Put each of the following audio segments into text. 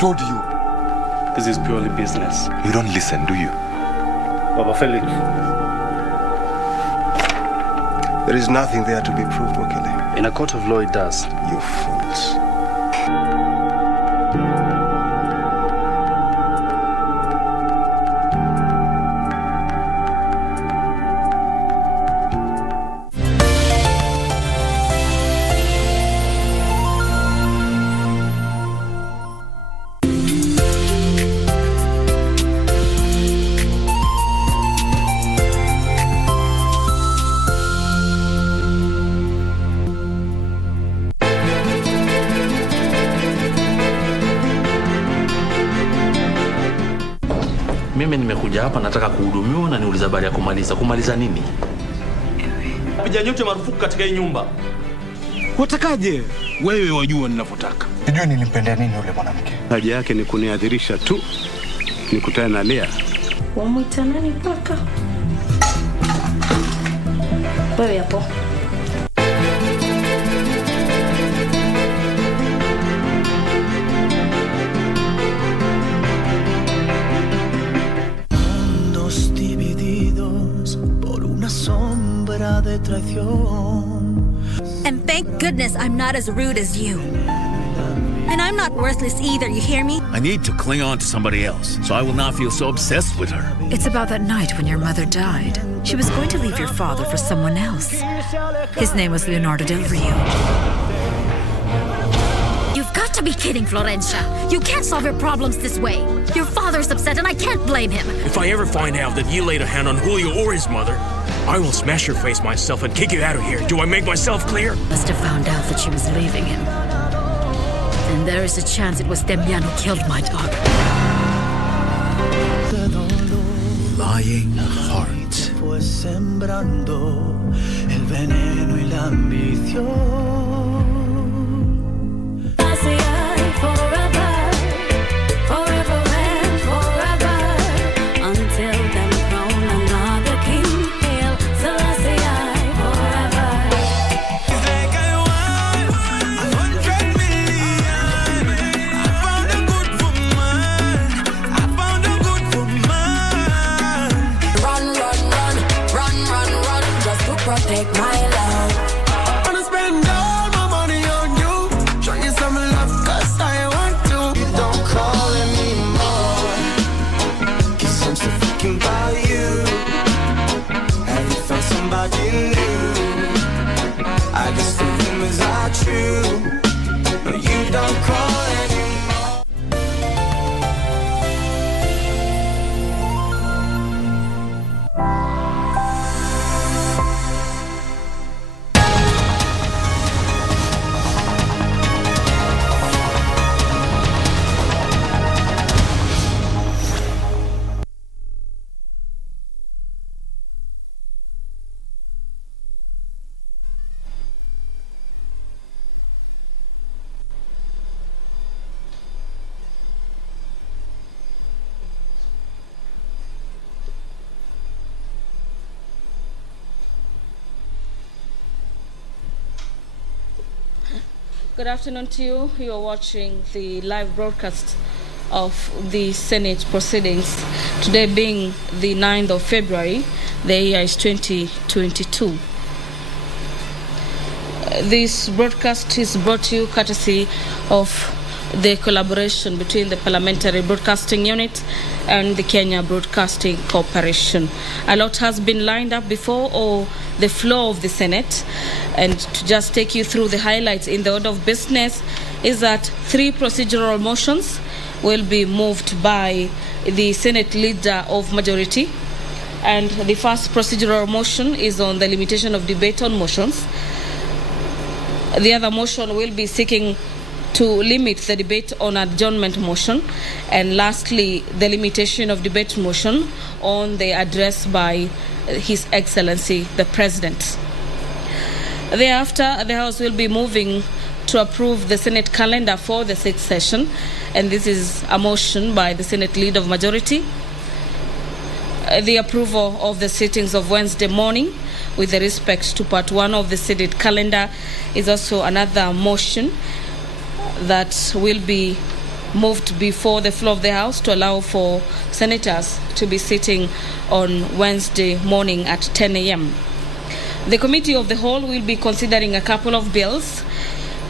Told you. This is purely business. You don't listen, do you? Baba Felix. There is nothing there to be proved, Wakele. In a court of law, it does. You fools. Mimi nimekuja hapa nataka kuhudumiwa na niuliza habari ya kumaliza. Kumaliza nini? Piga nyote marufuku katika hii nyumba. Watakaje? Wewe wajua ninavyotaka. Sijui nilimpendea nini yule mwanamke. Haja yake ni kuniadhirisha tu. Nikutane na Lea. Wamuita nani paka? Wewe hapo. And thank goodness I'm not as rude as you. And I'm not worthless either, you hear me? I need to cling on to somebody else, so I will not feel so obsessed with her. It's about that night when your mother died. She was going to leave your father for someone else. His name was Leonardo Del Rio. You've got to be kidding, Florencia. You can't solve your problems this way. Your father's upset and I can't blame him. If I ever find out that you laid a hand on Julio or his mother, I will smash your face myself and kick you out of here. Do I make myself clear? Must have found out that she was leaving him. Then there is a chance it was Demian who killed my daughter. Lying heart. Protect my love. I wanna spend all my money on you. Show you some love, cause I want to. You don't call anymore, cause I'm still thinking about you. Have you found somebody new? I guess the rumors are true, but you don't call anymore. Good afternoon to you. You are watching the live broadcast of the Senate proceedings. Today being the 9th of February, the year is 2022. This broadcast is brought to you courtesy of the collaboration between the Parliamentary Broadcasting Unit and the Kenya Broadcasting Corporation. A lot has been lined up before the floor of the Senate, and to just take you through the highlights in the order of business is that 3 procedural motions will be moved by the Senate Leader of Majority, and the first procedural motion is on the limitation of debate on motions. The other motion will be seeking to limit the debate on adjournment motion, and lastly the limitation of debate motion on the address by His Excellency the President. Thereafter, the House will be moving to approve the Senate calendar for the 6th session, and this is a motion by the Senate Leader of Majority. The approval of the sittings of Wednesday morning with respect to Part 1 of the Senate calendar is also another motion that will be moved before the floor of the House to allow for senators to be sitting on Wednesday morning at 10 a.m. The Committee of the Whole will be considering a couple of bills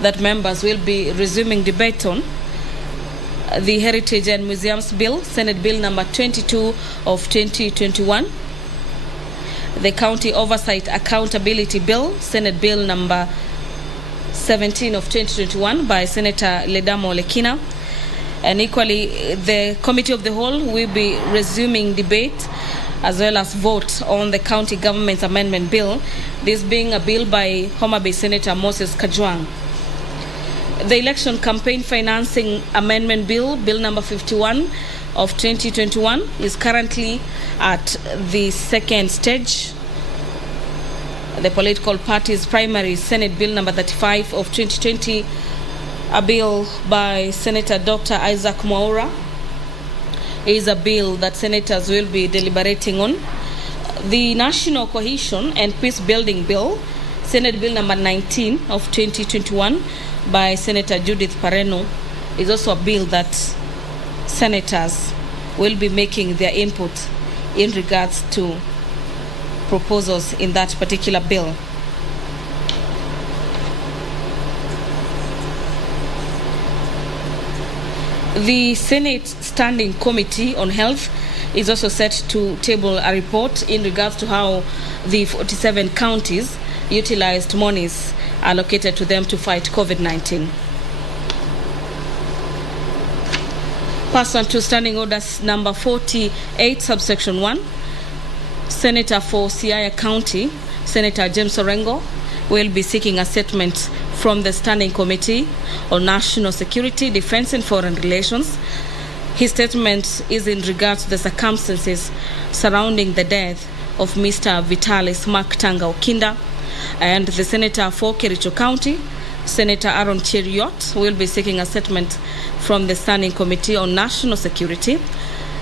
that members will be resuming debate on. The Heritage and Museums Bill, Senate Bill number 22 of 2021. The County Oversight Accountability Bill, Senate Bill number 17 of 2021 by Senator Ledamo Lekina. And equally, the Committee of the Whole will be resuming debate as well as vote on the County Government's Amendment Bill, this being a bill by Homa Bay Senator Moses Kajwang. The Election Campaign Financing Amendment Bill, Bill number 51 of 2021, is currently at the second stage. The Political Parties Primary Senate Bill number 35 of 2020, a bill by Senator Dr. Isaac Mwaura, is a bill that senators will be deliberating on. The National Cohesion and Peace Building Bill, Senate Bill number 19 of 2021 by Senator Judith Pareno, is also a bill that senators will be making their input in regards to proposals in that particular bill. The Senate Standing Committee on Health is also set to table a report in regards to how the 47 counties utilized monies allocated to them to fight COVID-19. Pursuant to Standing Orders number 48, subsection 1, Senator for Siaya County, Senator James Orengo, will be seeking a statement from the Standing Committee on National Security, Defense and Foreign Relations. His statement is in regard to the circumstances surrounding the death of Mr. Vitalis Mark Tanga Okinda, and the Senator for Kericho County, Senator Aaron Cheriot, will be seeking a statement from the Standing Committee on National Security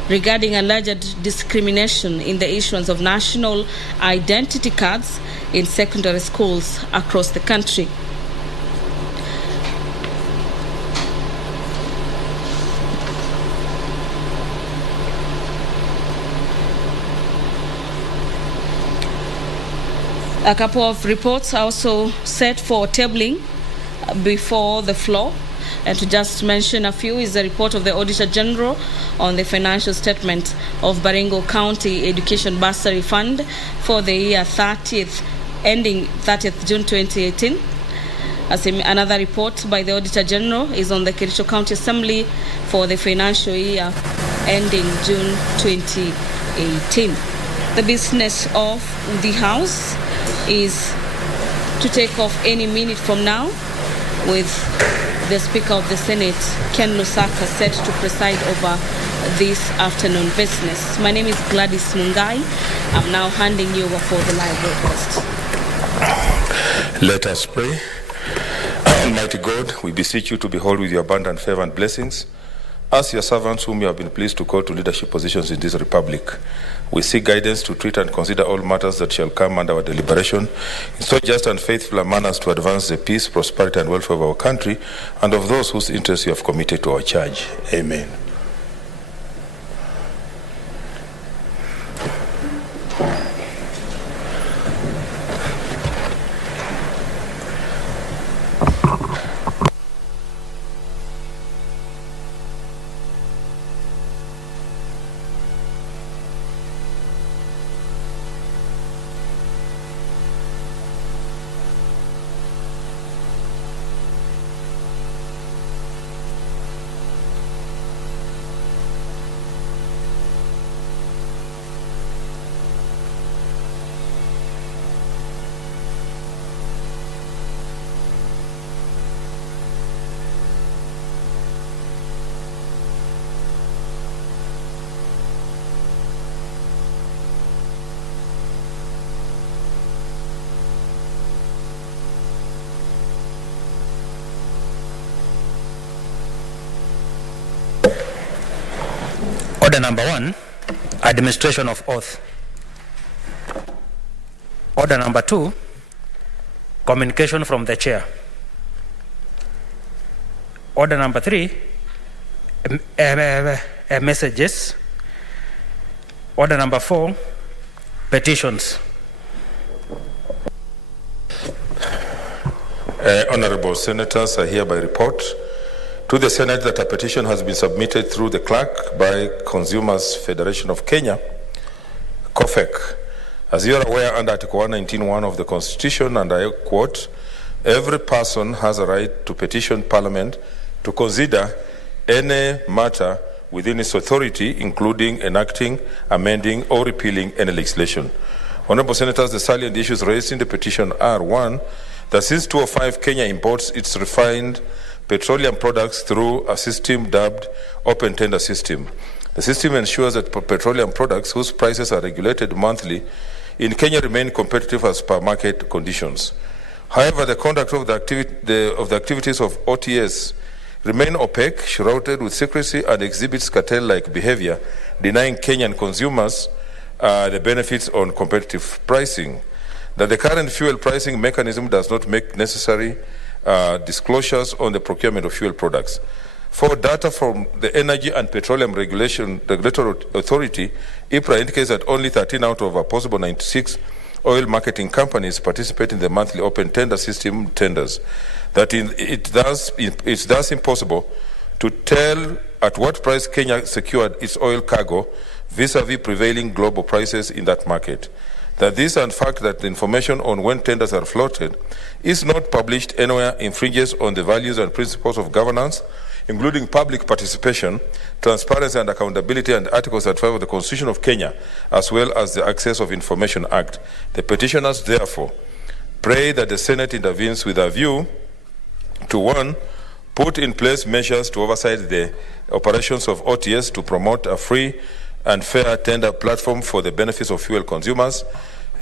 regarding alleged discrimination in the issuance of national identity cards in secondary schools across the country. A couple of reports are also set for tabling before the floor. And to just mention a few is the report of the Auditor General on the financial statement of Baringo County Education Bursary Fund for the year ending 30th June 2018. Another report by the Auditor General is on the Kericho County Assembly for the financial year ending June 2018. The business of the House is to take off any minute from now, with the Speaker of the Senate, Ken Lusaka, set to preside over this afternoon business. My name is Gladys Mungai. I'm now handing you over for the live broadcast. Let us pray. Almighty God, we beseech you to behold with your abundant favor and blessings as your servants whom you have been pleased to call to leadership positions in this republic. We seek guidance to treat and consider all matters that shall come under our deliberation in so just and faithful a manner as to advance the peace, prosperity, and welfare of our country and of those whose interests you have committed to our charge. Amen. Order number 1, administration of oath. Order number 2, communication from the chair. Order number 3, messages. Order number 4, petitions. Honorable Senators, I hereby report to the Senate that a petition has been submitted through the clerk by Consumers Federation of Kenya, COFEC. As you are aware, under Article 119(1) of the Constitution, and I quote, every person has a right to petition Parliament to consider any matter within its authority, including enacting, amending, or repealing any legislation. Honorable Senators, the salient issues raised in the petition are: 1, that since 2005, Kenya imports its refined petroleum products through a system dubbed Open Tender System. The system ensures that petroleum products whose prices are regulated monthly in Kenya remain competitive as per market conditions. However, the conduct of the activities of OTS remain opaque, shrouded with secrecy, and exhibits cartel-like behavior, denying Kenyan consumers the benefits on competitive pricing. That the current fuel pricing mechanism does not make necessary disclosures on the procurement of fuel products. For data from the Energy and Petroleum Regulatory Authority, IPRA indicates that only 13 out of a possible 96 oil marketing companies participate in the monthly open tender system tenders. That it's thus impossible to tell at what price Kenya secured its oil cargo vis-a-vis prevailing global prices in that market. That this and fact that the information on when tenders are floated is not published anywhere infringes on the values and principles of governance, including public participation, transparency and accountability, and Article 35 of the Constitution of Kenya, as well as the Access of Information Act. The petitioners therefore pray that the Senate intervenes with a view to: 1, put in place measures to oversight the operations of OTS to promote a free and fair tender platform for the benefits of fuel consumers.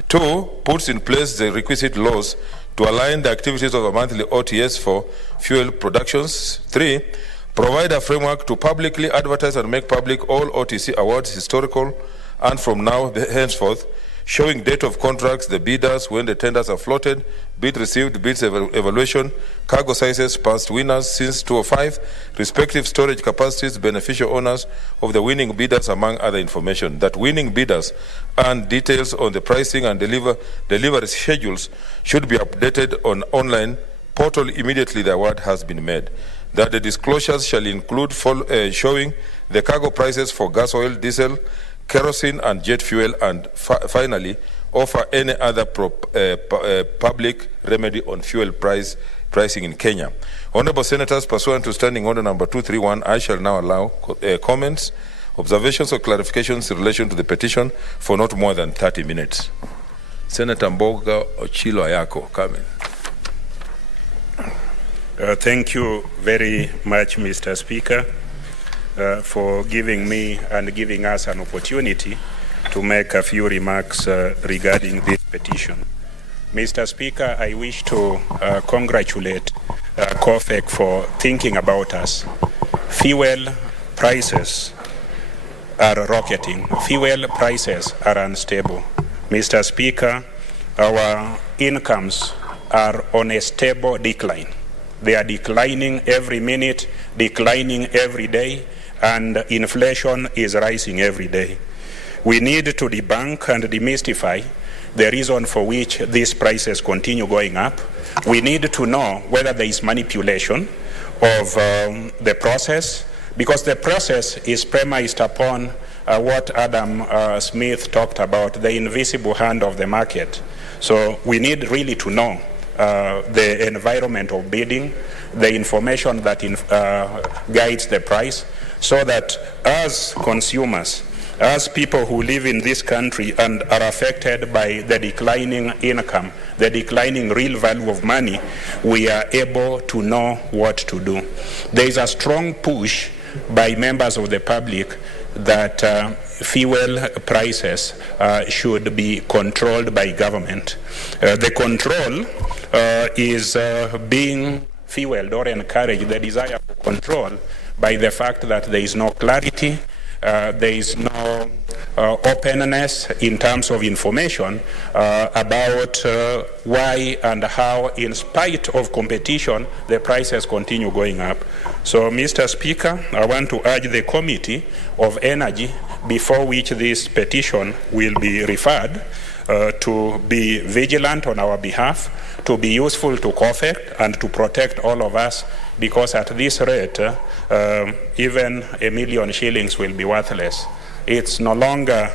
2, puts in place the requisite laws to align the activities of a monthly OTS for fuel productions. 3, provide a framework to publicly advertise and make public all OTC awards, historical and from now henceforth, showing date of contracts, the bidders, when the tenders are floated, bid received, bids evaluation, cargo sizes, past winners since 2005, respective storage capacities, beneficial owners of the winning bidders, among other information. That winning bidders and details on the pricing and delivery schedules should be updated on online portal immediately the award has been made. That the disclosures shall include showing the cargo prices for gas oil, diesel, kerosene and jet fuel, and finally offer any other public remedy on fuel pricing in Kenya. Honorable Senators, pursuant to Standing Order number 231, I shall now allow comments, observations or clarifications in relation to the petition for not more than 30 minutes. Senator Mboga Ochilo Ayako, come in. Thank you very much, Mr. Speaker, for giving me and giving us an opportunity to make a few remarks regarding this petition. Mr. Speaker, I wish to congratulate COFEC for thinking about us. Fuel prices are rocketing. Fuel prices are unstable. Mr. Speaker, our incomes are on a stable decline. They are declining every minute, declining every day, and inflation is rising every day. We need to debunk and demystify the reason for which these prices continue going up. We need to know whether there is manipulation of the process, because the process is premised upon what Adam Smith talked about, the invisible hand of the market. So we need really to know the environment of bidding, the information that guides the price, so that as consumers, as people who live in this country and are affected by the declining income, the declining real value of money, we are able to know what to do. There is a strong push by members of the public that fuel prices should be controlled by government. The control is being fueled or encouraged, the desire for control, by the fact that there is no clarity, there is no openness in terms of information about why and how, in spite of competition, the prices continue going up. So, Mr. Speaker, I want to urge the Committee of Energy, before which this petition will be referred, to be vigilant on our behalf, to be useful to COFEC, and to protect all of us, because at this rate, even 1 million shillings will be worthless. It's no longer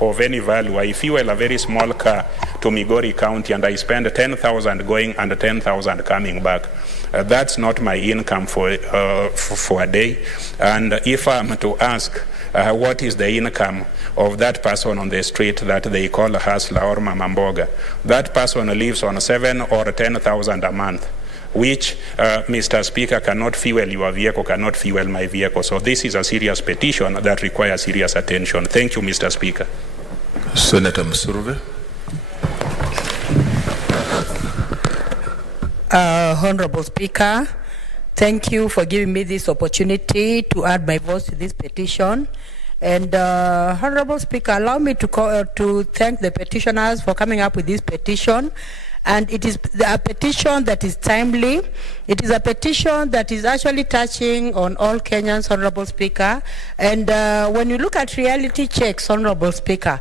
of any value. I fuel a very small car to Migori County and I spend 10,000 going and 10,000 coming back. That's not my income for a day. And if I'm to ask what is the income of that person on the street that they call a hustler or mamamboga, that person lives on 7,000 or 10,000 a month, which, Mr. Speaker, cannot fuel your vehicle, cannot fuel my vehicle. So this is a serious petition that requires serious attention. Thank you, Mr. Speaker. Senator Msurve. Honorable Speaker, thank you for giving me this opportunity to add my voice to this petition. And Honorable Speaker, allow me to thank the petitioners for coming up with this petition. And it is a petition that is timely. It is a petition that is actually touching on all Kenyans, Honorable Speaker. And when you look at reality checks, Honorable Speaker,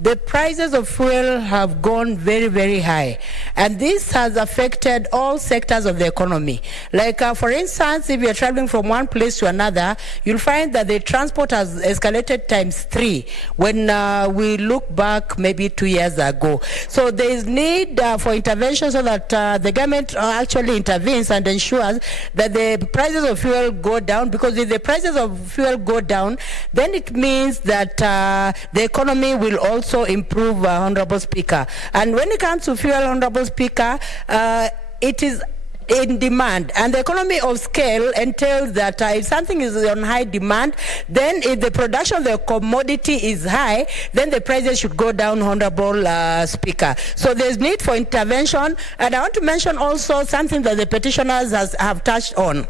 the prices of fuel have gone very, very high. And this has affected all sectors of the economy. Like, for instance, if you're traveling from one place to another, you'll find that the transport has escalated ×3 when we look back maybe 2 years ago. So there is need for intervention so that the government actually intervenes and ensures that the prices of fuel go down, because if the prices of fuel go down, then it means that the economy will also improve, Honorable Speaker. And when it comes to fuel, Honorable Speaker, it is in demand, and the economy of scale entails that if something is on high demand, then if the production of the commodity is high, then the prices should go down, Honorable Speaker. So there's need for intervention, and I want to mention also something that the petitioners have touched on.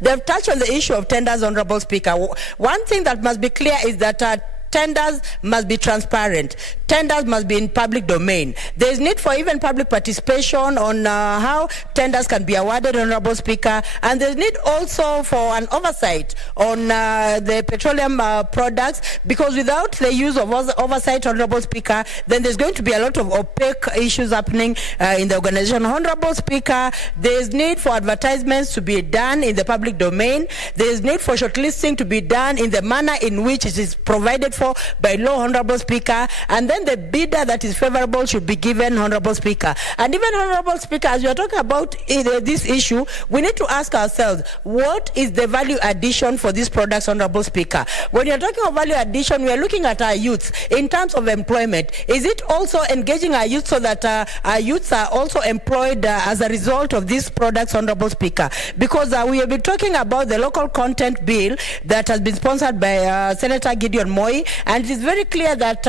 They've touched on the issue of tenders, Honorable Speaker. One thing that must be clear is that tenders must be transparent. Tenders must be in public domain. There is need for even public participation on how tenders can be awarded, Honorable Speaker, and there is need also for an oversight on the petroleum products, because without the use of oversight, Honorable Speaker, then there's going to be a lot of opaque issues happening in the organization. Honorable Speaker, there is need for advertisements to be done in the public domain. There is need for shortlisting to be done in the manner in which it is provided for by law, Honorable Speaker, and then the bidder that is favorable should be given, Honorable Speaker. And even, Honorable Speaker, as we are talking about this issue, we need to ask ourselves, what is the value addition for these products, Honorable Speaker? When you're talking of value addition, we are looking at our youths in terms of employment. Is it also engaging our youth so that our youths are also employed as a result of these products, Honorable Speaker? Because we have been talking about the local content bill that has been sponsored by Senator Gideon Moi, and it is very clear that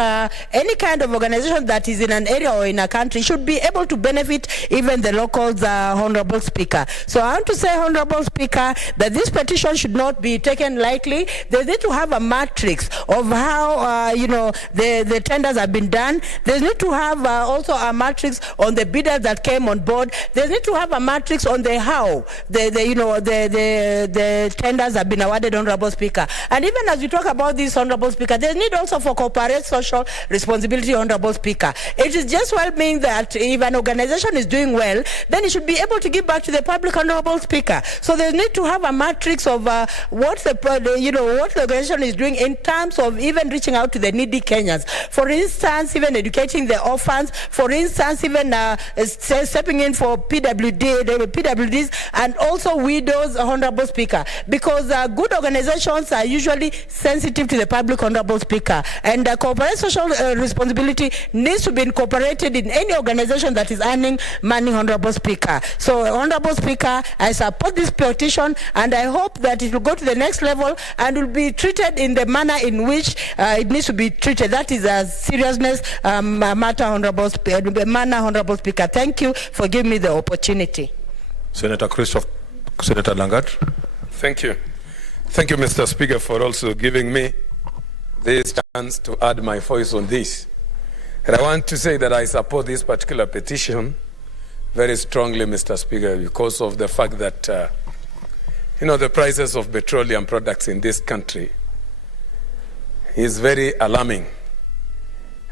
any kind of organization that is in an area or in a country should be able to benefit even the locals, Honorable Speaker. So I want to say, Honorable Speaker, that this petition should not be taken lightly. They need to have a matrix of how the tenders have been done. They need to have also a matrix on the bidders that came on board. They need to have a matrix on the how the tenders have been awarded, Honorable Speaker. And even as we talk about this, Honorable Speaker, there need also for corporate social responsibility, Honorable Speaker. It is just well being that if an organization is doing well, then it should be able to give back to the public, Honorable Speaker. So there need to have a matrix of what the organization is doing in terms of even reaching out to the needy Kenyans. For instance, even educating the orphans. For instance, even stepping in for PWDs and also widows, Honorable Speaker. Because good organizations are usually sensitive to the public, Honorable Speaker, and corporate social responsibility needs to be incorporated in any organization that is earning money, Honorable Speaker. So, Honorable Speaker, I support this petition, and I hope that it will go to the next level and will be treated in the manner in which it needs to be treated. That is a seriousness matter, Honorable Speaker. Thank you for giving me the opportunity. Senator Langat. Thank you. Thank you, Mr. Speaker, for also giving me this chance to add my voice on this. And I want to say that I support this particular petition very strongly, Mr. Speaker, because of the fact that, the prices of petroleum products in this country is very alarming.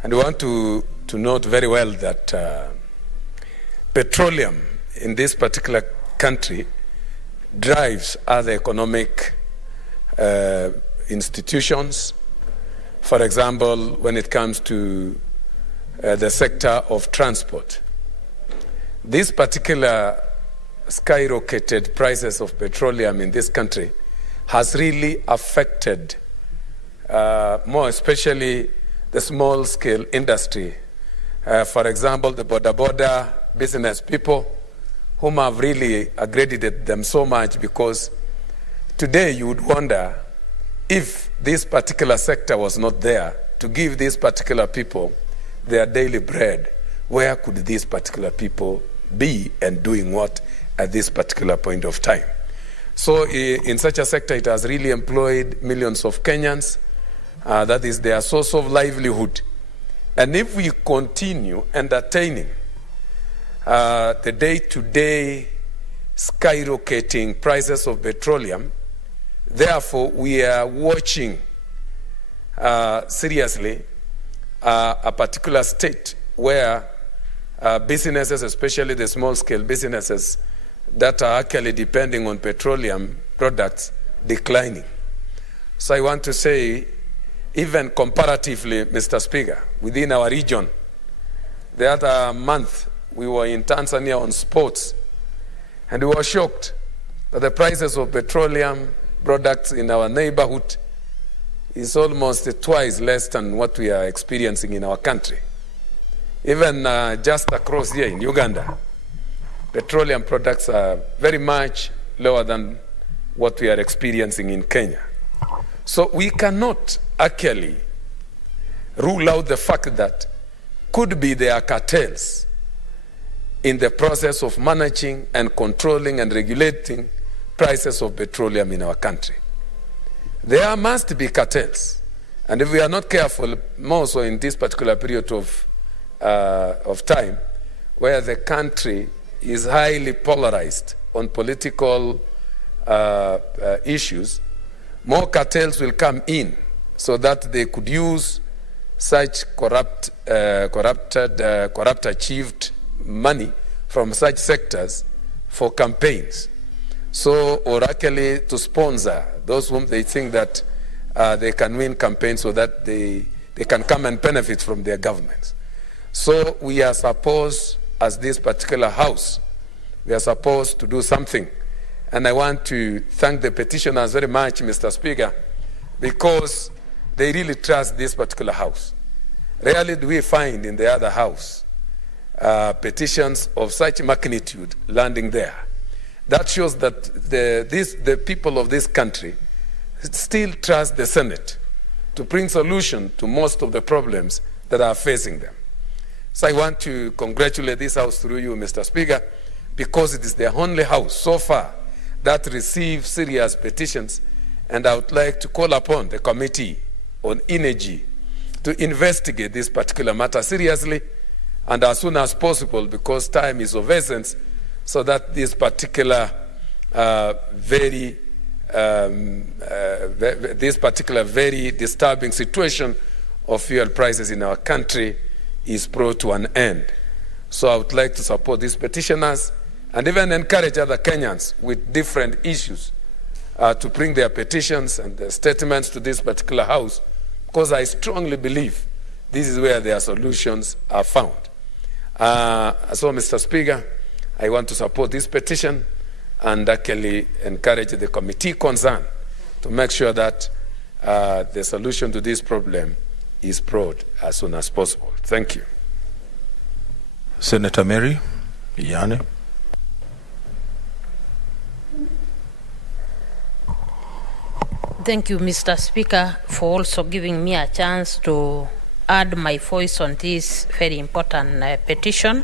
And we want to note very well that petroleum in this particular country drives other economic institutions. For example, when it comes to the sector of transport. This particular skyrocketed prices of petroleum in this country has really affected more especially the small-scale industry. For example, the border business people whom have really accredited them so much, because today you would wonder if this particular sector was not there to give these particular people their daily bread, where could these particular people be and doing what at this particular point of time? So in such a sector, it has really employed millions of Kenyans. That is their source of livelihood. And if we continue entertaining the day-to-day skyrocketing prices of petroleum, therefore we are watching seriously a particular state where businesses, especially the small-scale businesses that are actually depending on petroleum products, declining. So I want to say, even comparatively, Mr. Speaker, within our region, the other month we were in Tanzania on sports, and we were shocked that the prices of petroleum products in our neighborhood is almost twice less than what we are experiencing in our country. Even just across here in Uganda, petroleum products are very much lower than what we are experiencing in Kenya. So we cannot actually rule out the fact that could be there are cartels in the process of managing and controlling and regulating prices of petroleum in our country. There must be cartels. And if we are not careful, more so in this particular period of time, where the country is highly polarized on political issues, more cartels will come in so that they could use such corrupt achieved money from such sectors for campaigns. So, or actually to sponsor those whom they think that they can win campaigns so that they can come and benefit from their governments. So we are supposed, as this particular house, we are supposed to do something. And I want to thank the petitioners very much, Mr. Speaker, because they really trust this particular house. Rarely do we find in the other house petitions of such magnitude landing there. That shows that the people of this country still trust the Senate to bring solution to most of the problems that are facing them. So I want to congratulate this house through you, Mr. Speaker, because it is the only house so far that receives serious petitions, and I would like to call upon the Committee on Energy to investigate this particular matter seriously and as soon as possible, because time is of essence, so that this particular very disturbing situation of fuel prices in our country is brought to an end. So I would like to support these petitioners and even encourage other Kenyans with different issues to bring their petitions and their statements to this particular house, because I strongly believe this is where their solutions are found. So, Mr. Speaker, I want to support this petition and actually encourage the committee concerned to make sure that the solution to this problem is brought as soon as possible. Thank you. Senator Mary Yane. Thank you, Mr. Speaker, for also giving me a chance to add my voice on this very important petition.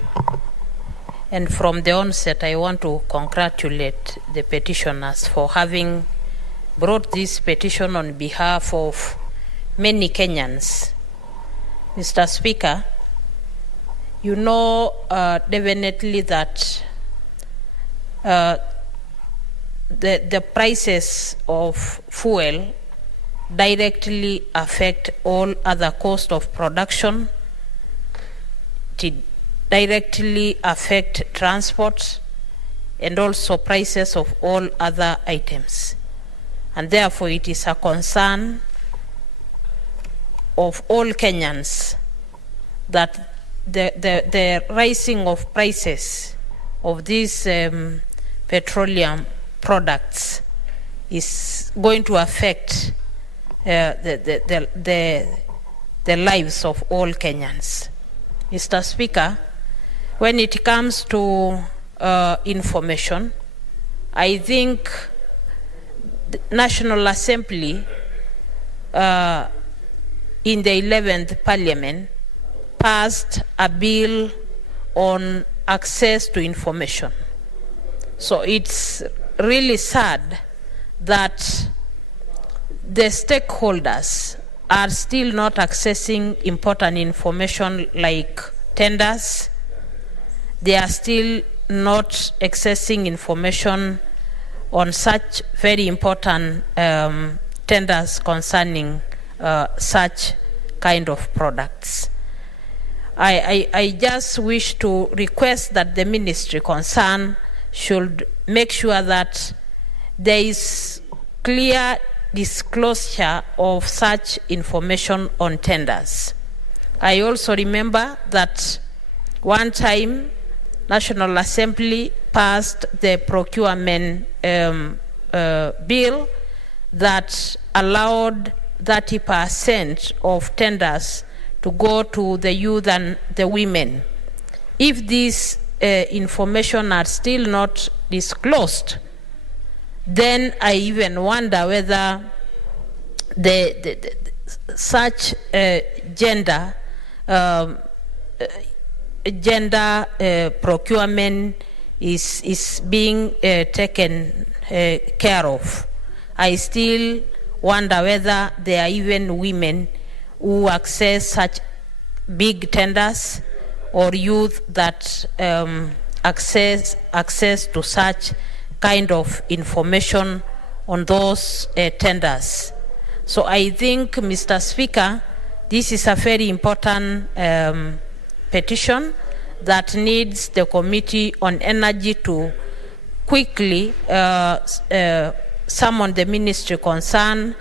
And from the onset, I want to congratulate the petitioners for having brought this petition on behalf of many Kenyans. Mr. Speaker, you know definitely that the prices of fuel directly affect all other cost of production. It directly affect transport and also prices of all other items. And therefore it is a concern of all Kenyans that the rising of prices of these petroleum products is going to affect the lives of all Kenyans. Mr. Speaker, when it comes to information, I think the National Assembly in the 11th Parliament passed a bill on access to information. So it's really sad that the stakeholders are still not accessing important information like tenders. They are still not accessing information on such very important tenders concerning such kind of products. I just wish to request that the ministry concerned should make sure that there is clear disclosure of such information on tenders. I also remember that one time National Assembly passed the procurement bill that allowed 30% of tenders to go to the youth and the women. If these information are still not disclosed, then I even wonder whether such gender procurement is being taken care of. I still wonder whether there are even women who access such big tenders or youth that access to such kind of information on those tenders. So I think, Mr. Speaker, this is a very important petition that needs the Committee on Energy to quickly summon the ministry concerned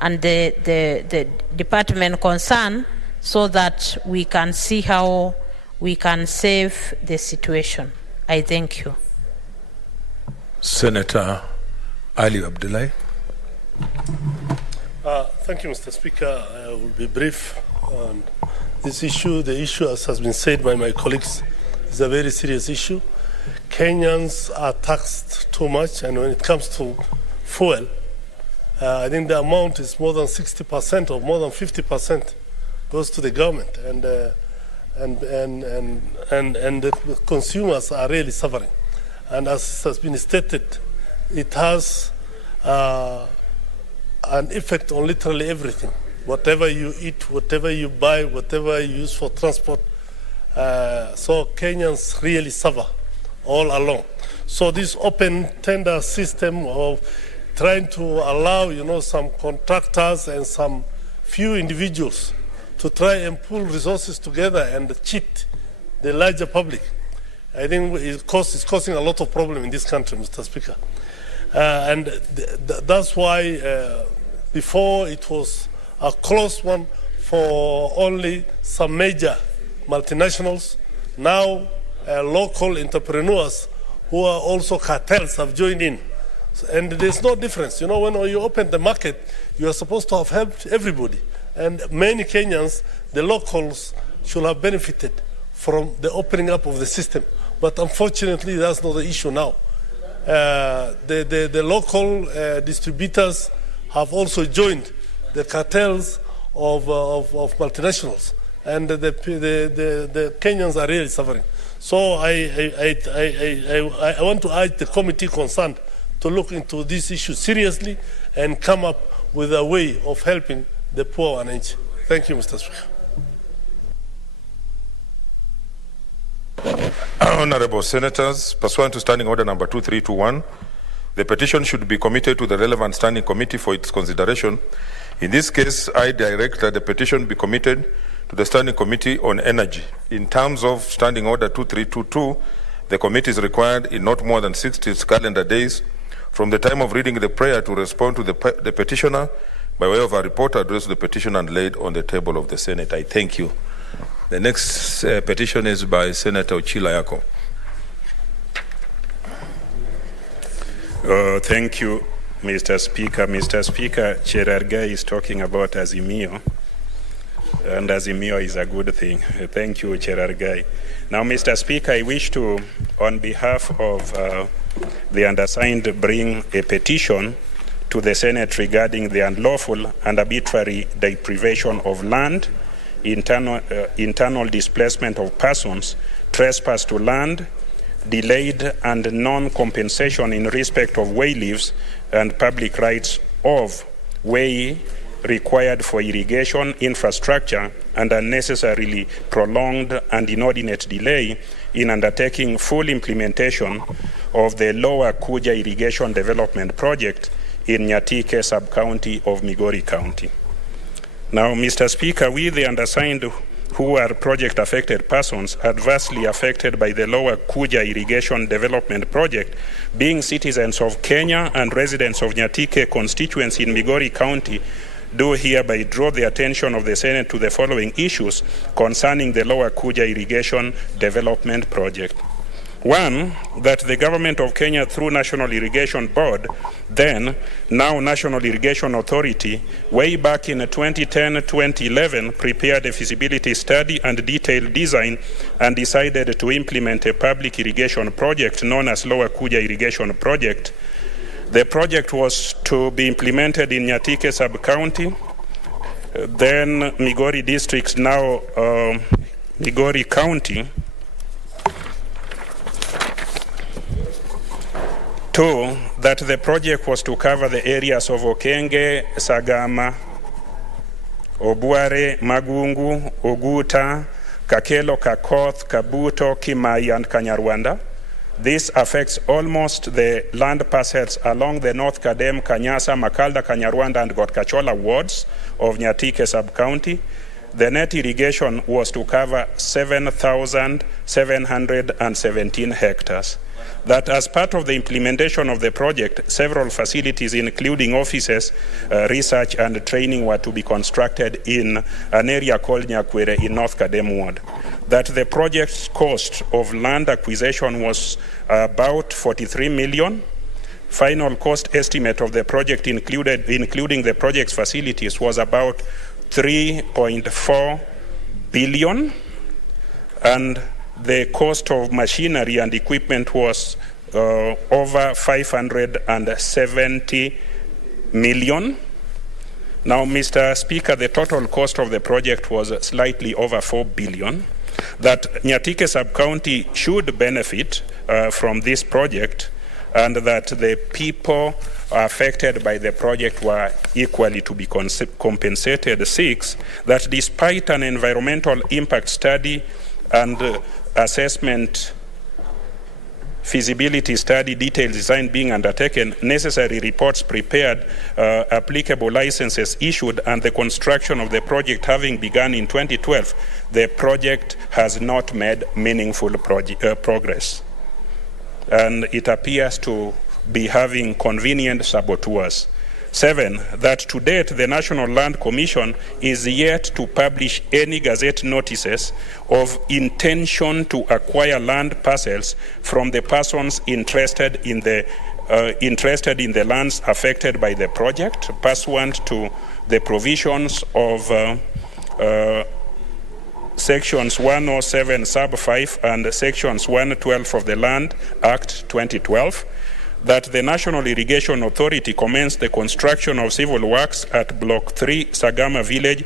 and the department concerned so that we can see how we can save the situation. I thank you. Senator Ali Abdullahi. Thank you, Mr. Speaker. I will be brief. This issue, the issue, as has been said by my colleagues, is a very serious issue. Kenyans are taxed too much, and when it comes to fuel, I think the amount is more than 60% or more than 50% goes to the government, and the consumers are really suffering. And as has been stated, it has an effect on literally everything. Whatever you eat, whatever you buy, whatever you use for transport. So Kenyans really suffer all along. So this open tender system of trying to allow, some contractors and some few individuals to try and pull resources together and cheat the larger public, I think it's causing a lot of problem in this country, Mr. Speaker. And that's why before it was a closed one for only some major multinationals. Now local entrepreneurs who are also cartels have joined in. And there's no difference. When you open the market, you are supposed to have helped everybody. And many Kenyans, the locals, should have benefited from the opening up of the system. But unfortunately, that's not the issue now. The local distributors have also joined the cartels of multinationals, and the Kenyans are really suffering. So I want to urge the committee concerned to look into this issue seriously and come up with a way of helping the poor and each. Thank you, Mr. Speaker. Honorable Senators, pursuant to Standing Order number 2321, the petition should be committed to the relevant standing committee for its consideration. In this case, I direct that the petition be committed to the Standing Committee on Energy. In terms of Standing Order 2322, the committee is required in not more than 60 calendar days from the time of reading the prayer to respond to the petitioner by way of a report addressed to the petitioner and laid on the table of the Senate. I thank you. The next petition is by Senator Ochila Yako. Thank you, Mr. Speaker. Mr. Speaker, Cherargei is talking about Azimio, and Azimio is a good thing. Thank you, Cherargei. Now, Mr. Speaker, I wish to, on behalf of the undersigned, bring a petition to the Senate regarding the unlawful and arbitrary deprivation of land, internal displacement of persons, trespass to land, delayed and non-compensation in respect of way leaves and public rights of way required for irrigation infrastructure, and unnecessarily prolonged and inordinate delay in undertaking full implementation of the Lower Kuja Irrigation Development Project in Nyatike sub-county of Migori County. Now, Mr. Speaker, we, the undersigned, who are project-affected persons adversely affected by the Lower Kuja Irrigation Development Project, being citizens of Kenya and residents of Nyatike constituency in Migori County, do hereby draw the attention of the Senate to the following issues concerning the Lower Kuja Irrigation Development Project. One, that the government of Kenya through National Irrigation Board, then now National Irrigation Authority, way back in 2010-2011 prepared a feasibility study and detailed design and decided to implement a public irrigation project known as Lower Kuja Irrigation Project. The project was to be implemented in Nyatike sub-county, then Migori district, now Migori County. Two, that the project was to cover the areas of Okenge, Sagama, Obuare, Magungu, Oguta, Kakelo, Kakoth, Kabuto, Kimai, and Kanyarwanda. This affects almost the land parcels along the North Kadem, Kanyasa, Makalda, Kanyarwanda, and Gotkachola wards of Nyatike sub-county. The net irrigation was to cover 7,717 hectares. That as part of the implementation of the project, several facilities, including offices, research, and training, were to be constructed in an area called Nyakwere in North Kadem Ward. That the project's cost of land acquisition was about 43 million. Final cost estimate of the project, including the project's facilities, was about 3.4 billion, and the cost of machinery and equipment was over 570 million. Now, Mr. Speaker, the total cost of the project was slightly over 4 billion. That Nyatike sub-county should benefit from this project, and that the people affected by the project were equally to be compensated. Six, that despite an environmental impact study and assessment feasibility study detailed design being undertaken, necessary reports prepared, applicable licenses issued, and the construction of the project having begun in 2012, the project has not made meaningful progress. And it appears to be having convenient saboteurs. Seven, that to date the National Land Commission is yet to publish any gazette notices of intention to acquire land parcels from the persons interested in the lands affected by the project, pursuant to the provisions of Sections 107 sub 5 and Sections 112 of the Land Act 2012. That the National Irrigation Authority commenced the construction of civil works at Block 3, Sagama Village,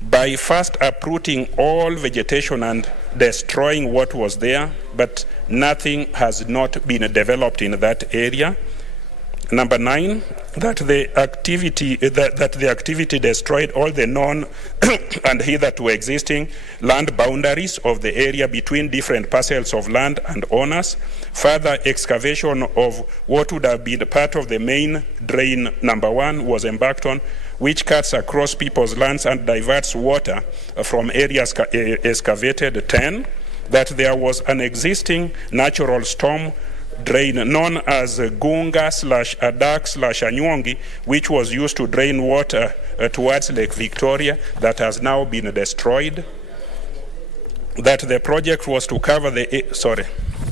by first uprooting all vegetation and destroying what was there, but nothing has not been developed in that area. Number 9, that the activity destroyed all the known and hitherto existing land boundaries of the area between different parcels of land and owners. Further excavation of what would have been part of the main drain number 1 was embarked on, which cuts across people's lands and diverts water from areas excavated. 10, that there was an existing natural storm drain known as Gunga/Adak/Anyuongi, which was used to drain water towards Lake Victoria, that has now been destroyed. That the project was to cover the...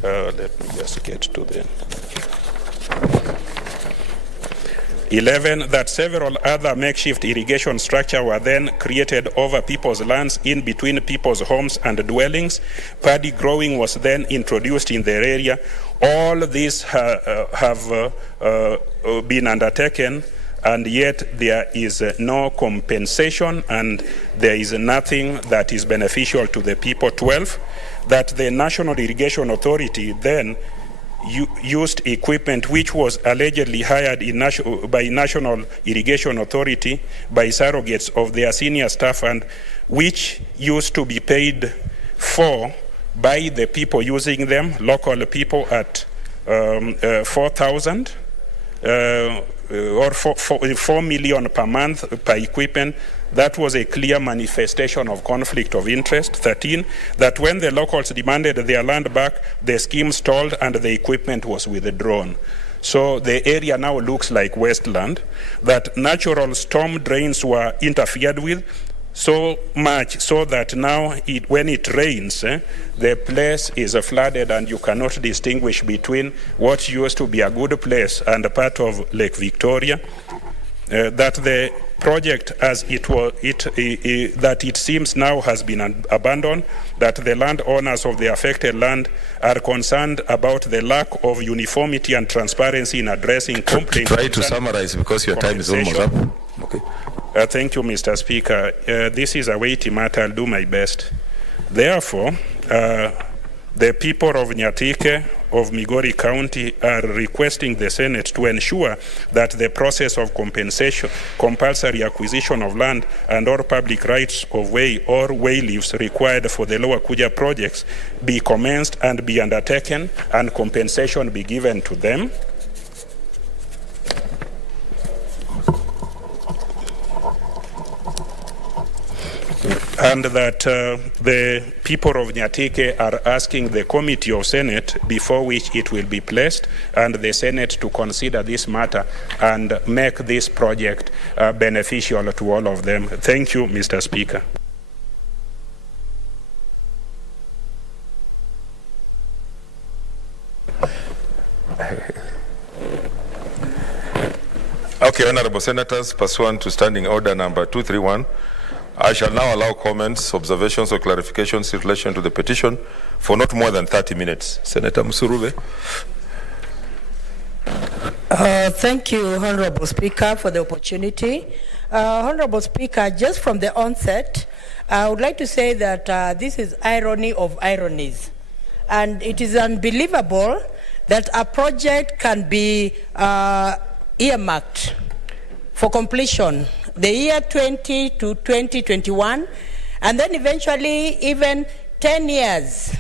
let me just get to the... 11, that several other makeshift irrigation structures were then created over people's lands in between people's homes and dwellings. Paddy growing was then introduced in the area. All these have been undertaken, and yet there is no compensation and there is nothing that is beneficial to the people. 12, that the National Irrigation Authority then used equipment which was allegedly hired by National Irrigation Authority by surrogates of their senior staff, and which used to be paid for by the people using them, local people, at 4,000 or 4 million per month per equipment. That was a clear manifestation of conflict of interest. 13, that when the locals demanded their land back, the scheme stalled and the equipment was withdrawn. So the area now looks like wasteland. That natural storm drains were interfered with, so much so that now when it rains, the place is flooded and you cannot distinguish between what used to be a good place and a part of Lake Victoria. That the project as that it seems now has been abandoned, that the landowners of the affected land are concerned about the lack of uniformity and transparency in addressing complaints. Try to summarize because your time is almost up. Okay. Thank you, Mr. Speaker. This is a weighty matter. I'll do my best. Therefore, the people of Nyatike of Migori County are requesting the Senate to ensure that the process of compensation, compulsory acquisition of land and or public rights of way or way leaves required for the Lower Kuja projects be commenced and be undertaken, and compensation be given to them. And that the people of Nyatike are asking the committee of Senate before which it will be placed, and the Senate to consider this matter and make this project beneficial to all of them. Thank you, Mr. Speaker. Okay, Honorable Senators, pursuant to Standing Order number 231, I shall now allow comments, observations, or clarifications in relation to the petition for not more than 30 minutes. Senator Musurube. Thank you, Honorable Speaker, for the opportunity. Honorable Speaker, just from the onset, I would like to say that this is irony of ironies. And it is unbelievable that a project can be earmarked for completion the year 20 to 2021, and then eventually even 10 years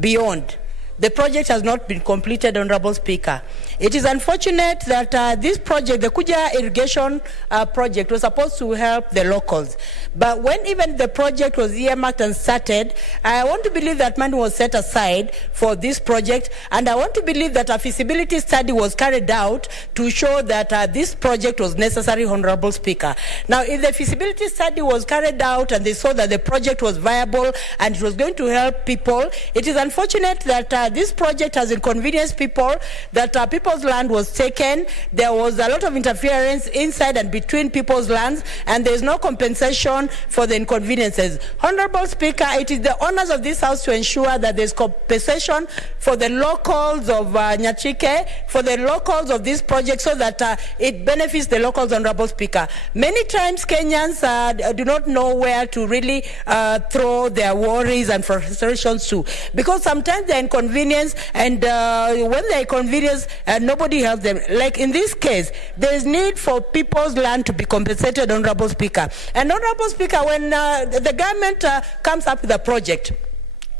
beyond. The project has not been completed, Honorable Speaker. It is unfortunate that this project, the Kuja irrigation project, was supposed to help the locals. But when even the project was earmarked and started, I want to believe that money was set aside for this project, and I want to believe that a feasibility study was carried out to show that this project was necessary, Honorable Speaker. Now, if the feasibility study was carried out and they saw that the project was viable and it was going to help people, it is unfortunate that this project has inconvenienced people, that people's land was taken. There was a lot of interference inside and between people's lands, and there is no compensation for the inconveniences. Honorable Speaker, it is the honors of this House to ensure that there is compensation for the locals of Nyatike, for the locals of this project, so that it benefits the locals, Honorable Speaker. Many times Kenyans do not know where to really throw their worries and frustrations to, because sometimes they're inconvenienced inconvenience, and when they're inconvenienced, nobody helps them. Like in this case, there is need for people's land to be compensated, Honorable Speaker. And Honorable Speaker, when the government comes up with a project,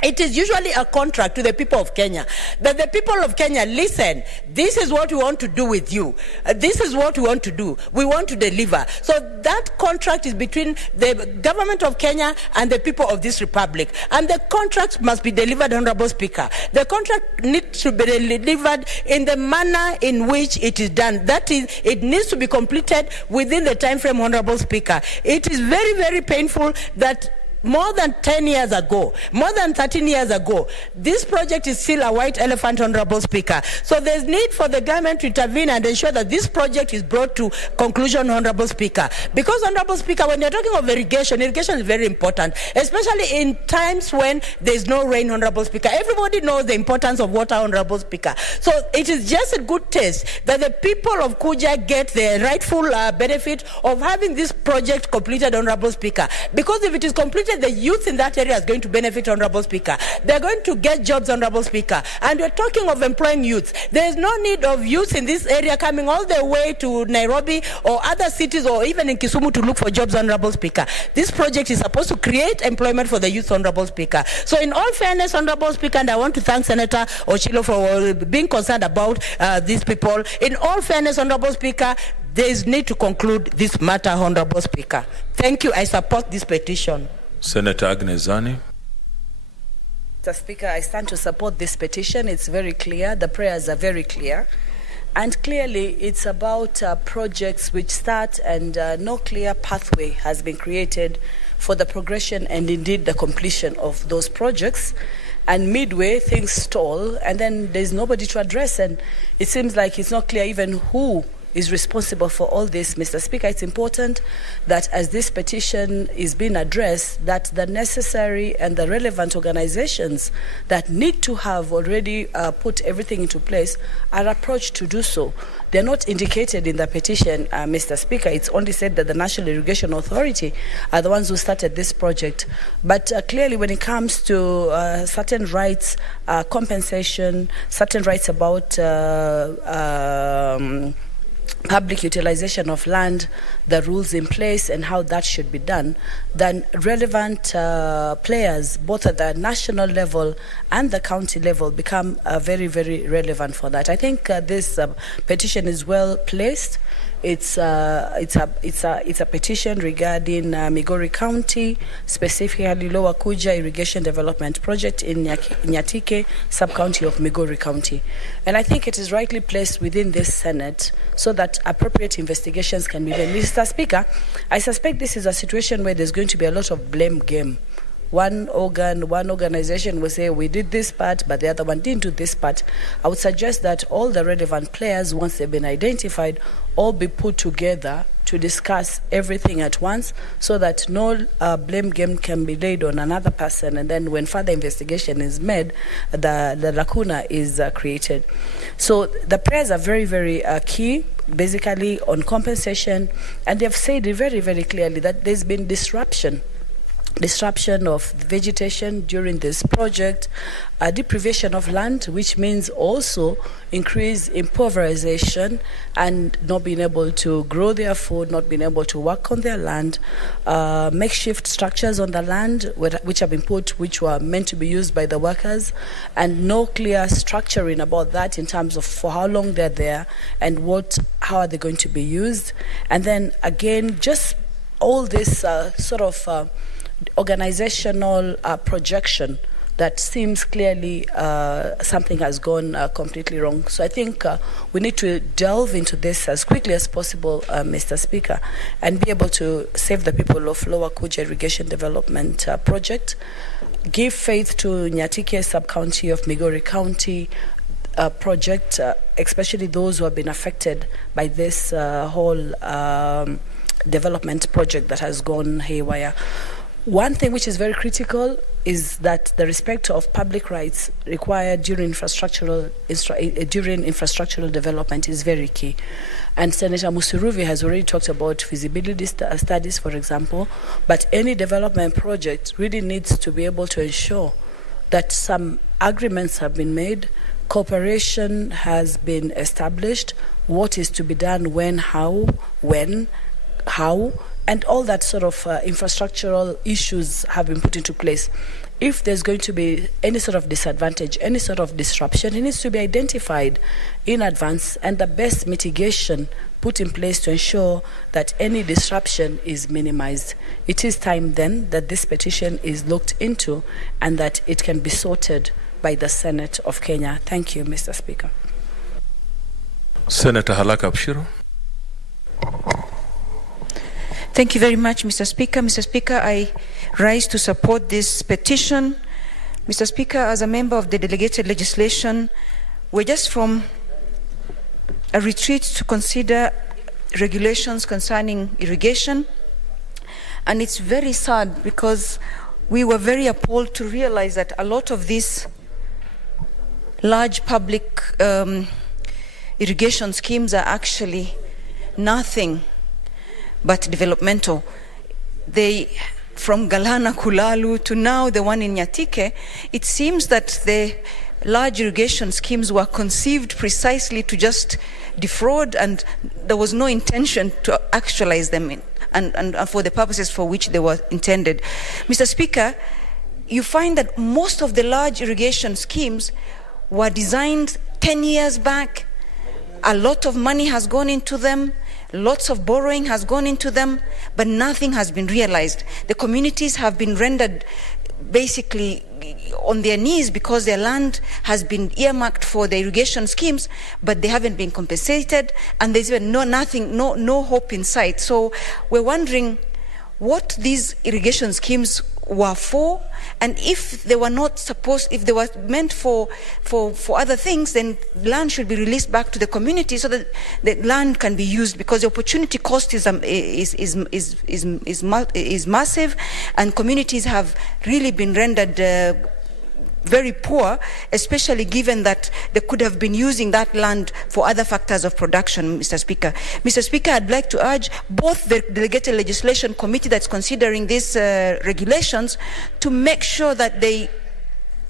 it is usually a contract to the people of Kenya. That the people of Kenya, listen, this is what we want to do with you. This is what we want to do. We want to deliver. So that contract is between the government of Kenya and the people of this republic. And the contract must be delivered, Honorable Speaker. The contract needs to be delivered in the manner in which it is done. That is, it needs to be completed within the time frame, Honorable Speaker. It is very, very painful that more than 10 years ago, more than 13 years ago, this project is still a white elephant, Honorable Speaker. So there's need for the government to intervene and ensure that this project is brought to conclusion, Honorable Speaker. Because, Honorable Speaker, when you're talking of irrigation is very important, especially in times when there's no rain, Honorable Speaker. Everybody knows the importance of water, Honorable Speaker. So it is just a good taste that the people of Kuja get the rightful benefit of having this project completed, Honorable Speaker. Because if it is completed, the youth in that area is going to benefit, Honorable Speaker. They're going to get jobs, Honorable Speaker. And we're talking of employing youth. There is no need of youth in this area coming all the way to Nairobi or other cities or even in Kisumu to look for jobs, Honorable Speaker. This project is supposed to create employment for the youth, Honorable Speaker. So in all fairness, Honorable Speaker, and I want to thank Senator Ochilo for being concerned about these people. In all fairness, Honorable Speaker, there is need to conclude this matter, Honorable Speaker. Thank you. I support this petition. Senator Agnes Zani. Mr. Speaker, I stand to support this petition. It's very clear. The prayers are very clear. And clearly, it's about projects which start and no clear pathway has been created for the progression and indeed the completion of those projects. And midway, things stall, and then there's nobody to address. And it seems like it's not clear even who is responsible for all this. Mr. Speaker, it's important that as this petition is being addressed, that the necessary and the relevant organizations that need to have already put everything into place are approached to do so. They're not indicated in the petition, Mr. Speaker. It's only said that the National Irrigation Authority are the ones who started this project. But clearly when it comes to certain rights, compensation, certain rights about public utilization of land, the rules in place and how that should be done, then relevant players, both at the national level and the county level, become very, very relevant for that. I think this petition is well placed. It's a petition regarding Migori County, specifically Lower Kuja Irrigation Development Project in Nyatike, sub-county of Migori County. And I think it is rightly placed within this Senate so that appropriate investigations can be made. Mr. Speaker, I suspect this is a situation where there's going to be a lot of blame game. One organization will say, we did this part, but the other one didn't do this part. I would suggest that all the relevant players, once they've been identified, all be put together to discuss everything at once so that no blame game can be laid on another person. And then when further investigation is made, the lacuna is created. So the prayers are very, very key, basically on compensation. And they've said it very, very clearly that there's been disruption of vegetation during this project, deprivation of land, which means also increased impoverization and not being able to grow their food, not being able to work on their land, makeshift structures on the land which have been put, which were meant to be used by the workers, and no clear structuring about that in terms of for how long they're there and how are they going to be used. And then again, just all this sort of organizational projection that seems clearly something has gone completely wrong. So I think we need to delve into this as quickly as possible, Mr. Speaker, and be able to save the people of Lower Kuja Irrigation Development Project, give faith to Nyatike sub-county of Migori County project, especially those who have been affected by this whole development project that has gone haywire. One thing which is very critical is that the respect of public rights required during infrastructural development is very key. And Senator Musuruvi has already talked about feasibility studies, for example, but any development project really needs to be able to ensure that some agreements have been made, cooperation has been established, what is to be done, when, how, and all that sort of infrastructural issues have been put into place. If there's going to be any sort of disadvantage, any sort of disruption, it needs to be identified in advance and the best mitigation put in place to ensure that any disruption is minimized. It is time then that this petition is looked into and that it can be sorted by the Senate of Kenya. Thank you, Mr. Speaker. Senator Halaka Abshiro. Thank you very much, Mr. Speaker. Mr. Speaker, I rise to support this petition. Mr. Speaker, as a member of the delegated legislation, we're just from a retreat to consider regulations concerning irrigation. And it's very sad because we were very appalled to realize that a lot of these large public irrigation schemes are actually nothing but developmental. From Galana Kulalu to now the one in Nyatike, it seems that the large irrigation schemes were conceived precisely to just defraud, and there was no intention to actualize them and for the purposes for which they were intended. Mr. Speaker, you find that most of the large irrigation schemes were designed 10 years back. A lot of money has gone into them. Lots of borrowing has gone into them, but nothing has been realized. The communities have been rendered basically on their knees because their land has been earmarked for the irrigation schemes, but they haven't been compensated, and there's been no hope in sight. So we're wondering what these irrigation schemes were for, and if they were not supposed, if they were meant for other things, then land should be released back to the community so that the land can be used, because the opportunity cost is massive, and communities have really been rendered very poor, especially given that they could have been using that land for other factors of production, Mr. Speaker. Mr. Speaker, I'd like to urge both the Delegated Legislation Committee that's considering these regulations to make sure that they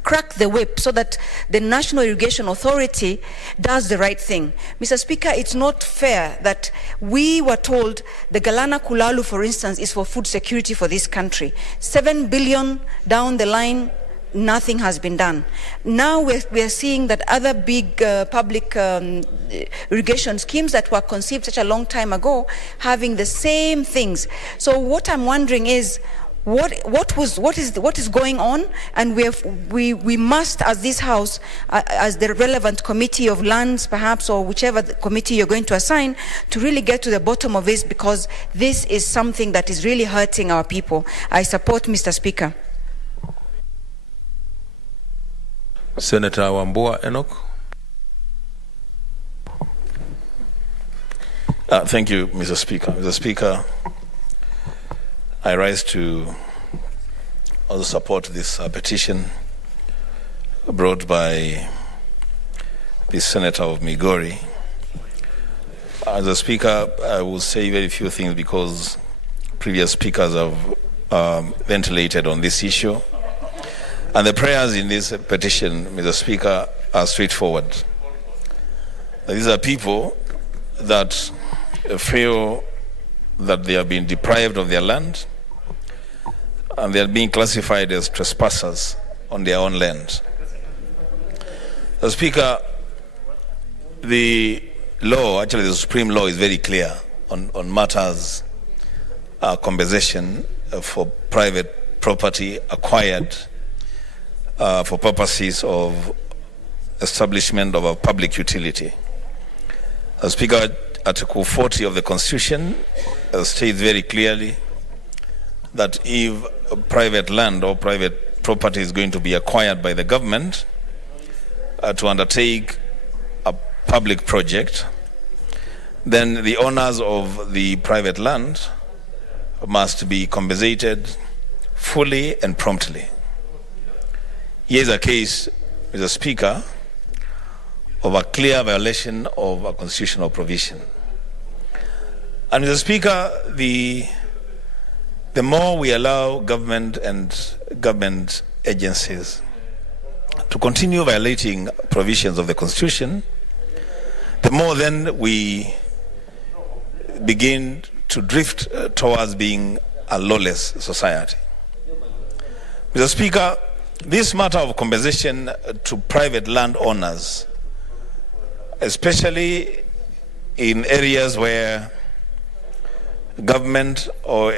crack the whip so that the National Irrigation Authority does the right thing. Mr. Speaker, it's not fair that we were told the Galana Kulalu, for instance, is for food security for this country. 7 billion down the line, nothing has been done. Now we're seeing that other big public irrigation schemes that were conceived such a long time ago having the same things. So what I'm wondering is what is going on, and we must, as this House, as the relevant committee of lands perhaps, or whichever committee you're going to assign, to really get to the bottom of this, because this is something that is really hurting our people. I support, Mr. Speaker. Senator Wambua Enoch. Thank you, Mr. Speaker. Mr. Speaker, I rise to also support this petition brought by the Senator of Migori. As a Speaker, I will say very few things because previous speakers have ventilated on this issue. And the prayers in this petition, Mr. Speaker, are straightforward. These are people that feel that they are being deprived of their land and they are being classified as trespassers on their own land. Mr. Speaker, the law, actually the Supreme Law, is very clear on matters compensation for private property acquired for purposes of establishment of a public utility. Speaker, Article 40 of the Constitution states very clearly that if private land or private property is going to be acquired by the government to undertake a public project, then the owners of the private land must be compensated fully and promptly. Here's a case, Mr. Speaker, of a clear violation of a constitutional provision. And Mr. Speaker, the more we allow government and government agencies to continue violating provisions of the Constitution, the more then we begin to drift towards being a lawless society. Mr. Speaker, this matter of compensation to private landowners, especially in areas where government or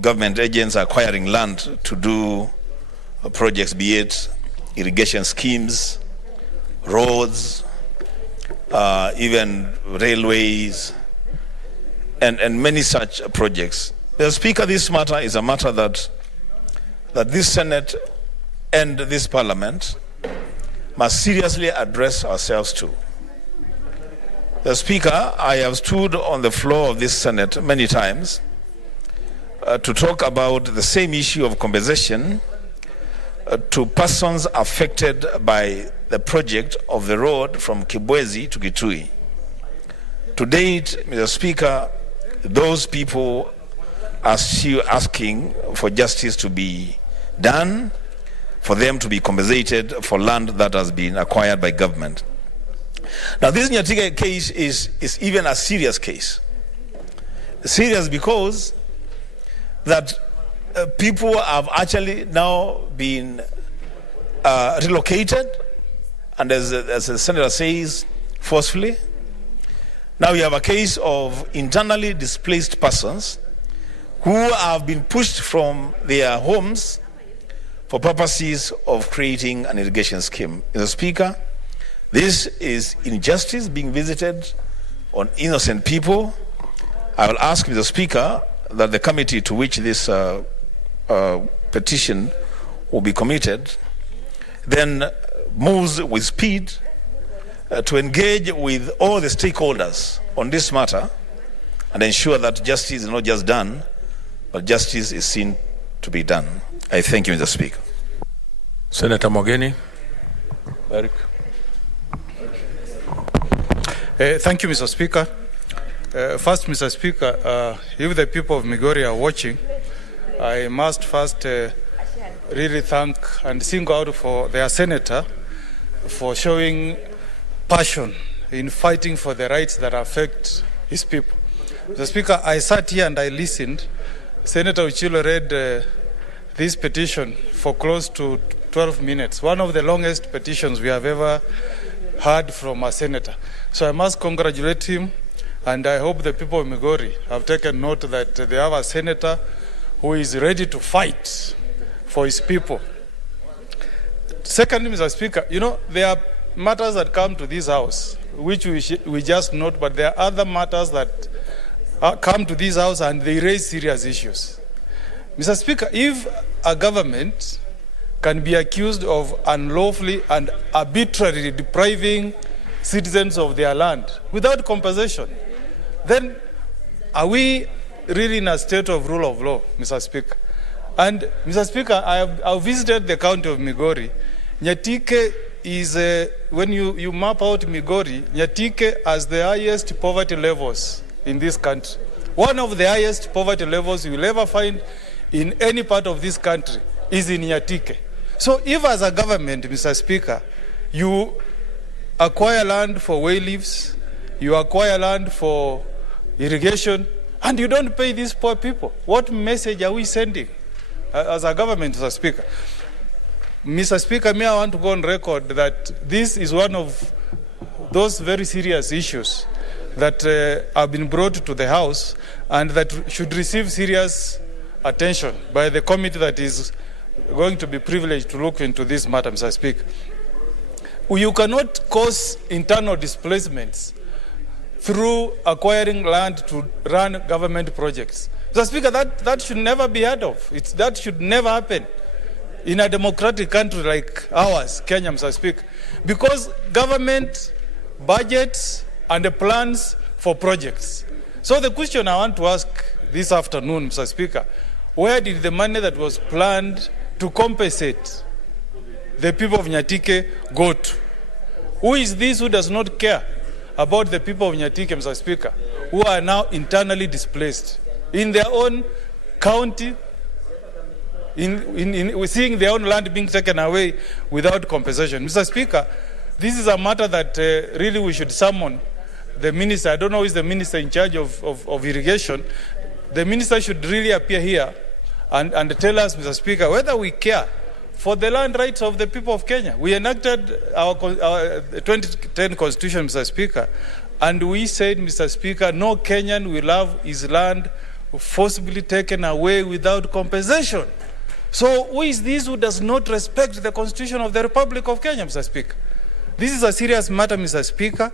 government agents are acquiring land to do projects, be it irrigation schemes, roads, even railways, and many such projects. Mr. Speaker, this matter is a matter that this Senate and this Parliament must seriously address ourselves to. Mr. Speaker, I have stood on the floor of this Senate many times to talk about the same issue of compensation to persons affected by the project of the road from Kibwezi to Kitui. To date, Mr. Speaker, those people are still asking for justice to be done, for them to be compensated for land that has been acquired by government. Now, this Nyatika case is even a serious case. Serious because that people have actually now been relocated, and as the Senator says, forcefully. Now we have a case of internally displaced persons who have been pushed from their homes for purposes of creating an irrigation scheme. Mr. Speaker, this is injustice being visited on innocent people. I will ask Mr. Speaker that the committee to which this petition will be committed then moves with speed to engage with all the stakeholders on this matter and ensure that justice is not just done, but justice is seen to be done. I thank you, Mr. Speaker. Senator Mogeni. Eric. Thank you, Mr. Speaker. First, Mr. Speaker, if the people of Migori are watching, I must first really thank and single out for their senator for showing passion in fighting for the rights that affect his people. Mr. Speaker, I sat here and I listened. Senator Uchilo read this petition for close to 12 minutes, one of the longest petitions we have ever heard from a senator. So I must congratulate him, and I hope the people of Migori have taken note that they have a senator who is ready to fight for his people. Secondly, Mr. Speaker, you know, there are matters that come to this house, which we just note, but there are other matters that come to this house and they raise serious issues. Mr. Speaker, if a government can be accused of unlawfully and arbitrarily depriving citizens of their land without compensation, then are we really in a state of rule of law, Mr. Speaker? And, Mr. Speaker, I've visited the county of Migori. Nyatike is, when you map out Migori, Nyatike has the highest poverty levels in this country. One of the highest poverty levels you will ever find in any part of this country is in Nyatike. So if as a government, Mr. Speaker, you acquire land for way leaves, you acquire land for irrigation, and you don't pay these poor people, what message are we sending as a government, Mr. Speaker? Mr. Speaker, may I want to go on record that this is one of those very serious issues that have been brought to the House and that should receive serious attention by the committee that is going to be privileged to look into this matter, Mr. Speaker. You cannot cause internal displacements through acquiring land to run government projects. Mr. Speaker, that should never be heard of. That should never happen in a democratic country like ours, Kenya, Mr. Speaker, because government budgets and the plans for projects. So the question I want to ask this afternoon, Mr. Speaker, where did the money that was planned to compensate the people of Nyatike go to? Who is this who does not care about the people of Nyatike, Mr. Speaker, who are now internally displaced in their own county, in seeing their own land being taken away without compensation. Mr. Speaker, this is a matter that really we should summon the minister. I don't know who is the minister in charge of irrigation. The minister should really appear here and tell us, Mr. Speaker, whether we care for the land rights of the people of Kenya. We enacted our 2010 Constitution, Mr. Speaker, and we said, Mr. Speaker, no Kenyan will have his land forcibly taken away without compensation. So who is this who does not respect the Constitution of the Republic of Kenya, Mr. Speaker? This is a serious matter, Mr. Speaker,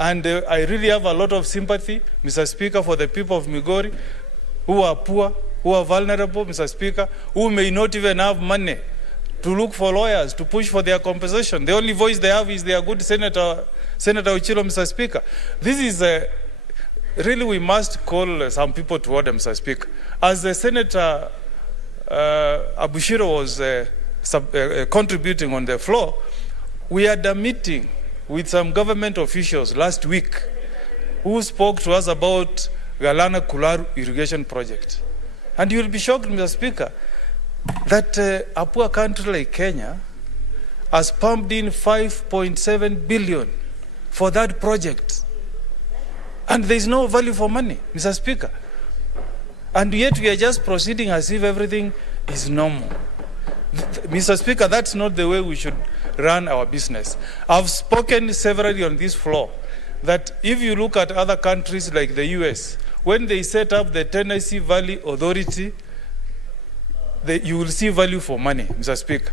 and I really have a lot of sympathy, Mr. Speaker, for the people of Migori who are poor, who are vulnerable, Mr. Speaker, who may not even have money to look for lawyers, to push for their compensation. The only voice they have is their good Senator Uchilo, Mr. Speaker. This is really, we must call some people to order, Mr. Speaker. As the Senator Abushiro was contributing on the floor, we had a meeting with some government officials last week who spoke to us about Galana Kularu irrigation project. And you'll be shocked, Mr. Speaker, that a poor country like Kenya has pumped in 5.7 billion for that project. And there is no value for money, Mr. Speaker. And yet we are just proceeding as if everything is normal. Mr. Speaker, that's not the way we should run our business. I've spoken severally on this floor that if you look at other countries like the US, when they set up the Tennessee Valley Authority, you will see value for money, Mr. Speaker.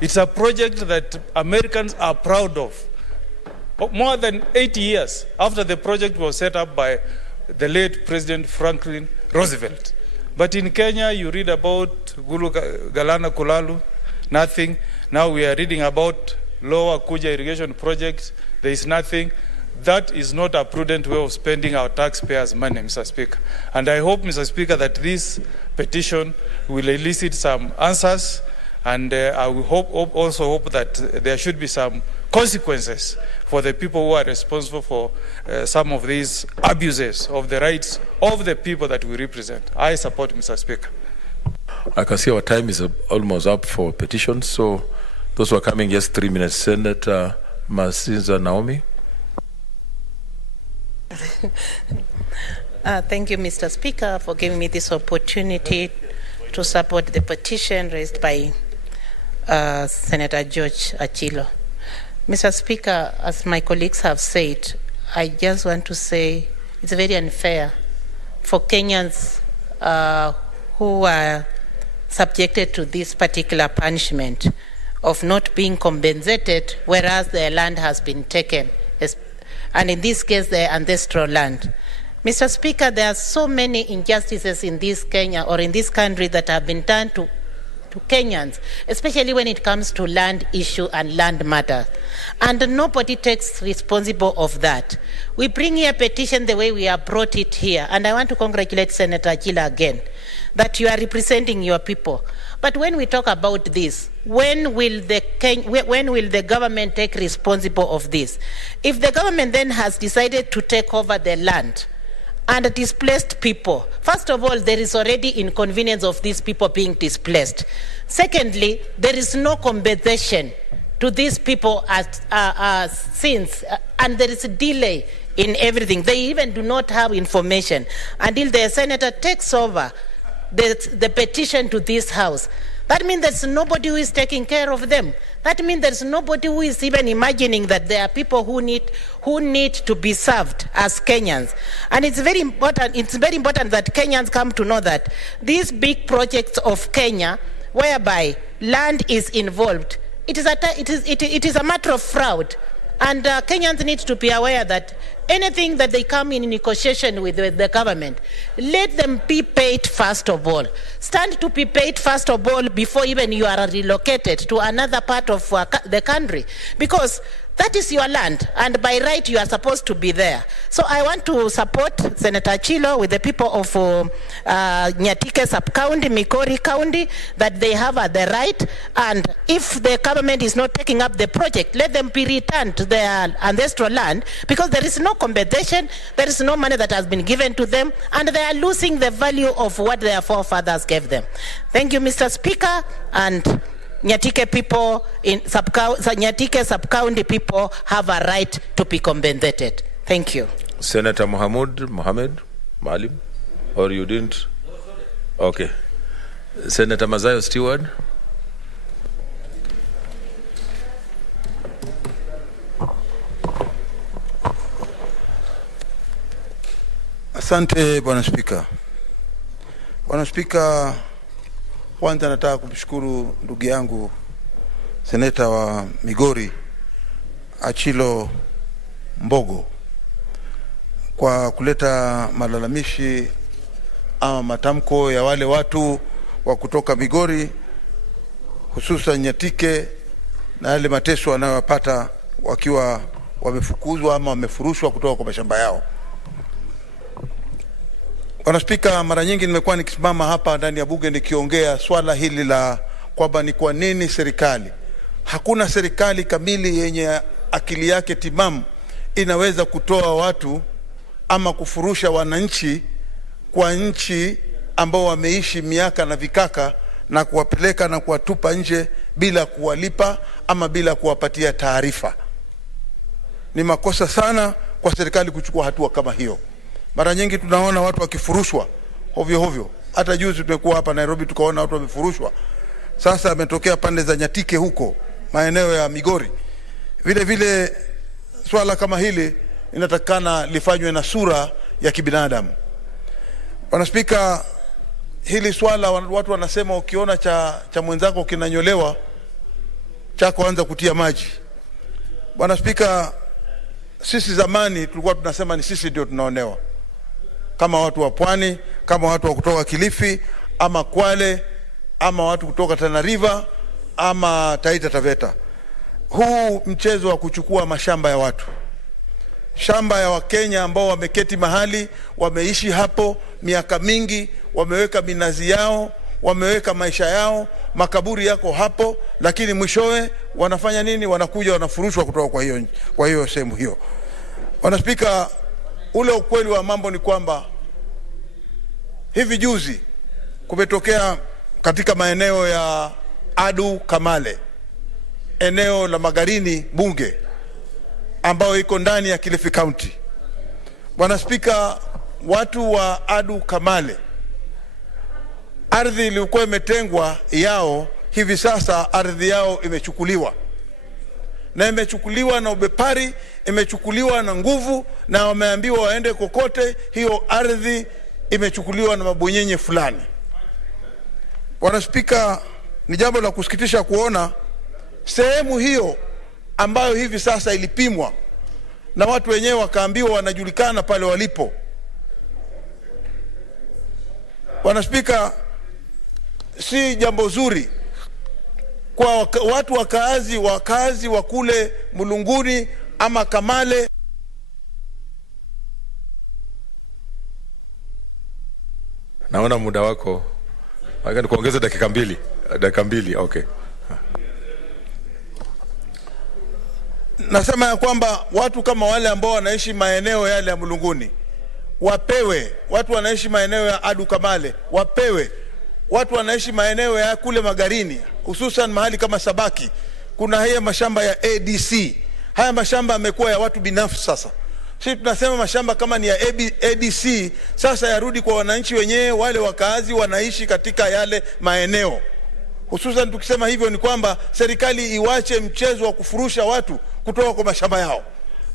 It's a project that Americans are proud of. More than 80 years after the project was set up by the late President Franklin Roosevelt. But in Kenya, you read about Galana Kulalu, nothing. Now we are reading about Lower Kuja irrigation project. There is nothing. That is not a prudent way of spending our taxpayers' money, Mr. Speaker. And I hope, Mr. Speaker, that this petition will elicit some answers. And I will also hope that there should be some consequences for the people who are responsible for some of these abuses of the rights of the people that we represent. I support, Mr. Speaker. I can see our time is almost up for petitions, so those who are coming, just 3 minutes. Senator Masinza Naomi. Thank you, Mr. Speaker, for giving me this opportunity to support the petition raised by Senator George Achilo. Mr. Speaker, as my colleagues have said, I just want to say it's very unfair for Kenyans who are subjected to this particular punishment of not being compensated, whereas their land has been taken, and in this case, their ancestral land. Mr. Speaker, there are so many injustices in this Kenya or in this country that have been done to Kenyans, especially when it comes to land issue and land matter. And nobody takes responsible of that. We bring here a petition the way we have brought it here. And I want to congratulate Senator Achila again, that you are representing your people. But when we talk about this, when will the government take responsible of this? If the government then has decided to take over the land, and displaced people. First of all, there is already inconvenience of these people being displaced. Secondly, there is no compensation to these people since, and there is a delay in everything. They even do not have information until the senator takes over the petition to this house. That means there's nobody who is taking care of them. That means there's nobody who is even imagining that there are people who need to be served as Kenyans. And it's very important that Kenyans come to know that these big projects of Kenya, whereby land is involved, it is a matter of fraud. And Kenyans need to be aware that anything that they come in negotiation with the government, let them be paid first of all. Stand to be paid first of all before even you are relocated to another part of the country. Because That is your land, and by right you are supposed to be there. So I want to support Senator Chilo with the people of Nyatike sub-county, Migori County, that they have the right, and if the government is not taking up the project, let them be returned to their ancestral land, because there is no compensation, there is no money that has been given to them, and they are losing the value of what their forefathers gave them. Thank you, Mr. Speaker, and Nyatike people in Nyatike sub-county people have a right to be compensated. Thank you. Senator Mohammed Maalim, or you didn't? Okay. Senator Mazayo Stewart. Asante Bwana Spika. Bwana Spika, kwanza nataka kumshukuru ndugu yangu seneta wa Migori Achilo Mbogo kwa kuleta malalamishi ama matamko ya wale watu wa kutoka Migori, hususan Nyatike, na yale mateso wanayopata wakiwa wamefukuzwa ama wamefurushwa kutoka kwa mashamba yao. Bwana Spika, mara nyingi nimekuwa nikisimama hapa ndani ya bunge nikiongea swala hili la kwamba ni kwa nini hakuna serikali kamili yenye akili yake timamu inaweza kutoa watu ama kufurusha wananchi kwa nchi ambao wameishi miaka na vikaka na kuwapeleka na kuwatupa nje bila kuwalipa ama bila kuwapatia taarifa. Ni makosa sana kwa serikali kuchukua hatua kama hiyo. Mara nyingi tunaona watu wakifurushwa hovyo. Hata juzi tumekuwa hapa Nairobi tukaona watu wamefurushwa. Sasa ametokea pande za Nyatike huko, maeneo ya Migori. Vile vile swala kama hili inatakana lifanywe na sura ya kibinadamu. Bwana Spika, hili swala watu wanasema ukiona cha mwenzako kinanyolewa chako anza kutia maji. Bwana Spika, sisi zamani tulikuwa tunasema ni sisi ndio tunaonewa, kama watu wa Pwani, kama watu wa kutoka Kilifi ama Kwale ama watu kutoka Tana River ama Taita Taveta. Huu mchezo wa kuchukua mashamba ya watu, shamba ya Wakenya ambao wameketi mahali, wameishi hapo miaka mingi, wameweka minazi yao, wameweka maisha yao, makaburi yako hapo, lakini mwishowe wanafanya nini? Wanakuja wanafurushwa kutoka kwa hiyo sehemu hiyo. Bwana Spika, ule ukweli wa mambo ni kwamba hivi juzi kumetokea katika maeneo ya Adu Kamale, eneo la Magarini bunge ambao iko ndani ya Kilifi County. Bwana Spika, watu wa Adu Kamale, ardhi ilikuwa imetengwa yao, hivi sasa ardhi yao imechukuliwa. Na imechukuliwa na ubepari, imechukuliwa na nguvu, na wameambiwa waende kokote, hiyo ardhi imechukuliwa na mabwenyenye fulani. Bwana Spika, ni jambo la kusikitisha kuona sehemu hiyo ambayo hivi sasa ilipimwa na watu wenyewe wakaambiwa wanajulikana pale walipo. Bwana Spika, si jambo zuri kwa watu wakazi wa kule Mulunguni ama Kamale. Naona muda wako, nataka nikuongeze dakika mbili. Okay. Nasema ya kwamba watu kama wale ambao wanaishi maeneo yale ya Mulunguni wapewe, watu wanaishi maeneo ya Adu Kamale wapewe, watu wanaishi maeneo ya kule Magarini, hususan mahali kama Sabaki kuna haya mashamba ya ADC. Haya mashamba yamekuwa ya watu binafsi sasa. Sisi tunasema mashamba kama ni ya ADC sasa yarudi kwa wananchi wenyewe, wale wakazi wanaishi katika yale maeneo. Hususan tukisema hivyo ni kwamba serikali iwache mchezo wa kufurusha watu kutoka kwa mashamba yao,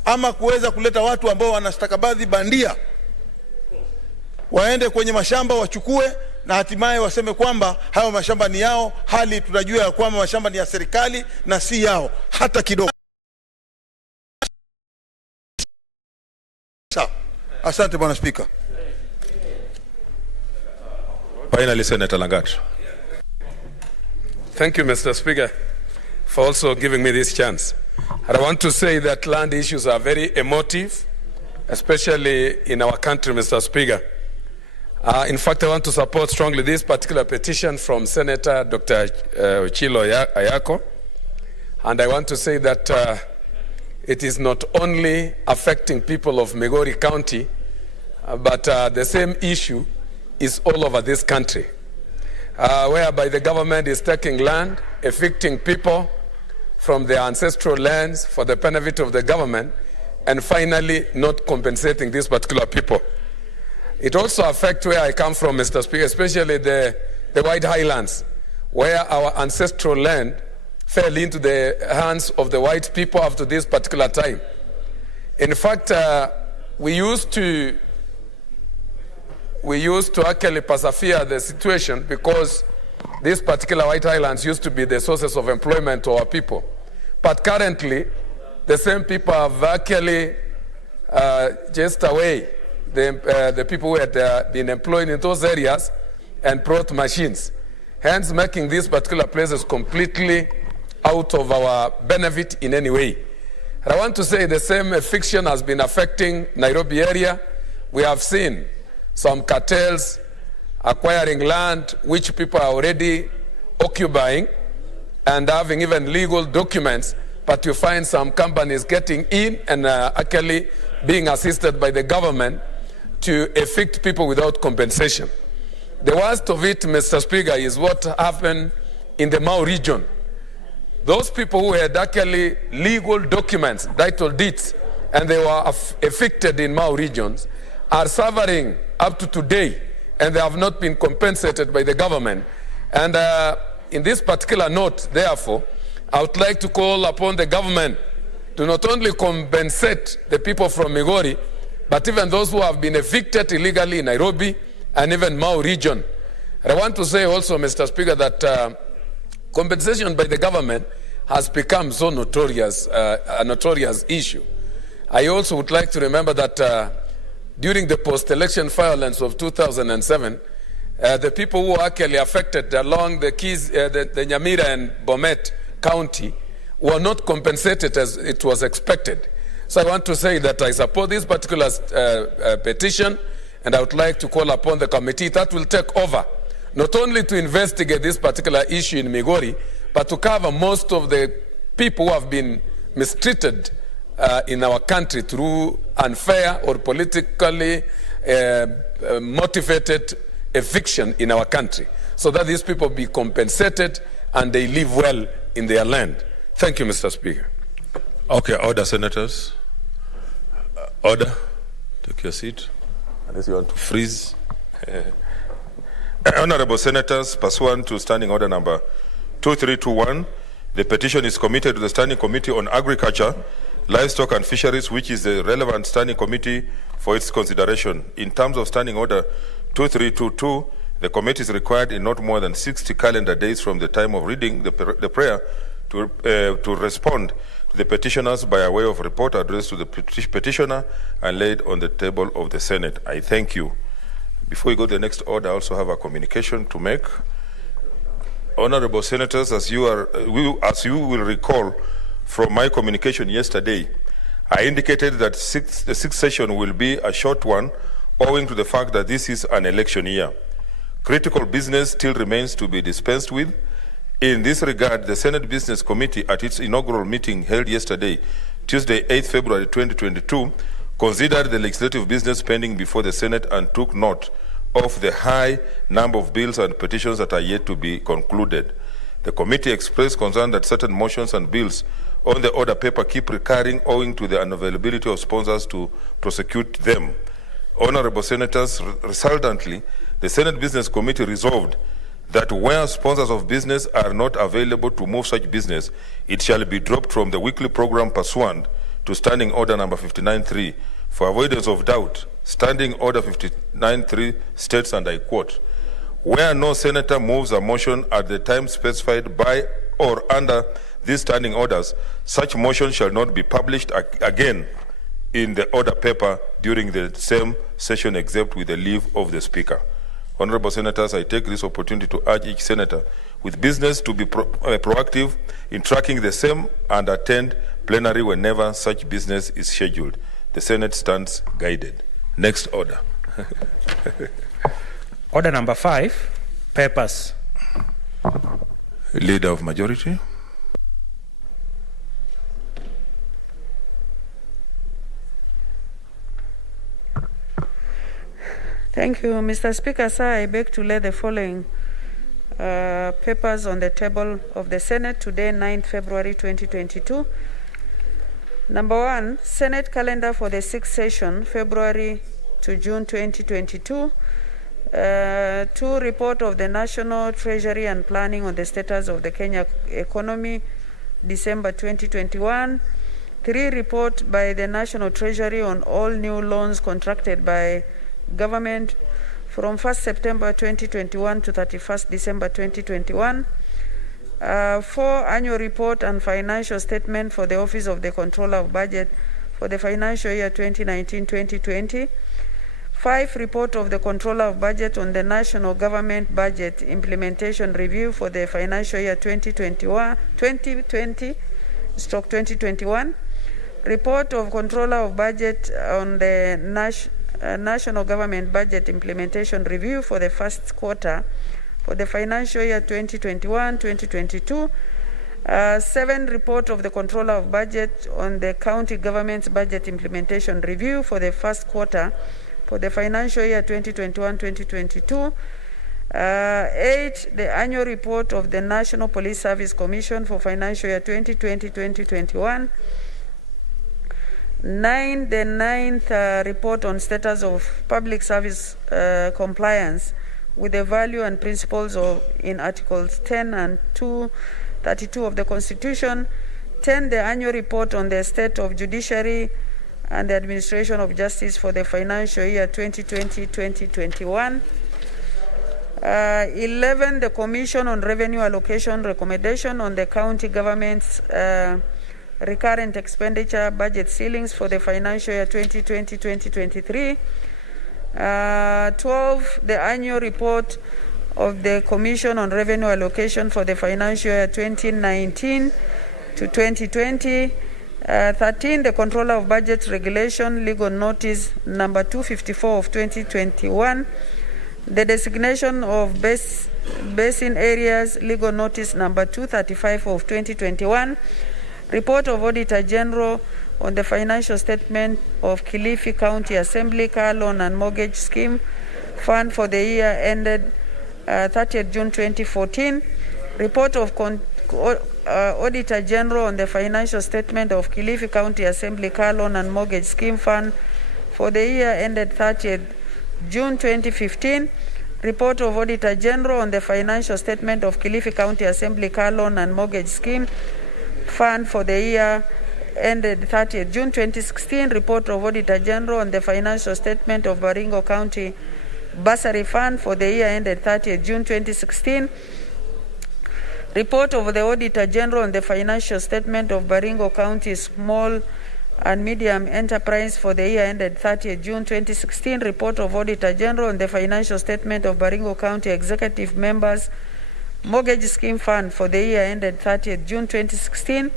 ama kuweza kuleta watu ambao wanastakabadhi bandia waende kwenye mashamba wachukue na hatimaye waseme kwamba hayo mashamba ni yao, hali tunajua ya kwamba mashamba ni ya serikali na si yao hata kidogo. Asante Bwana Spika. Finally, Senator Langat. Thank you, Mr. Speaker, for also giving me this chance. And I want to say that land issues are very emotive, especially in our country, Mr. Speaker. In fact, I want to support strongly this particular petition from Senator Dr. Chilo Ayako. And I want to say that it is not only affecting people of Migori County, but the same issue is all over this country, whereby the government is taking land, evicting people from their ancestral lands for the benefit of the government, and finally not compensating these particular people. It also affects where I come from, Mr. Speaker, especially the White Highlands, where our ancestral land fell into the hands of the white people up to this particular time. In fact, we used to actually persevere the situation because these particular White Highlands used to be the sources of employment to our people. But currently, the same people have actually chased away the people who had been employed in those areas and brought machines, hence making these particular places completely out of our benefit in any way. And I want to say the same eviction has been affecting Nairobi area. We have seen some cartels acquiring land which people are already occupying and having even legal documents, but you find some companies getting in and actually being assisted by the government to evict people without compensation. The worst of it, Mr. Speaker, is what happened in the Mau region. Those people who had actually legal documents, title deeds, and they were evicted in Mau regions, are suffering up to today, and they have not been compensated by the government. And in this particular note, therefore, I would like to call upon the government to not only compensate the people from Migori, but even those who have been evicted illegally in Nairobi and even Mau region. And I want to say also, Mr. Speaker, that compensation by the government has become so notorious, a notorious issue. I also would like to remember that during the post-election violence of 2007, the people who were actually affected along the Nyamira and Bomet County were not compensated as it was expected. So I want to say that I support this particular petition, and I would like to call upon the committee that will take over, not only to investigate this particular issue in Migori, but to cover most of the people who have been mistreated in our country through unfair or politically motivated eviction in our country, so that these people be compensated and they live well in their land. Thank you, Mr. Speaker. Okay, order, senators. Order. Take your seat. Unless you want to freeze. Honorable senators, pursuant to Standing Order number 2321, the petition is committed to the Standing Committee on Agriculture, Livestock and Fisheries, which is the relevant standing committee for its consideration. In terms of Standing Order 2322, the committee is required in not more than 60 calendar days from the time of reading the prayer to respond to the petitioners by a way of report addressed to the petitioner and laid on the table of the Senate. I thank you. Before we go to the next order, I also have a communication to make. Honorable senators, as you will recall from my communication yesterday, I indicated that the sixth session will be a short one, owing to the fact that this is an election year. Critical business still remains to be dispensed with. In this regard, the Senate Business Committee, at its inaugural meeting held yesterday, Tuesday, 8th February 2022, considered the legislative business pending before the Senate and took note of the high number of bills and petitions that are yet to be concluded. The committee expressed concern that certain motions and bills on the order paper keep recurring owing to the unavailability of sponsors to prosecute them. Honorable senators, resultantly, the Senate Business Committee resolved that where sponsors of business are not available to move such business, it shall be dropped from the weekly program pursuant to Standing Order number 59.3. For avoidance of doubt, Standing Order 59.3 states, and I quote, "Where no senator moves a motion at the time specified by or under these standing orders, such motion shall not be published again in the order paper during the same session except with the leave of the Speaker." Honorable senators, I take this opportunity to urge each senator with business to be proactive in tracking the same and attend plenary whenever such business is scheduled. The Senate stands guided. Next order. Order number 5, papers. Leader of majority. Thank you, Mr. Speaker. Sir, I beg to lay the following papers on the table of the Senate today, 9th February 2022. Number 1, Senate calendar for the 6th session, February to June 2022. 2, report of the National Treasury and Planning on the status of the Kenya economy, December 2021. 3, report by the National Treasury on all new loans contracted by government from 1st September 2021 to 31st December 2021. 4, annual report and financial statement for the Office of the Controller of Budget for the financial year 2019-2020. 5, report of the Controller of Budget on the National Government Budget Implementation Review for the financial year 2020/2021. Report of Controller of Budget on the National Government Budget Implementation Review for the first quarter for the financial year 2021-2022. 7, report of the Controller of Budget on the County Government's Budget Implementation Review for the first quarter for the financial year 2021-2022. 8, the annual report of the National Police Service Commission for financial year 2020-2021. 9, the 9th report on status of public service compliance with the value and principles of in Articles 10 and 232 of the Constitution. 10, the annual report on the state of judiciary and the administration of justice for the financial year 2020-2021. 11, the Commission on Revenue Allocation recommendation on the county government's recurrent expenditure budget ceilings for the financial year 2020-2023. 12, the annual report of the Commission on Revenue Allocation for the financial year 2019 to 2020. 13, the Controller of Budget Regulation Legal Notice number 254 of 2021. The designation of basin areas Legal Notice number 235 of 2021. Report of Auditor General on the financial statement of Kilifi County Assembly Car Loan and Mortgage Scheme Fund for the year ended 30th June 2014. Report of Auditor General on the financial statement of Kilifi County Assembly Car Loan and Mortgage Scheme Fund for the year ended 30th June 2015. Report of Auditor General on the financial statement of Kilifi County Assembly Car Loan and Mortgage Scheme Fund for the year ended 30th June 2016. Report of Auditor General on the financial statement of Baringo County Bursary Fund for the year ended 30th June 2016. Report of the Auditor General on the financial statement of Baringo County Small and Medium Enterprise for the year ended 30th June 2016. Report of Auditor General on the financial statement of Baringo County Executive Members Mortgage Scheme Fund for the year ended 30th June 2016.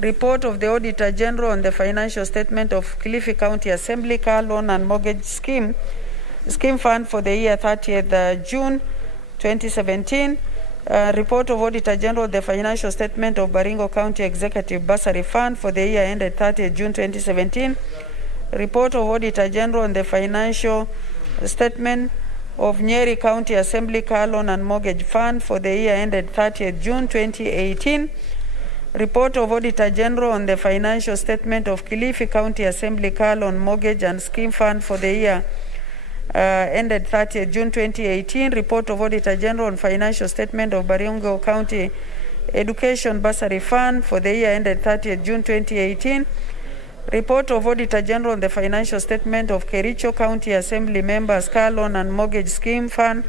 Report of the Auditor General on the financial statement of Kilifi County Assembly Car Loan and Mortgage Scheme Fund for the year 30th June 2017. Report of Auditor General, the financial statement of Baringo County Executive Bursary Fund for the year ended 30th June 2017. Report of Auditor General on the financial statement of Nyeri County Assembly Car Loan and Mortgage Fund for the year ended 30th June 2018. Report of Auditor General on the financial statement of Kilifi County Assembly Car Loan Mortgage and Scheme Fund for the year ended 30th June 2018. Report of Auditor General on financial statement of Baringo County Education Bursary Fund for the year ended 30th June 2018. Report of Auditor General on the financial statement of Kericho County Assembly Members Car Loan and Mortgage Scheme Fund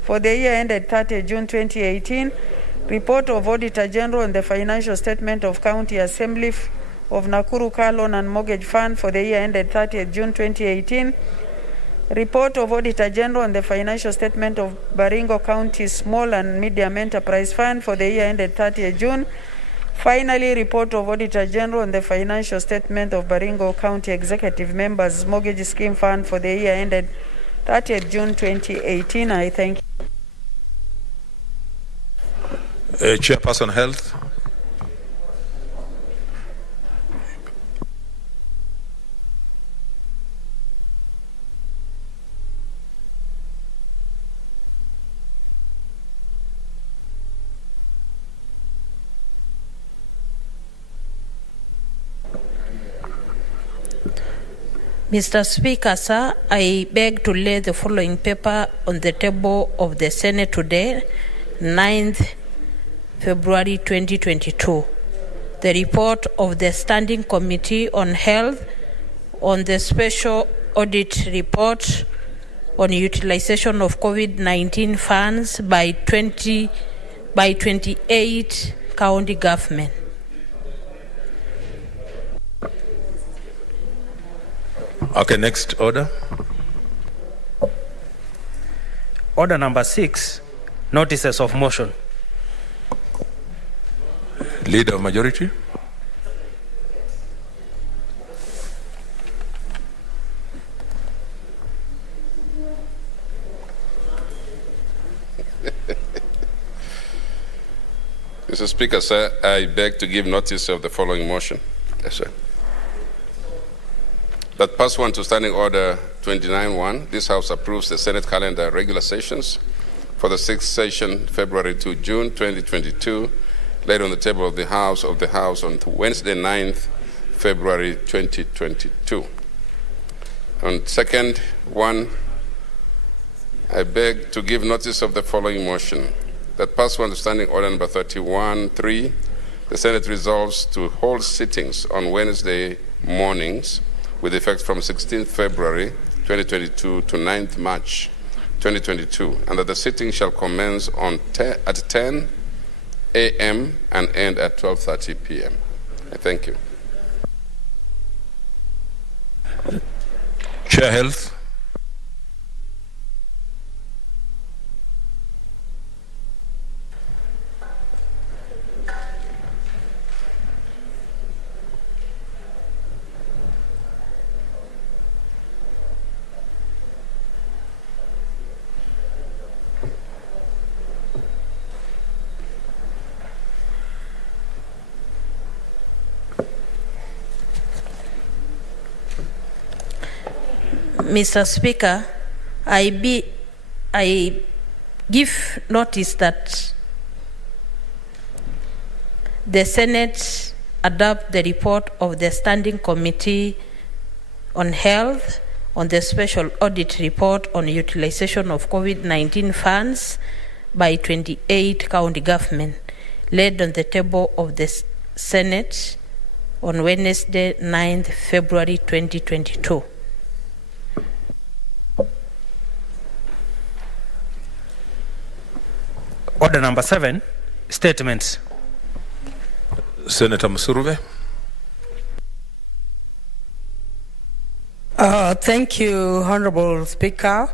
for the year ended 30th June 2018. Report of Auditor General on the financial statement of County Assembly of Nakuru Car Loan and Mortgage Fund for the year ended 30th June 2018. Report of Auditor General on the financial statement of Baringo County Small and Medium Enterprise Fund for the year ended 30th June. Finally, report of Auditor General on the financial statement of Baringo County Executive Members Mortgage Scheme Fund for the year ended 30th June 2018. I thank you. Chairperson Health. Mr. Speaker, sir, I beg to lay the following paper on the table of the Senate today, 9th February 2022. The report of the Standing Committee on Health on the Special Audit Report on utilization of COVID-19 funds by 28 county government. Okay, next order. Order number 6, notices of motion. Leader of majority. Mr. Speaker, sir, I beg to give notice of the following motion. Yes, sir. That pursuant to Standing Order 29-1, this House approves the Senate calendar regular sessions for the 6th session, February to June 2022, laid on the table of the House on Wednesday, 9th February 2022. On second one, I beg to give notice of the following motion. That pursuant to Standing Order number 31-3, the Senate resolves to hold sittings on Wednesday mornings with effect from 16th February 2022 to 9th March 2022, and that the sitting shall commence at 10 a.m. and end at 12:30 p.m. I thank you. Chair Health. Mr. Speaker, I give notice that the Senate adopt the report of the Standing Committee on Health on the Special Audit Report on utilization of COVID-19 funds by 28 county government, laid on the table of the Senate on Wednesday, 9th February 2022. Order number 7, statements. Senator Musuruve. Thank you, Honorable Speaker,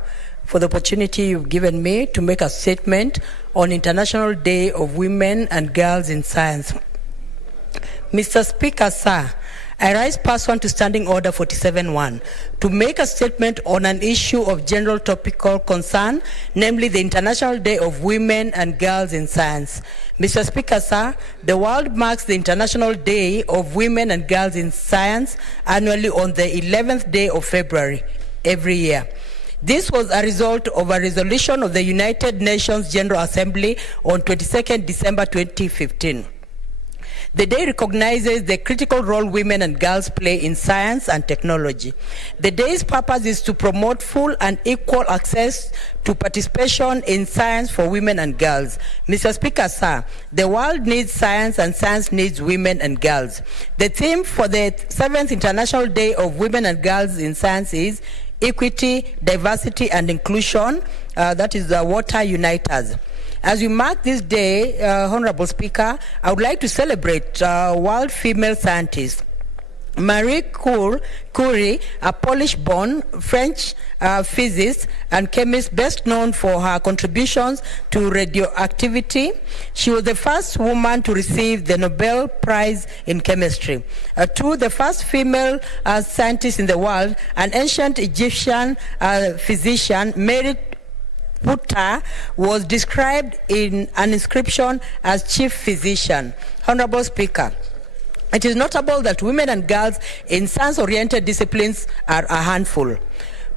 for the opportunity you've given me to make a statement on International Day of Women and Girls in Science. Mr. Speaker, sir, I rise pursuant to Standing Order 47-1 to make a statement on an issue of general topical concern, namely the International Day of Women and Girls in Science. Mr. Speaker, sir, the world marks the International Day of Women and Girls in Science annually on the 11th day of February every year. This was a result of a resolution of the United Nations General Assembly on 22nd December 2015. The day recognizes the critical role women and girls play in science and technology. The day's purpose is to promote full and equal access to participation in science for women and girls. Mr. Speaker, sir, the world needs science and science needs women and girls. The theme for the 7th International Day of Women and Girls in Science is Equity, Diversity and Inclusion. That is the Water Uniters. As we mark this day, Honorable Speaker, I would like to celebrate World Female Scientists. Marie Curie, a Polish-born French physicist and chemist best known for her contributions to radioactivity. She was the first woman to receive the Nobel Prize in Chemistry. 2, the first female scientist in the world, an ancient Egyptian physician, Mary Puta, was described in an inscription as chief physician. Honorable Speaker, it is notable that women and girls in science-oriented disciplines are a handful.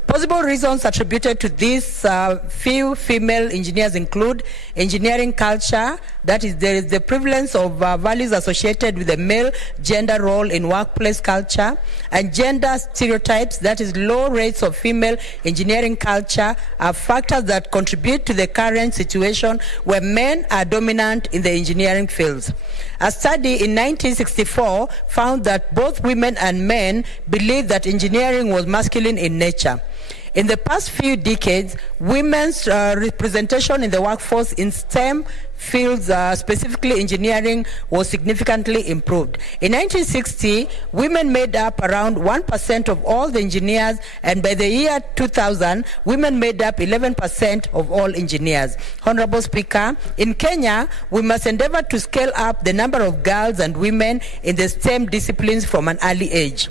Possible reasons attributed to these few female engineers include engineering culture, that is, there is the prevalence of values associated with the male gender role in workplace culture, and gender stereotypes, that is, low rates of female engineering culture, are factors that contribute to the current situation where men are dominant in the engineering fields. A study in 1964 found that both women and men believed that engineering was masculine in nature. In the past few decades, women's representation in the workforce in STEM fields, specifically engineering, was significantly improved. In 1960, women made up around 1% of all the engineers, and by the year 2000, women made up 11% of all engineers. Honorable Speaker, in Kenya, we must endeavor to scale up the number of girls and women in the STEM disciplines from an early age.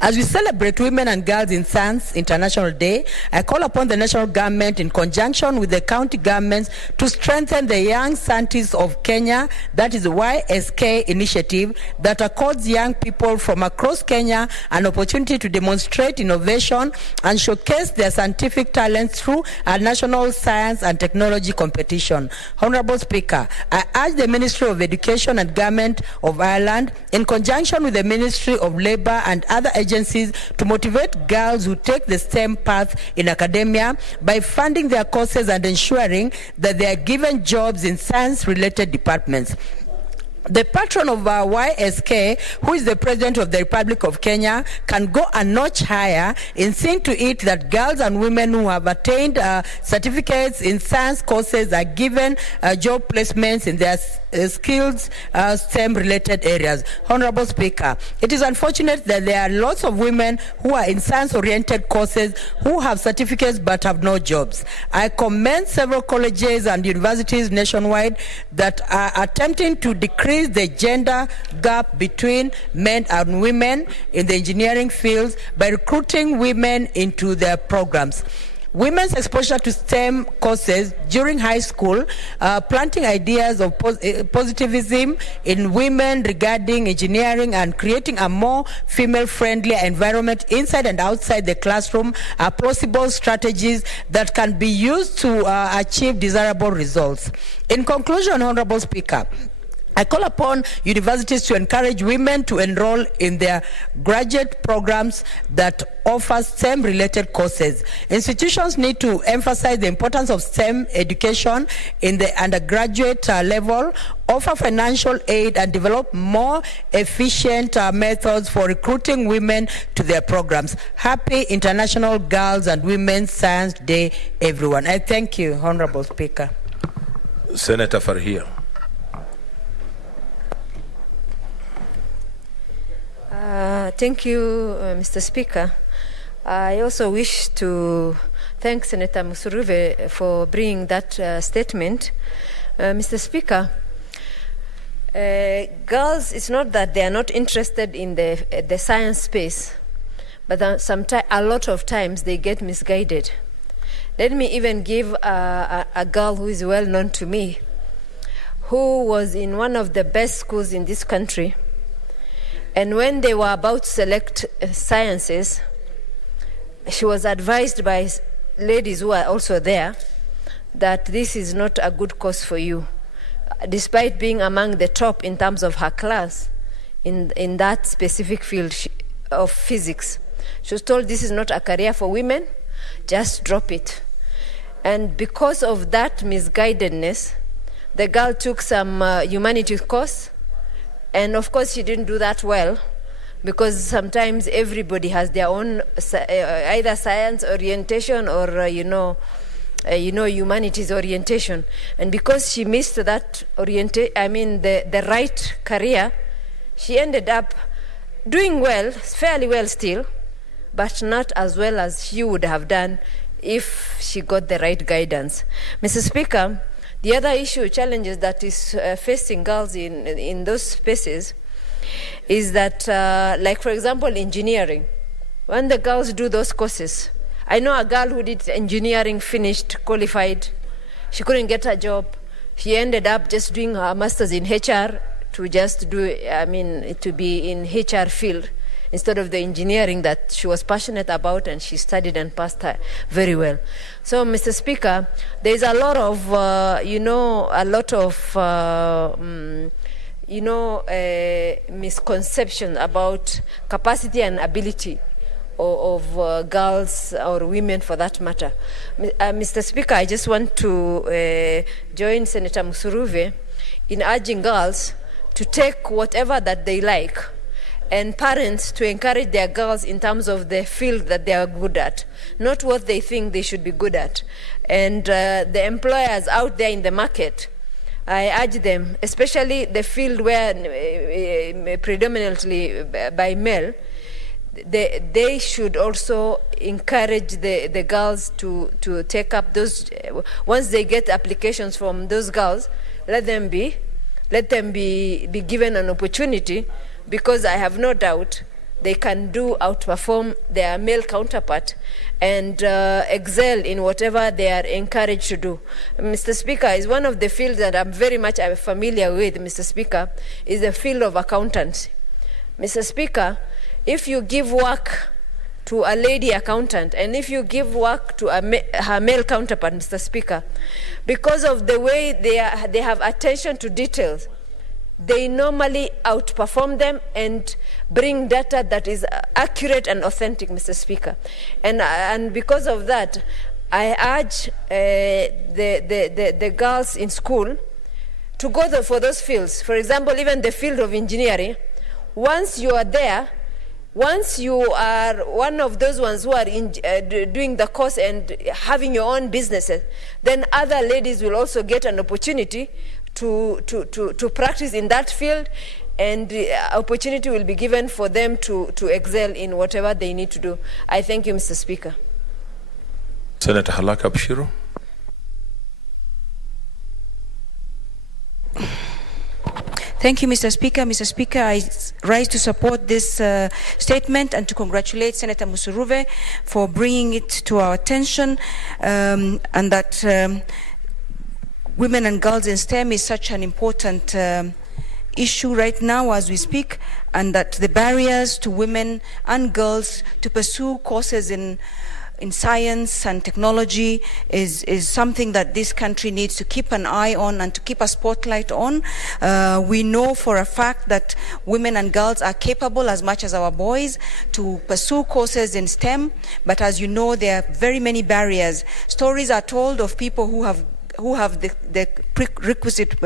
As we celebrate Women and Girls in Science International Day, I call upon the national government in conjunction with the county governments to strengthen the Young Scientists of Kenya, that is the YSK initiative, that accords young people from across Kenya an opportunity to demonstrate innovation and showcase their scientific talents through a national science and technology competition. Honorable Speaker, I urge the Ministry of Education and Government of Ireland, in conjunction with the Ministry of Labour and other agencies, to motivate girls who take the STEM path in academia by funding their courses and ensuring that they are given jobs in science-related departments. The patron of YSK, who is the President of the Republic of Kenya, can go a notch higher in seeing to it that girls and women who have attained certificates in science courses are given job placements in their skills STEM-related areas. Honorable Speaker, it is unfortunate that there are lots of women who are in science-oriented courses who have certificates but have no jobs. I commend several colleges and universities nationwide that are attempting to decrease the gender gap between men and women in the engineering fields by recruiting women into their programs. Women's exposure to STEM courses during high school, planting ideas of positivism in women regarding engineering and creating a more female-friendly environment inside and outside the classroom are plausible strategies that can be used to achieve desirable results. In conclusion, Honorable Speaker, I call upon universities to encourage women to enroll in their graduate programs that offer STEM-related courses. Institutions need to emphasize the importance of STEM education in the undergraduate level, offer financial aid, and develop more efficient methods for recruiting women to their programs. Happy International Girls and Women's Science Day, everyone. I thank you, Honorable Speaker. Senator Farhia. Thank you, Mr. Speaker. I also wish to thank Senator Musuruve for bringing that statement. Mr. Speaker, girls, it's not that they are not interested in the science space, but a lot of times they get misguided. Let me even give a girl who is well known to me, who was in one of the best schools in this country. And when they were about to select sciences, she was advised by ladies who are also there that this is not a good course for you. Despite being among the top in terms of her class in that specific field of physics, she was told this is not a career for women, just drop it. And because of that misguidedness, the girl took some humanities course. And of course, she didn't do that well, because sometimes everybody has their own either science orientation or humanities orientation. And because she missed that the right career, she ended up doing well, fairly well still, but not as well as she would have done if she got the right guidance. Mr. Speaker, the other challenges that is facing girls in those spaces is that, like for example, engineering. When the girls do those courses, I know a girl who did engineering, finished, qualified, she couldn't get a job. She ended up just doing her master's in HR to just to be in HR field instead of the engineering that she was passionate about, and she studied and passed her very well. So, Mr. Speaker, there is a lot of, misconception about capacity and ability of girls or women for that matter. Mr. Speaker, I just want to join Senator Musuruve in urging girls to take whatever that they like, and parents to encourage their girls in terms of the field that they are good at, not what they think they should be good at. And the employers out there in the market, I urge them, especially the field where predominantly by male, they should also encourage the girls to take up those. Once they get applications from those girls, let them be given an opportunity, because I have no doubt they can outperform their male counterpart and excel in whatever they are encouraged to do. Mr. Speaker, is one of the fields that I'm very much familiar with, Mr. Speaker, is the field of accountancy. Mr. Speaker, if you give work to a lady accountant, and if you give work to her male counterpart, Mr. Speaker, because of the way they have attention to details, they normally outperform them and bring data that is accurate and authentic, Mr. Speaker. And because of that, I urge the girls in school to go for those fields. For example, even the field of engineering. Once you are there, once you are one of those ones who are doing the course and having your own businesses, then other ladies will also get an opportunity to practice in that field, and the opportunity will be given for them to excel in whatever they need to do. I thank you, Mr. Speaker. Senator Halaka Bshiro. Thank you, Mr. Speaker. Mr. Speaker, I rise to support this statement and to congratulate Senator Musuruve for bringing it to our attention, and that women and girls in STEM is such an important issue right now as we speak, and that the barriers to women and girls to pursue courses in science and technology is something that this country needs to keep an eye on and to keep a spotlight on. We know for a fact that women and girls are capable as much as our boys to pursue courses in STEM, but as you know, there are very many barriers. Stories are told of people who have the prerequisite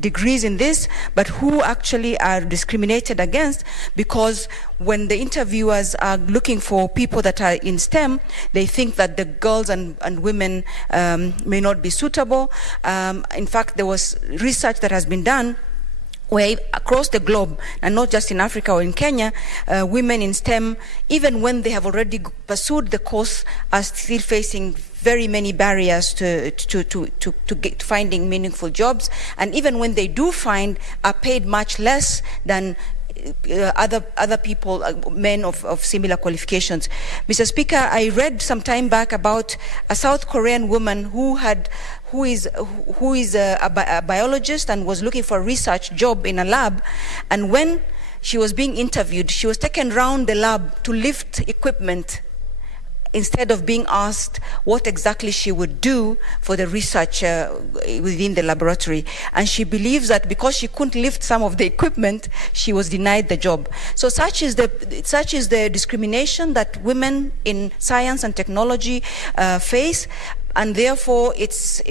degrees in this, but who actually are discriminated against, because when the interviewers are looking for people that are in STEM, they think that the girls and women may not be suitable. In fact, there was research that has been done where across the globe, and not just in Africa or in Kenya, women in STEM, even when they have already pursued the course, are still facing very many barriers to get finding meaningful jobs, and even when they do find, are paid much less than other people, men of similar qualifications. Mr. Speaker, I read some time back about a South Korean woman who is a biologist and was looking for a research job in a lab, and when she was being interviewed, she was taken around the lab to lift equipment instead of being asked what exactly she would do for the research within the laboratory. And she believes that because she couldn't lift some of the equipment, she was denied the job. So such is the discrimination that women in science and technology face. And therefore, it's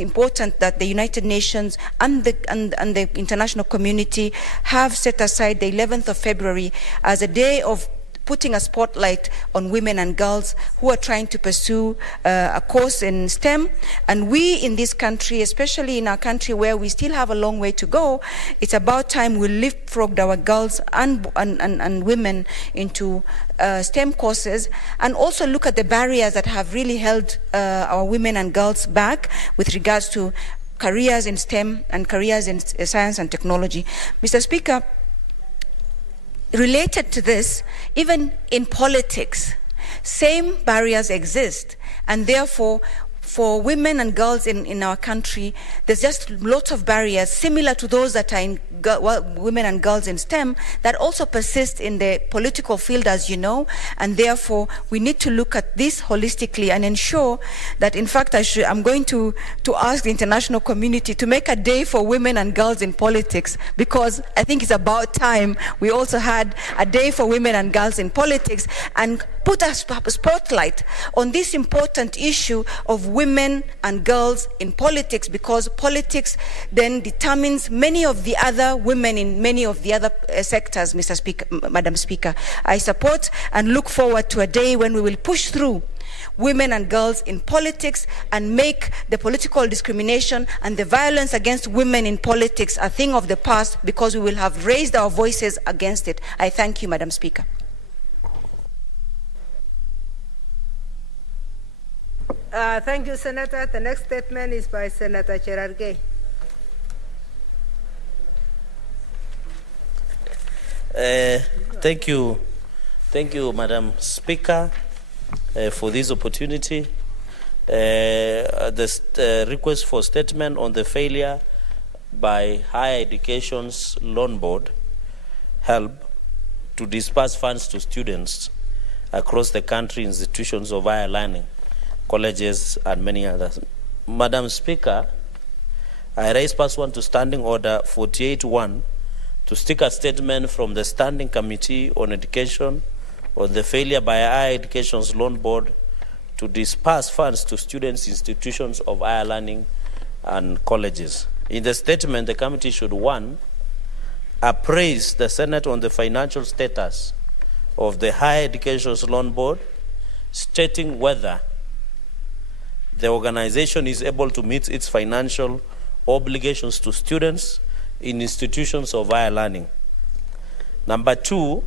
important that the United Nations and the international community have set aside the 11th of February as a day of putting a spotlight on women and girls who are trying to pursue a course in STEM. And we in this country, especially in our country where we still have a long way to go, it's about time we leapfrogged our girls and women into STEM courses, and also look at the barriers that have really held our women and girls back with regards to careers in STEM and careers in science and technology. Mr. Speaker, related to this, even in politics, same barriers exist, and therefore for women and girls in our country, there's just lots of barriers similar to those that are in women and girls in STEM that also persist in the political field, as you know, and therefore we need to look at this holistically and ensure that, in fact, I'm going to ask the international community to make a day for women and girls in politics, because I think it's about time we also had a day for women and girls in politics and put a spotlight on this important issue of women and girls in politics, because politics then determines many of the other women in many of the other sectors, Mr. Speaker, Madam Speaker. I support and look forward to a day when we will push through women and girls in politics and make the political discrimination and the violence against women in politics a thing of the past, because we will have raised our voices against it. I thank you, Madam Speaker. Thank you, Senator. The next statement is by Senator Cherargei. Thank you, Madam Speaker, for this opportunity. The request for statement on the failure by Higher Education's Loan Board, HELB, to disperse funds to students across the country, institutions of higher learning, colleges, and many others. Madam Speaker, I raise pursuant to Standing Order 48-1 to stick a statement from the Standing Committee on Education on the failure by Higher Education's Loan Board to disperse funds to students, institutions of higher learning, and colleges. In the statement, the committee should, 1, appraise the Senate on the financial status of the Higher Education's Loan Board, stating whether the organization is able to meet its financial obligations to students in institutions of higher learning. Number 2,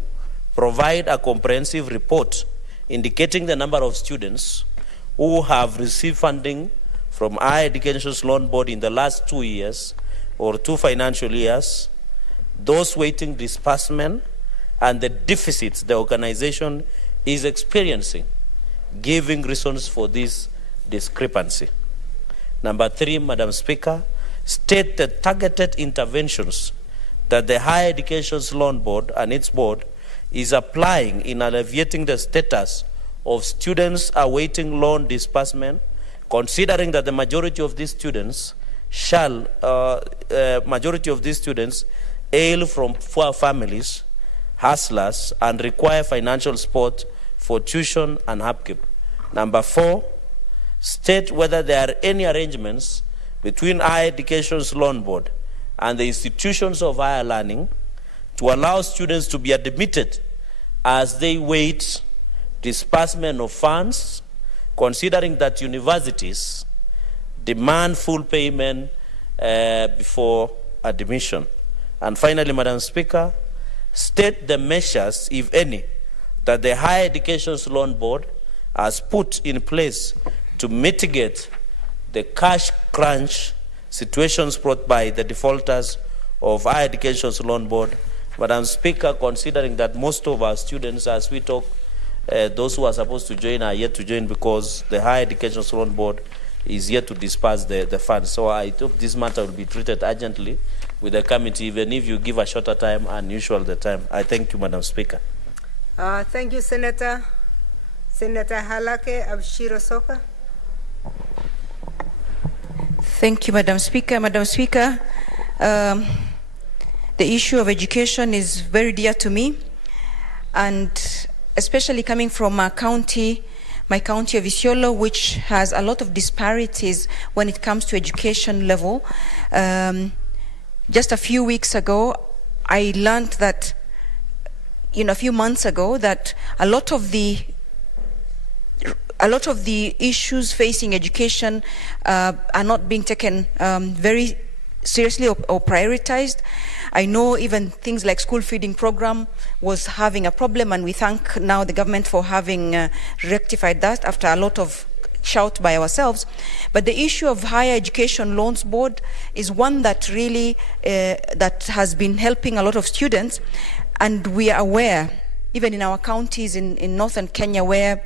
provide a comprehensive report indicating the number of students who have received funding from Higher Education's Loan Board in the last 2 years or 2 financial years, those waiting disbursement, and the deficits the organization is experiencing, giving reasons for this discrepancy. Number 3, Madam Speaker, state the targeted interventions that the Higher Education's Loan Board and its board is applying in alleviating the status of students awaiting loan disbursement, considering that the majority of these students hail from poor families, hustlers, and require financial support for tuition and upkeep. Number 4, state whether there are any arrangements between Higher Education's Loan Board and the institutions of higher learning to allow students to be admitted as they wait disbursement of funds, considering that universities demand full payment before admission. And finally, Madam Speaker, state the measures, if any, that the Higher Education's Loan Board has put in place to mitigate the cash crunch situations brought by the defaulters of Higher Education's Loan Board. Madam Speaker, considering that most of our students, as we talk, those who are supposed to join are yet to join because the Higher Education's Loan Board is yet to disperse the funds. So I hope this matter will be treated urgently with the committee, even if you give a shorter time and usual the time. I thank you, Madam Speaker. Thank you, Senator. Senator Halake Abshiro Soka. Thank you, Madam Speaker. Madam Speaker, the issue of education is very dear to me, and especially coming from my county of Isiolo, which has a lot of disparities when it comes to education level. Just a few weeks ago, I learned that a few months ago that a lot of the issues facing education are not being taken very seriously or prioritized. I know even things like school feeding program was having a problem, and we thank now the government for having rectified that after a lot of shout by ourselves. But the issue of higher education loans board is one that really that has been helping a lot of students, and we are aware, even in our counties in northern Kenya, where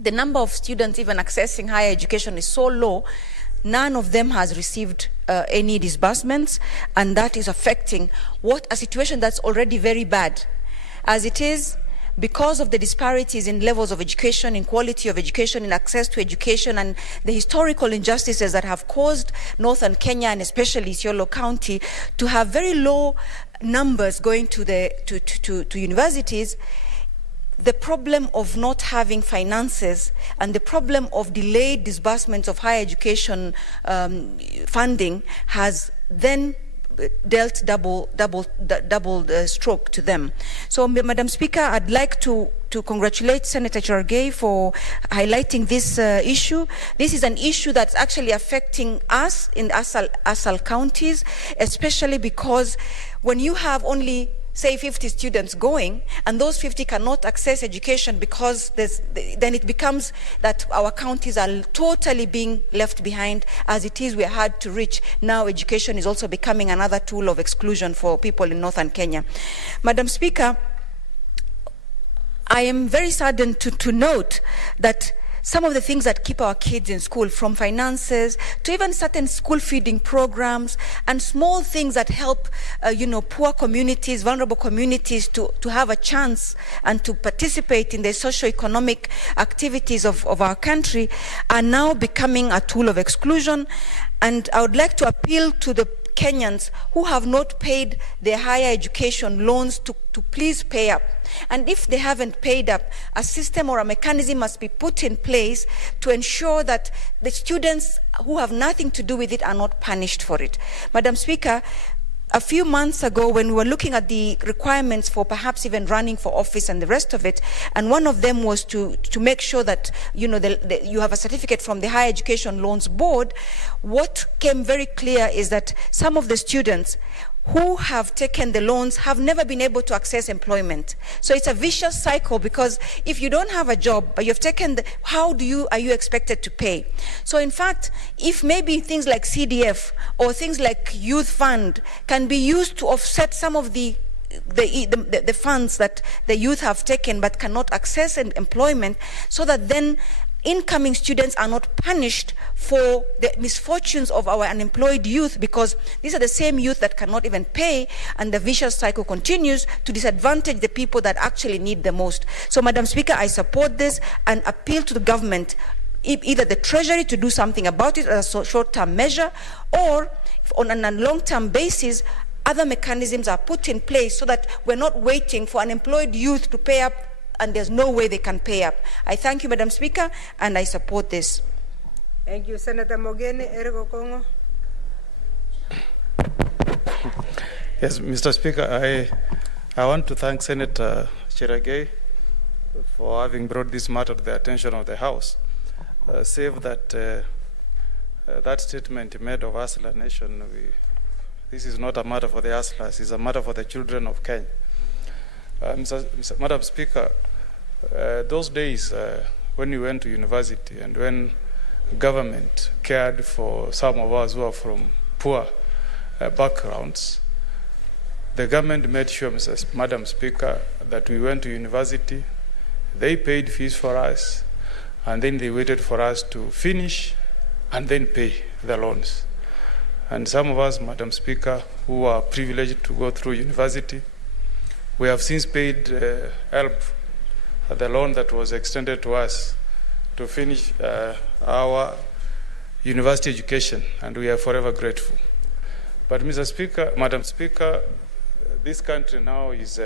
the number of students even accessing higher education is so low, none of them has received any disbursements, and that is affecting a situation that's already very bad. As it is, because of the disparities in levels of education, in quality of education, in access to education, and the historical injustices that have caused northern Kenya, and especially Isiolo County, to have very low numbers going to universities, the problem of not having finances and the problem of delayed disbursements of higher education funding has then dealt double stroke to them. So, Madam Speaker, I'd like to congratulate Senator Cherargei for highlighting this issue. This is an issue that's actually affecting us in Asal counties, especially because when you have only, say, 50 students going, and those 50 cannot access education because then it becomes that our counties are totally being left behind. As it is, we are hard to reach. Now education is also becoming another tool of exclusion for people in northern Kenya. Madam Speaker, I am very saddened to note that some of the things that keep our kids in school, from finances to even certain school feeding programs and small things that help, poor communities, vulnerable communities to have a chance and to participate in the socio-economic activities of our country, are now becoming a tool of exclusion. And I would like to appeal to the Kenyans who have not paid their higher education loans to please pay up. And if they haven't paid up, a system or a mechanism must be put in place to ensure that the students who have nothing to do with it are not punished for it. Madam Speaker, a few months ago, when we were looking at the requirements for perhaps even running for office and the rest of it, and one of them was to make sure that you have a certificate from the Higher Education Loans Board, what came very clear is that some of the students who have taken the loans have never been able to access employment. So it's a vicious cycle, because if you don't have a job but you've taken how are you expected to pay? So in fact, if maybe things like CDF or things like youth fund can be used to offset some of the funds that the youth have taken but cannot access employment, so that then incoming students are not punished for the misfortunes of our unemployed youth, because these are the same youth that cannot even pay, and the vicious cycle continues to disadvantage the people that actually need the most. So, Madam Speaker, I support this and appeal to the government, either the Treasury to do something about it as a short-term measure, or on a long-term basis, other mechanisms are put in place so that we're not waiting for unemployed youth to pay up, and there's no way they can pay up. I thank you, Madam Speaker, and I support this. Thank you, Senator Mogeni. Ergo Kongo. Yes, Mr. Speaker, I want to thank Senator Cherargei for having brought this matter to the attention of the House. Save that that statement made of Asla Nation, this is not a matter for the Aslas, it's a matter for the children of Kenya. Madam Speaker, those days when we went to university and when government cared for some of us who are from poor backgrounds, the government made sure, Madam Speaker, that we went to university, they paid fees for us, and then they waited for us to finish and then pay the loans. And some of us, Madam Speaker, who are privileged to go through university, we have since paid help the loan that was extended to us to finish our university education, and we are forever grateful. But Mr. Speaker, Madam Speaker, this country now is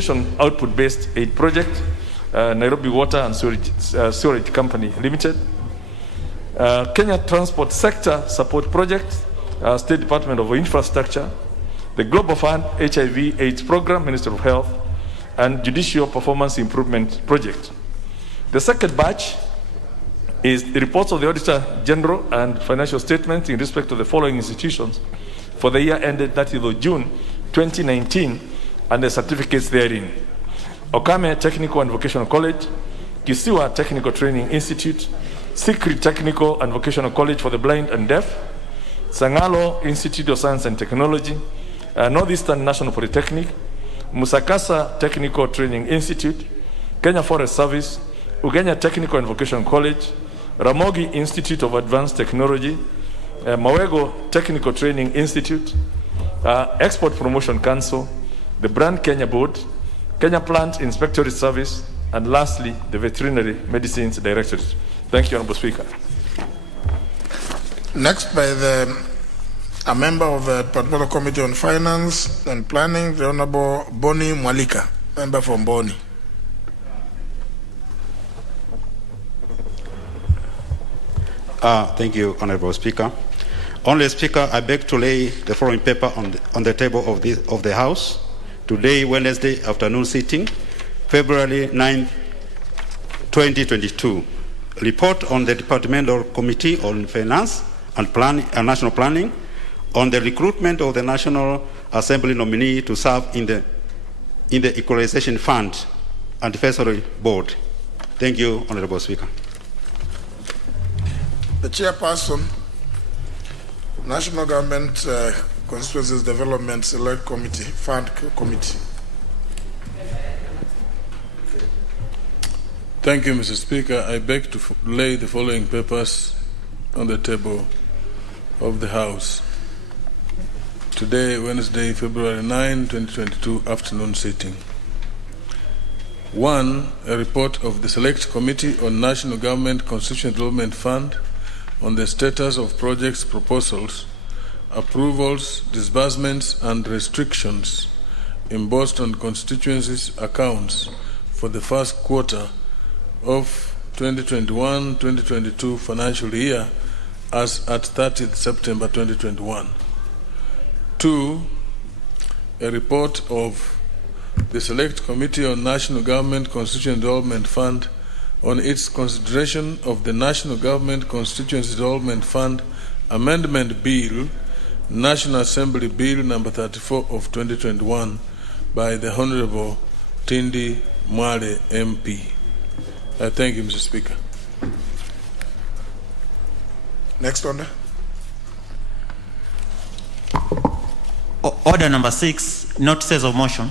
transportation output-based aid project, Nairobi Water and Sewerage Company Limited, Kenya Transport Sector Support Project, State Department of Infrastructure, the Global Fund HIV/AIDS Program, Ministry of Health, and Judicial Performance Improvement Project. The second batch is the reports of the Auditor General and financial statements in respect to the following institutions for the year ended 30th of June 2019 and the certificates therein. Okame Technical and Vocational College, Kisiwa Technical Training Institute, Sikri Technical and Vocational College for the Blind and Deaf, Sangalo Institute of Science and Technology, Northeastern National Polytechnic, Musakasa Technical Training Institute, Kenya Forest Service, Ugenya Technical and Vocational College, Ramogi Institute of Advanced Technology, Mawego Technical Training Institute, Export Promotion Council, the Brand Kenya Board, Kenya Plant Inspectorate Service, and lastly, the Veterinary Medicines Directorate. Thank you, Honorable Speaker. Next, by a member of the Departmental Committee on Finance and Planning, the Honorable Boni Mwalika, member from Boni. Thank you, Honorable Speaker. Honorable Speaker, I beg to lay the following paper on the table of the House. Today, Wednesday afternoon sitting, February 9, 2022. Report on the Departmental Committee on Finance and National Planning on the recruitment of the National Assembly nominee to serve in the Equalization Fund and Advisory Board. Thank you, Honorable Speaker. The Chairperson, National Government Constituencies Development Select Committee, Fund Committee. Thank you, Mr. Speaker. I beg to lay the following papers on the table of the House. Today, Wednesday, February 9, 2022, afternoon sitting. 1. A report of the Select Committee on National Government Constitutional Development Fund on the status of projects proposals, approvals, disbursements, and restrictions embossed on constituencies' accounts for the first quarter of 2021-2022 financial year as at 30th September 2021. 2. A report of the Select Committee on National Government Constitutional Development Fund on its consideration of the National Government Constituency Development Fund Amendment Bill, National Assembly Bill number 34 of 2021 by the Honorable Tindi Mwale MP. I thank you, Mr. Speaker. Next order. Order number 6, notices of motion.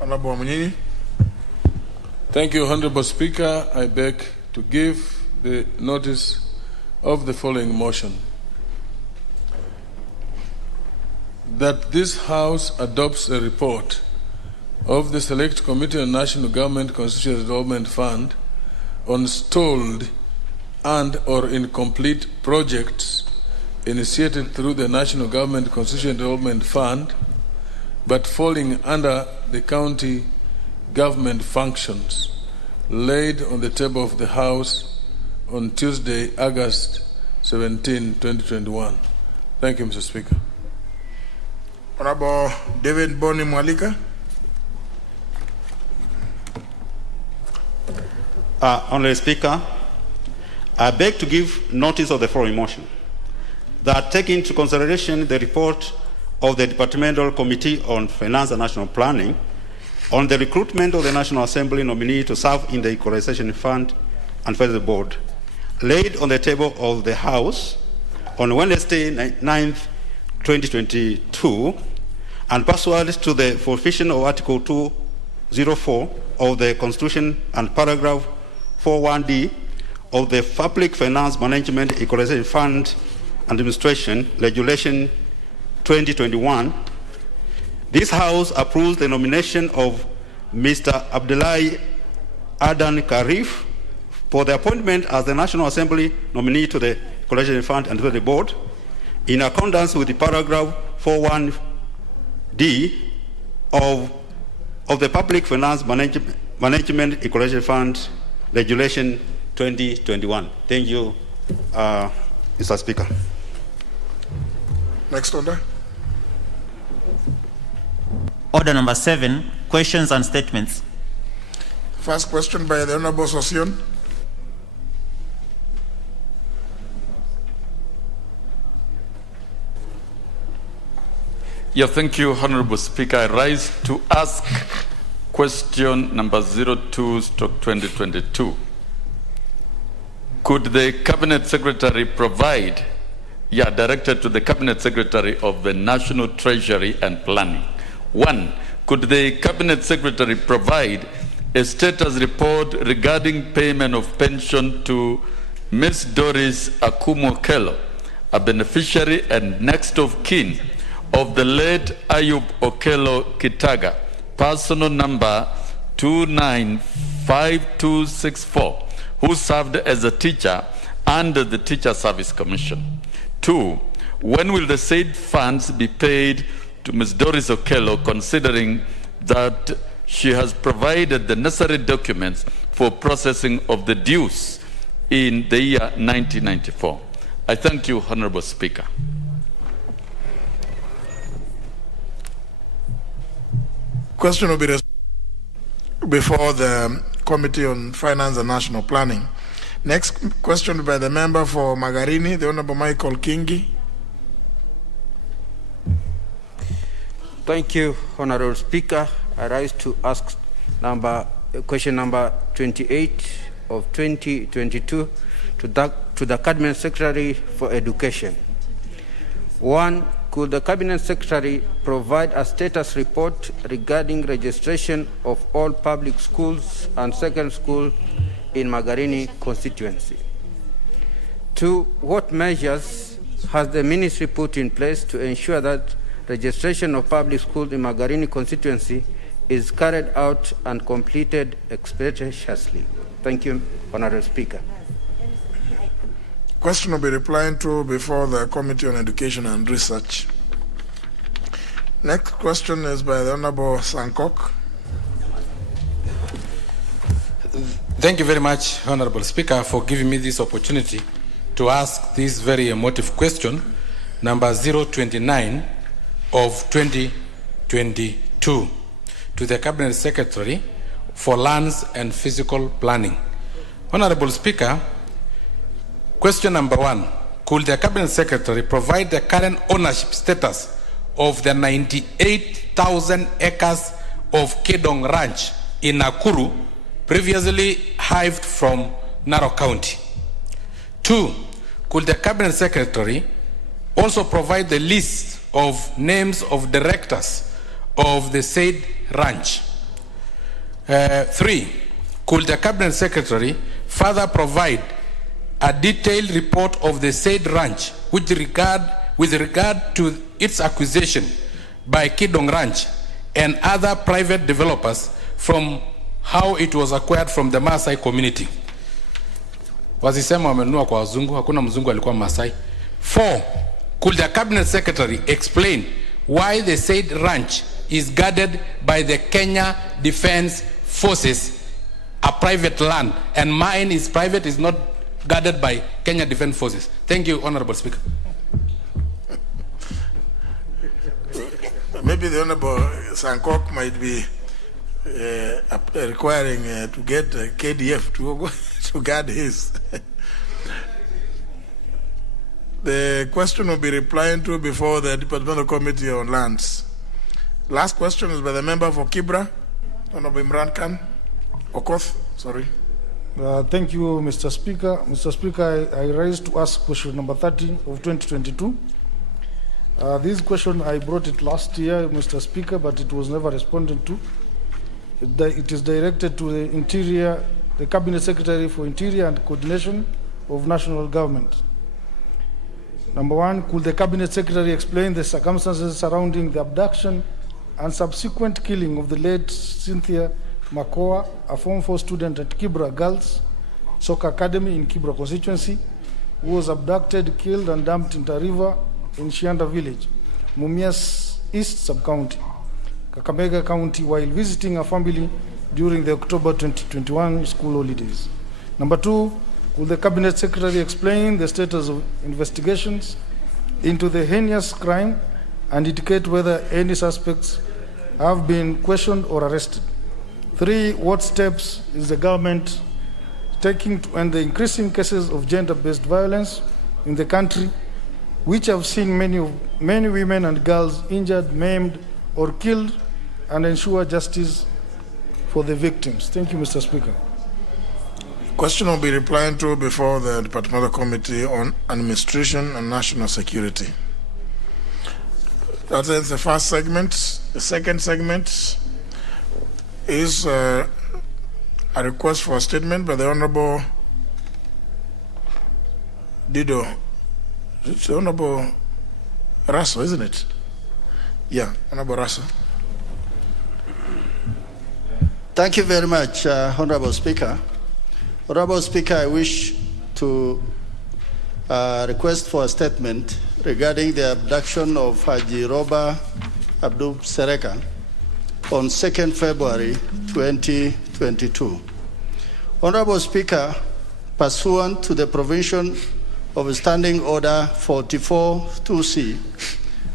Honorable Munyini. Thank you, Honorable Speaker. I beg to give the notice of the following motion. That this House adopts a report of the Select Committee on National Government Constitutional Development Fund on stalled and or incomplete projects initiated through the National Government Constitutional Development Fund but falling under the county government functions, laid on the table of the House on Tuesday, August 17, 2021. Thank you, Mr. Speaker. Honorable David Boni Mwalika. Honorable Speaker, I beg to give notice of the following motion. That taking into consideration the report of the Departmental Committee on Finance and National Planning on the recruitment of the National Assembly nominee to serve in the Equalization Fund and Advisory Board, laid on the table of the House on Wednesday, 9th, 2022, and pursuant to the fulfillment of Article 204 of the Constitution and Paragraph 41D of the Public Finance Management Equalization Fund Administration Regulation 2021, this House approves the nomination of Mr. Abdullahi Adan Karif for the appointment as the National Assembly nominee to the Equalization Fund and Board in accordance with the paragraph 41D of the Public Finance Management Equalization Fund Regulation 2021. Thank you, Mr. Speaker. Next order. Order number 7, questions and statements. First question by the Honorable Sosion. Yeah, thank you, Honorable Speaker. I rise to ask question number 02/2022. Could the Cabinet Secretary provide, directed to the Cabinet Secretary of the National Treasury and Planning. 1, could the Cabinet Secretary provide a status report regarding payment of pension to Ms. Doris Akumu-Okello, a beneficiary and next of kin of the late Ayub Okello Kitaga, personal number 295264, who served as a teacher under the Teacher Service Commission. 2, when will the said funds be paid to Ms. Doris Okello, considering that she has provided the necessary documents for processing of the dues in the year 1994? I thank you, Honorable Speaker. Question will be raised before the Committee on Finance and National Planning. Next question by the member for Magarini, the Honorable Michael Kingi. Thank you, Honorable Speaker. I rise to ask question number 28 of 2022 to the Cabinet Secretary for Education. 1, could the Cabinet Secretary provide a status report regarding registration of all public schools and secondary schools in Magarini constituency? 2, what measures has the Ministry put in place to ensure that registration of public schools in Magarini constituency is carried out and completed expeditiously? Thank you, Honorable Speaker. Question will be replied to before the Committee on Education and Research. Next question is by the Honorable Sankok. Thank you very much, Honorable Speaker, for giving me this opportunity to ask this very emotive question, number 029 of 2022, to the Cabinet Secretary for Lands and Physical Planning. Honorable Speaker, question number 1, could the Cabinet Secretary provide the current ownership status of the 98,000 acres of Kedong Ranch in Nakuru, previously hived from Narok County? 2, could the Cabinet Secretary also provide the list of names of directors of the said ranch? 3, could the Cabinet Secretary further provide a detailed report of the said ranch with regard to its acquisition by Kedong Ranch and other private developers from how it was acquired from the Maasai community? Wazisema wamenunua kwa wazungu, hakuna mzungu alikuwa Maasai. 4, could the Cabinet Secretary explain why the said ranch is guarded by the Kenya Defense Forces, a private land, and mine is private, is not guarded by Kenya Defense Forces? Thank you, Honorable Speaker. Maybe the Honorable Sankok might be requiring to get KDF to guard his. The question will be replied to before the Departmental Committee on Lands. Last question is by the member for Kibra, Honorable Imran Khan. Okoth, sorry. Thank you, Mr. Speaker. Mr. Speaker, I rise to ask question number 13 of 2022. This question, I brought it last year, Mr. Speaker, but it was never responded to. It is directed to the Interior, the Cabinet Secretary for Interior and Coordination of National Government. Number 1, could the Cabinet Secretary explain the circumstances surrounding the abduction and subsequent killing of the late Cynthia Makoa, a Form 4 student at Kibra Girls Soccer Academy in Kibra constituency, who was abducted, killed, and dumped into a river in Shianda village, Mumias East Sub-County. Kakamega County, while visiting a family during the October 2021 school holidays? Number 2, will the Cabinet Secretary explain the status of investigations into the heinous crime and indicate whether any suspects have been questioned or arrested? 3, what steps is the government taking to end the increasing cases of gender-based violence in the country, which have seen many women and girls injured, maimed, or killed, and ensure justice for the victims? Thank you, Mr. Speaker. Question will be replied to before the Departmental Committee on Administration and National Security. That is the first segment. The second segment is a request for a statement by the Honorable Dido. It's the Honorable Rasso, isn't it? Yeah, Honorable Rasso. Thank you very much, Honorable Speaker. Honorable Speaker, I wish to request for a statement regarding the abduction of Haji Roba Abdul Sereka on 2nd February 2022. Honorable Speaker, pursuant to the provision of Standing Order 44-2C,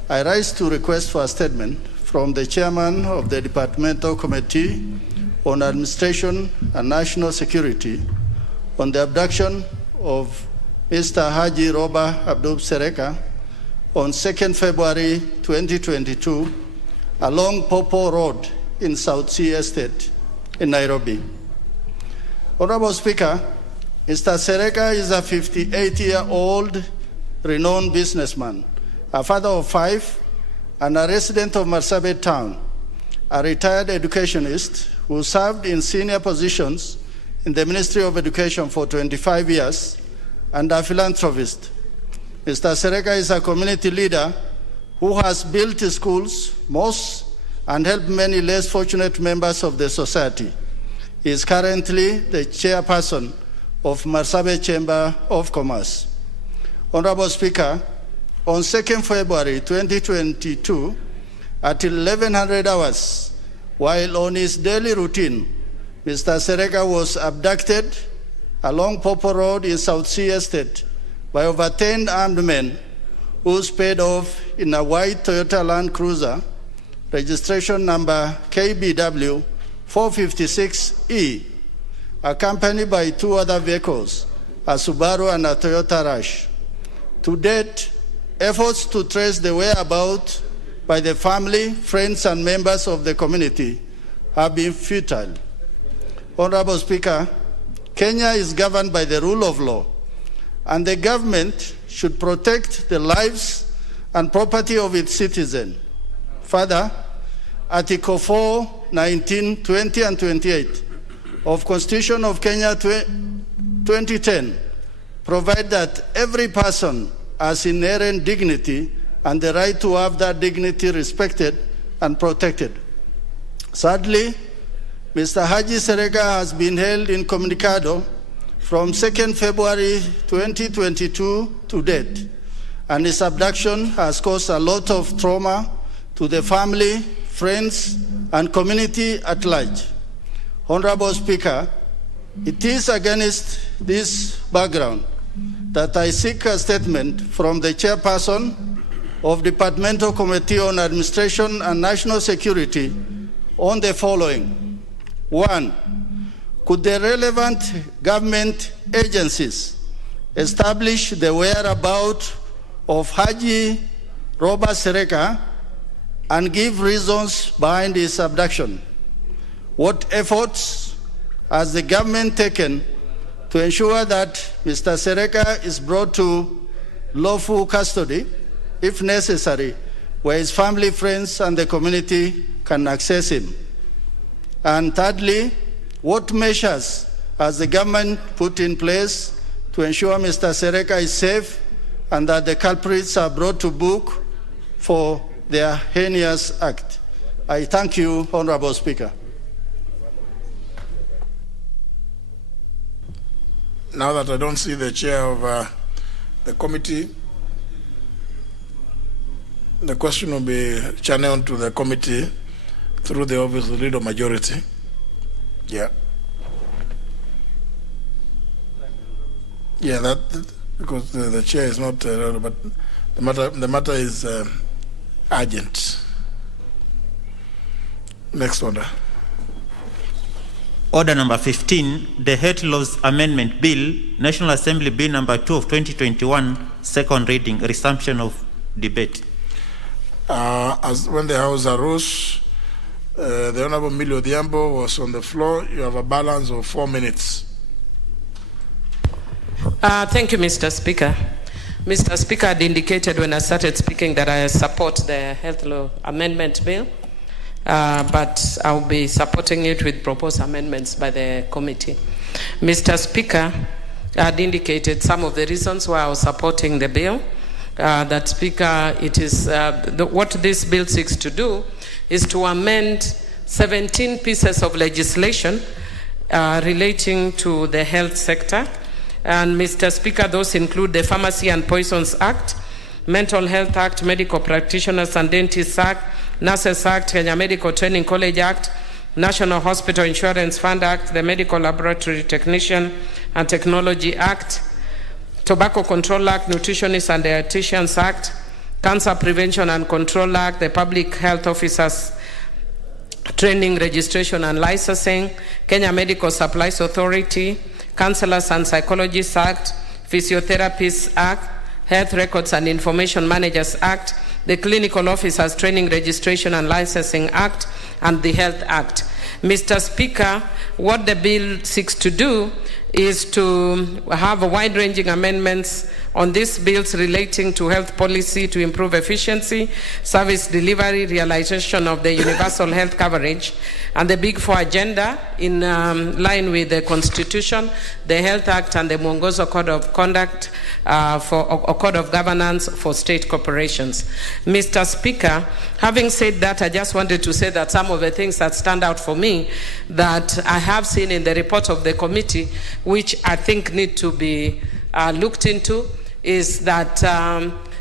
I rise to request for a statement from the Chairman of the Departmental Committee on Administration and National Security on the abduction of Mr. Haji Roba Abdul Sereka on 2nd February 2022 along Popo Road in South Sea Estate in Nairobi. Honorable Speaker, Mr. Sereka is a 58-year-old renowned businessman, a father of 5, and a resident of Marsabit Town, a retired educationist who served in senior positions in the Ministry of Education for 25 years, and a philanthropist. Mr. Sereka is a community leader who has built schools, mosques, and helped many less fortunate members of the society. He is currently the chairperson of Marsabit Chamber of Commerce. Honorable Speaker, on 2nd February 2022, at 1100 hours, while on his daily routine, Mr. Sereka was abducted along Popo Road in South Sea Estate by over 10 armed men who sped off in a white Toyota Land Cruiser, registration number KBW 456E, accompanied by 2 other vehicles, a Subaru and a Toyota Rush. To date, efforts to trace the whereabouts by the family, friends, and members of the community have been futile. Honorable Speaker, Kenya is governed by the rule of law, and the government should protect the lives and property of its citizens. Further, Article 4, 19, 20, and 28 of Constitution of Kenya 2010 provide that every person has inherent dignity and the right to have that dignity respected and protected. Sadly, Mr. Haji Sereka has been held incommunicado from 2nd February 2022 to date, and his abduction has caused a lot of trauma to the family, friends, and community at large. Honorable Speaker, it is against this background that I seek a statement from the chairperson of Departmental Committee on Administration and National Security on the following. 1, could the relevant government agencies establish the whereabouts of Haji Roba Sereka and give reasons behind his abduction? What efforts has the government taken to ensure that Mr. Sereka is brought to lawful custody, if necessary, where his family, friends, and the community can access him? And thirdly, what measures has the government put in place to ensure Mr. Sereka is safe and that the culprits are brought to book for their heinous act? I thank you, Honorable Speaker. Now that I don't see the chair of the committee, the question will be channeled to the committee through the office of the leader majority. Yeah. Yeah, that because the chair is not, but the matter is urgent. Next order. Order number 15, the Health Laws Amendment Bill, National Assembly Bill number 2 of 2021, second reading, resumption of debate. As when the House arose, the Honorable Millie Odhiambo was on the floor. You have a balance of 4 minutes. Thank you, Mr. Speaker. Mr. Speaker had indicated when I started speaking that I support the Health Law Amendment Bill, but I'll be supporting it with proposed amendments by the committee. Mr. Speaker, I had indicated some of the reasons why I was supporting the bill. That Speaker, it is what this bill seeks to do is to amend 17 pieces of legislation relating to the health sector. And Mr. Speaker, those include the Pharmacy and Poisons Act, Mental Health Act, Medical Practitioners and Dentists Act, Nurses Act, Kenya Medical Training College Act, National Hospital Insurance Fund Act, the Medical Laboratory Technician and Technology Act, Tobacco Control Act, Nutritionists and Dietitians Act, Cancer Prevention and Control Act, the Public Health Officers Training, Registration and Licensing, Kenya Medical Supplies Authority, Counselors and Psychologists Act, Physiotherapists Act, Health Records and Information Managers Act, the Clinical Officers Training, Registration and Licensing Act, and the Health Act. Mr. Speaker, what the bill seeks to do is to have a wide-ranging amendments on these bills relating to health policy to improve efficiency, service delivery, realization of the universal health coverage, and the Big Four agenda in line with the Constitution, the Health Act, and the Mwongozo Code of Conduct for Code of Governance for state corporations. Mr. Speaker, having said that, I just wanted to say that some of the things that stand out for me that I have seen in the report of the committee, which I think need to be looked into, is that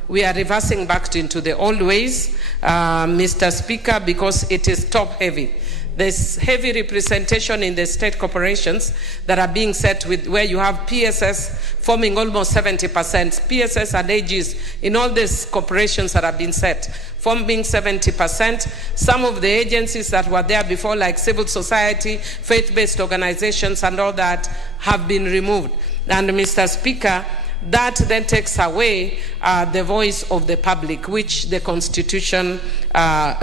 we are reversing back into the old ways, Mr. Speaker, because it is top-heavy. There's heavy representation in the state corporations that are being set with where you have PSS forming almost 70%. PSS and AGs in all these corporations that have been set forming 70%. Some of the agencies that were there before, like civil society, faith-based organizations and all that, have been removed. And Mr. Speaker, that then takes away the voice of the public, which the Constitution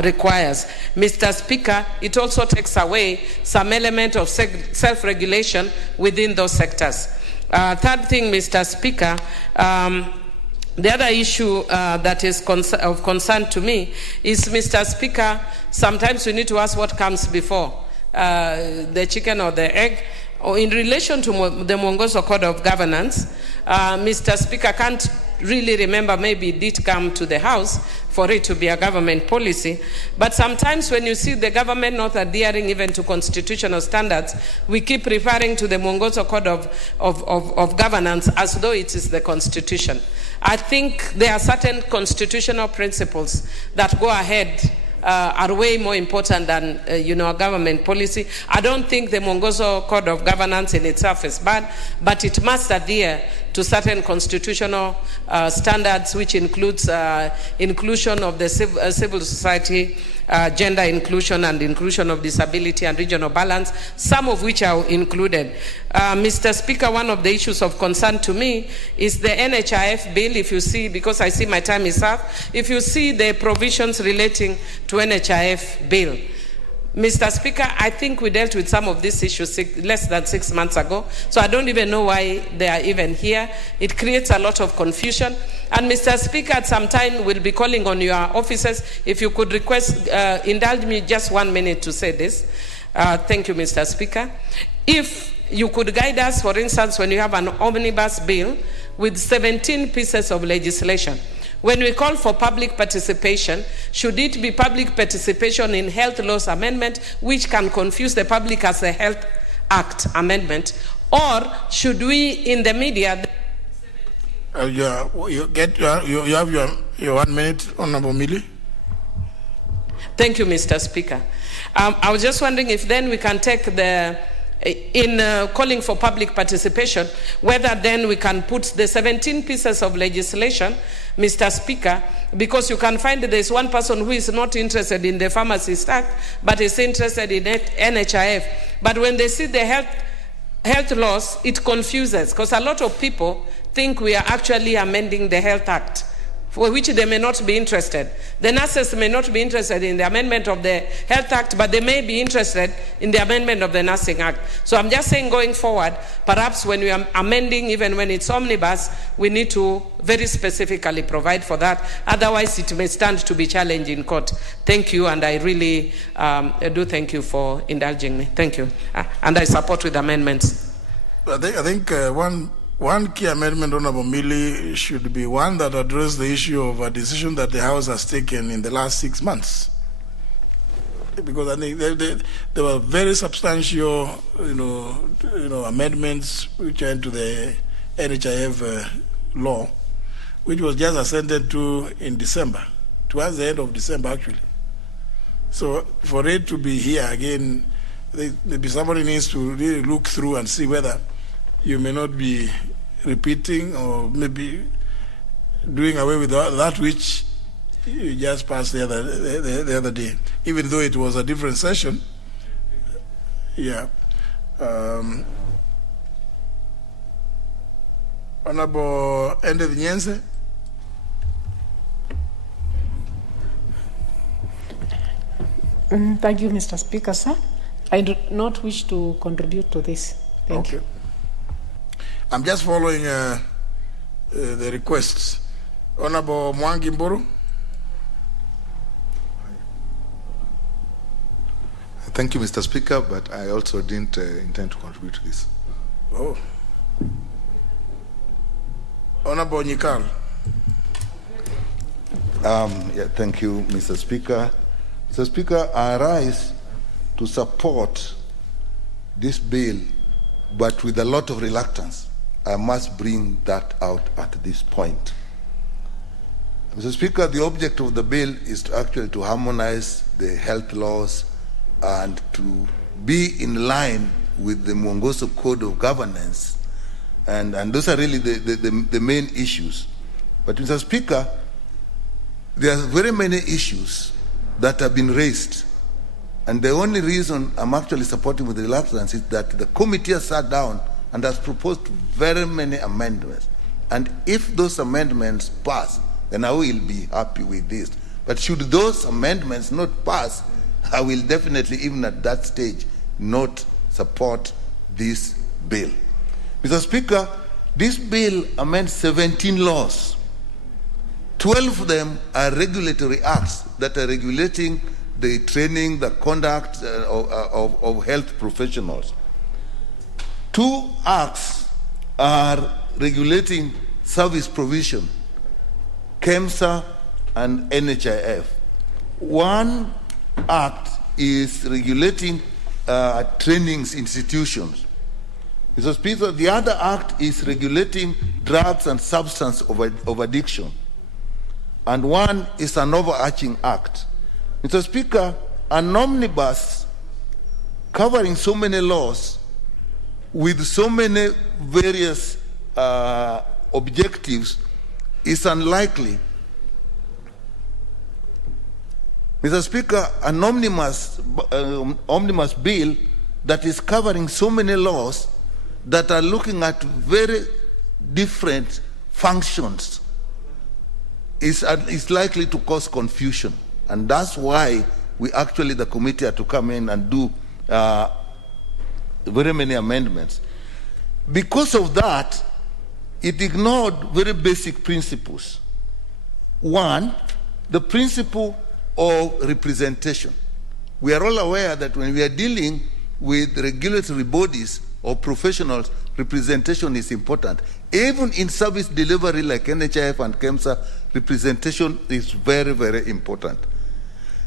requires. Mr. Speaker, it also takes away some element of self-regulation within those sectors. Third thing, Mr. Speaker, the other issue that is of concern to me is, Mr. Speaker, sometimes we need to ask what comes before, the chicken or the egg. Or in relation to the Mwongozo Code of Governance, Mr. Speaker, can't really remember, maybe it did come to the House for it to be a government policy. But sometimes when you see the government not adhering even to constitutional standards, we keep referring to the Mwongozo Code of Governance as though it is the Constitution. I think there are certain constitutional principles that go ahead are way more important than a government policy. I don't think the Mwongozo Code of Governance in itself is bad, but it must adhere to certain constitutional standards, which includes inclusion of the civil society, gender inclusion and inclusion of disability and regional balance, some of which are included. Mr. Speaker, one of the issues of concern to me is the NHIF bill. If you see, because I see my time is up, if you see the provisions relating to NHIF bill, Mr. Speaker, I think we dealt with some of these issues less than 6 months ago, so I don't even know why they are even here. It creates a lot of confusion. And Mr. Speaker, at some time we'll be calling on your officers. If you could request, indulge me just 1 minute to say this. Thank you, Mr. Speaker. If you could guide us, for instance, when you have an omnibus bill with 17 pieces of legislation, when we call for public participation, should it be public participation in health laws amendment, which can confuse the public as a health act amendment, or should we in the media? You have your 1 minute, Honorable Millie. Thank you, Mr. Speaker. I was just wondering if then we can take in calling for public participation, whether then we can put the 17 pieces of legislation, Mr. Speaker, because you can find there's one person who is not interested in the Pharmacist Act, but is interested in NHIF. But when they see the health laws, it confuses, because a lot of people think we are actually amending the Health Act, for which they may not be interested. The nurses may not be interested in the amendment of the Health Act, but they may be interested in the amendment of the Nursing Act. So I'm just saying, going forward, perhaps when we are amending, even when it's omnibus, we need to very specifically provide for that. Otherwise, it may stand to be challenged in court. Thank you, and I really do thank you for indulging me. Thank you. And I support with amendments. I think one key amendment, Honorable Millie, should be one that addresses the issue of a decision that the House has taken in the last 6 months. Because I think there were very substantial, amendments which are into the NHIF law, which was just assented to in December, towards the end of December, actually. So for it to be here again, maybe somebody needs to really look through and see whether you may not be repeating or maybe doing away with that which you just passed the other day, even though it was a different session. Yeah. Honorable Edith Nyense. Thank you, Mr. Speaker, sir. I do not wish to contribute to this. Thank you. I'm just following the requests. Honorable Mwangi Mburu. Thank you, Mr. Speaker, but I also didn't intend to contribute to this. Oh. Honorable Nyikal. Thank you, Mr. Speaker. Mr. Speaker, I rise to support this bill, but with a lot of reluctance. I must bring that out at this point. Mr. Speaker, the object of the bill is to harmonize the health laws and to be in line with the Mwongozo Code of Governance, and those are really the main issues. But Mr. Speaker, there are very many issues that have been raised, and the only reason I'm actually supporting with reluctance is that the committee has sat down and has proposed very many amendments. And if those amendments pass, then I will be happy with this. But should those amendments not pass, I will definitely, even at that stage, not support this bill. Mr. Speaker, this bill amends 17 laws. 12 of them are regulatory acts that are regulating the training, the conduct of health professionals. 2 acts are regulating service provision, KEMSA and NHIF. 1 act is regulating trainings institutions. Mr. Speaker, the other act is regulating drugs and substance of addiction. And 1 is an overarching act. Mr. Speaker, an omnibus covering so many laws with so many various objectives is unlikely. Mr. Speaker, an omnibus bill that is covering so many laws that are looking at very different functions is likely to cause confusion. And that's why the committee had to come in and do very many amendments. Because of that, it ignored very basic principles. 1, the principle of representation. We are all aware that when we are dealing with regulatory bodies or professionals, representation is important. Even in service delivery like NHIF and KEMSA, representation is very, very important.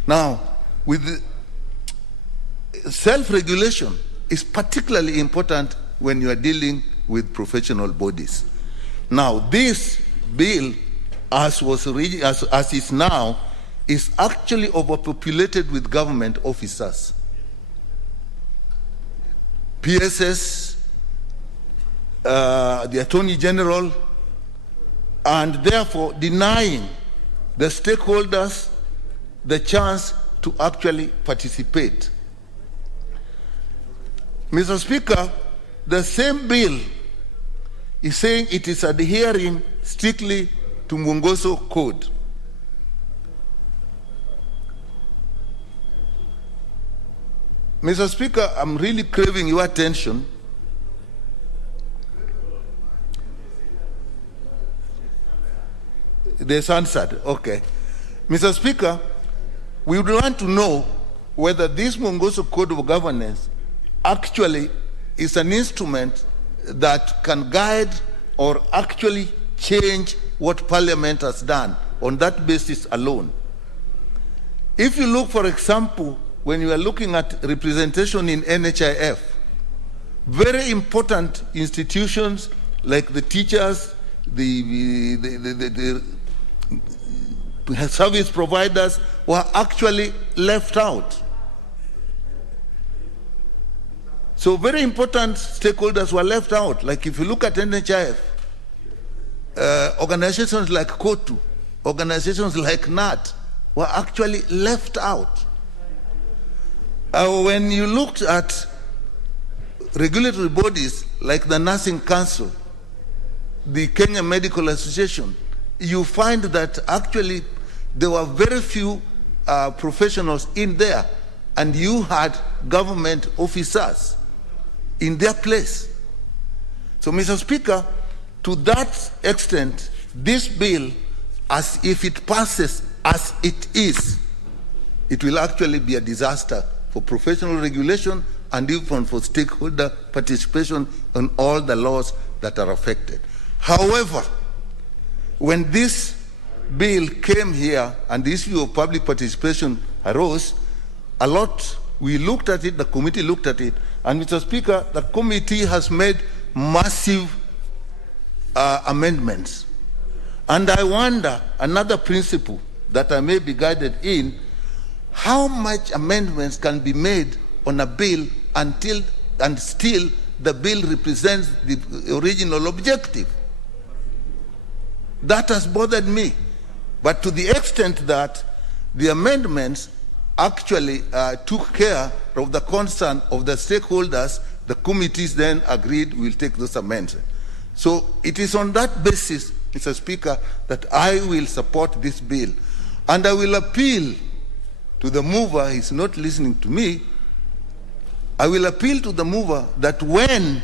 Now, with self-regulation is particularly important when you are dealing with professional bodies. Now, this bill, as is now, is actually overpopulated with government officers. PSS, the Attorney General, and therefore denying the stakeholders the chance to actually participate. Mr. Speaker, the same bill is saying it is adhering strictly to Mwongozo Code. Mr. Speaker, I'm really craving your attention. There's answered. Okay. Mr. Speaker, we would want to know whether this Mwongozo Code of Governance actually is an instrument that can guide or actually change what Parliament has done on that basis alone. If you look, for example, when you are looking at representation in NHIF, very important institutions like the teachers, the service providers were actually left out. So very important stakeholders were left out. Like if you look at NHIF, organizations like KOTU, organizations like NAT were actually left out. When you looked at regulatory bodies like the Nursing Council, the Kenya Medical Association, you find that actually there were very few professionals in there, and you had government officers in their place. So, Mr. Speaker, to that extent, this bill, as if it passes as it is, it will actually be a disaster for professional regulation and even for stakeholder participation on all the laws that are affected. However, when this bill came here and the issue of public participation arose, we looked at it, the committee looked at it, and Mr. Speaker, the committee has made massive amendments. And I wonder, another principle that I may be guided in, how much amendments can be made on a bill and still the bill represents the original objective? That has bothered me. But to the extent that the amendments actually took care of the concern of the stakeholders, the committees then agreed we'll take those amendments. So it is on that basis, Mr. Speaker, that I will support this bill. And I will appeal to the mover, he's not listening to me, I will appeal to the mover that when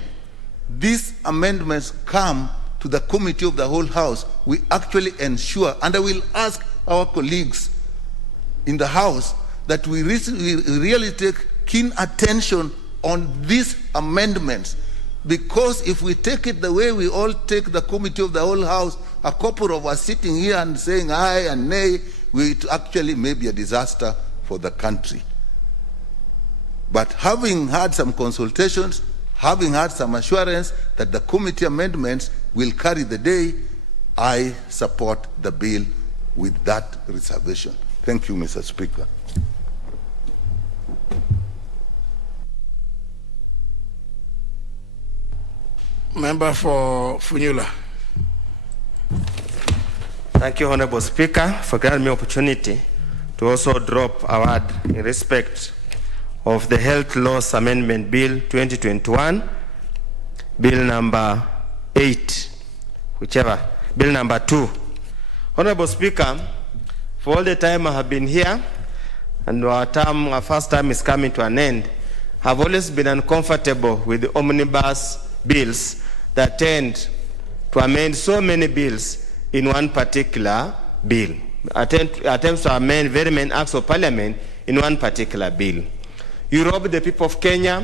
these amendments come to the committee of the whole House, we actually ensure, and I will ask our colleagues in the House, that we really take keen attention on these amendments, because if we take it the way we all take the committee of the whole House, a couple of us sitting here and saying aye and nay, it actually may be a disaster for the country. But having had some consultations, having had some assurance that the committee amendments will carry the day, I support the bill with that reservation. Thank you, Mr. Speaker. Member for Funyula. Thank you, Honorable Speaker, for granting me opportunity to also drop a word in respect of the Health Laws Amendment Bill 2021, Bill number 8, whichever, Bill number 2. Honorable Speaker, for all the time I have been here, and our first term is coming to an end, I've always been uncomfortable with the omnibus bills that tend to amend so many bills in one particular bill. Attempts to amend very many acts of parliament in one particular bill. You rob the people of Kenya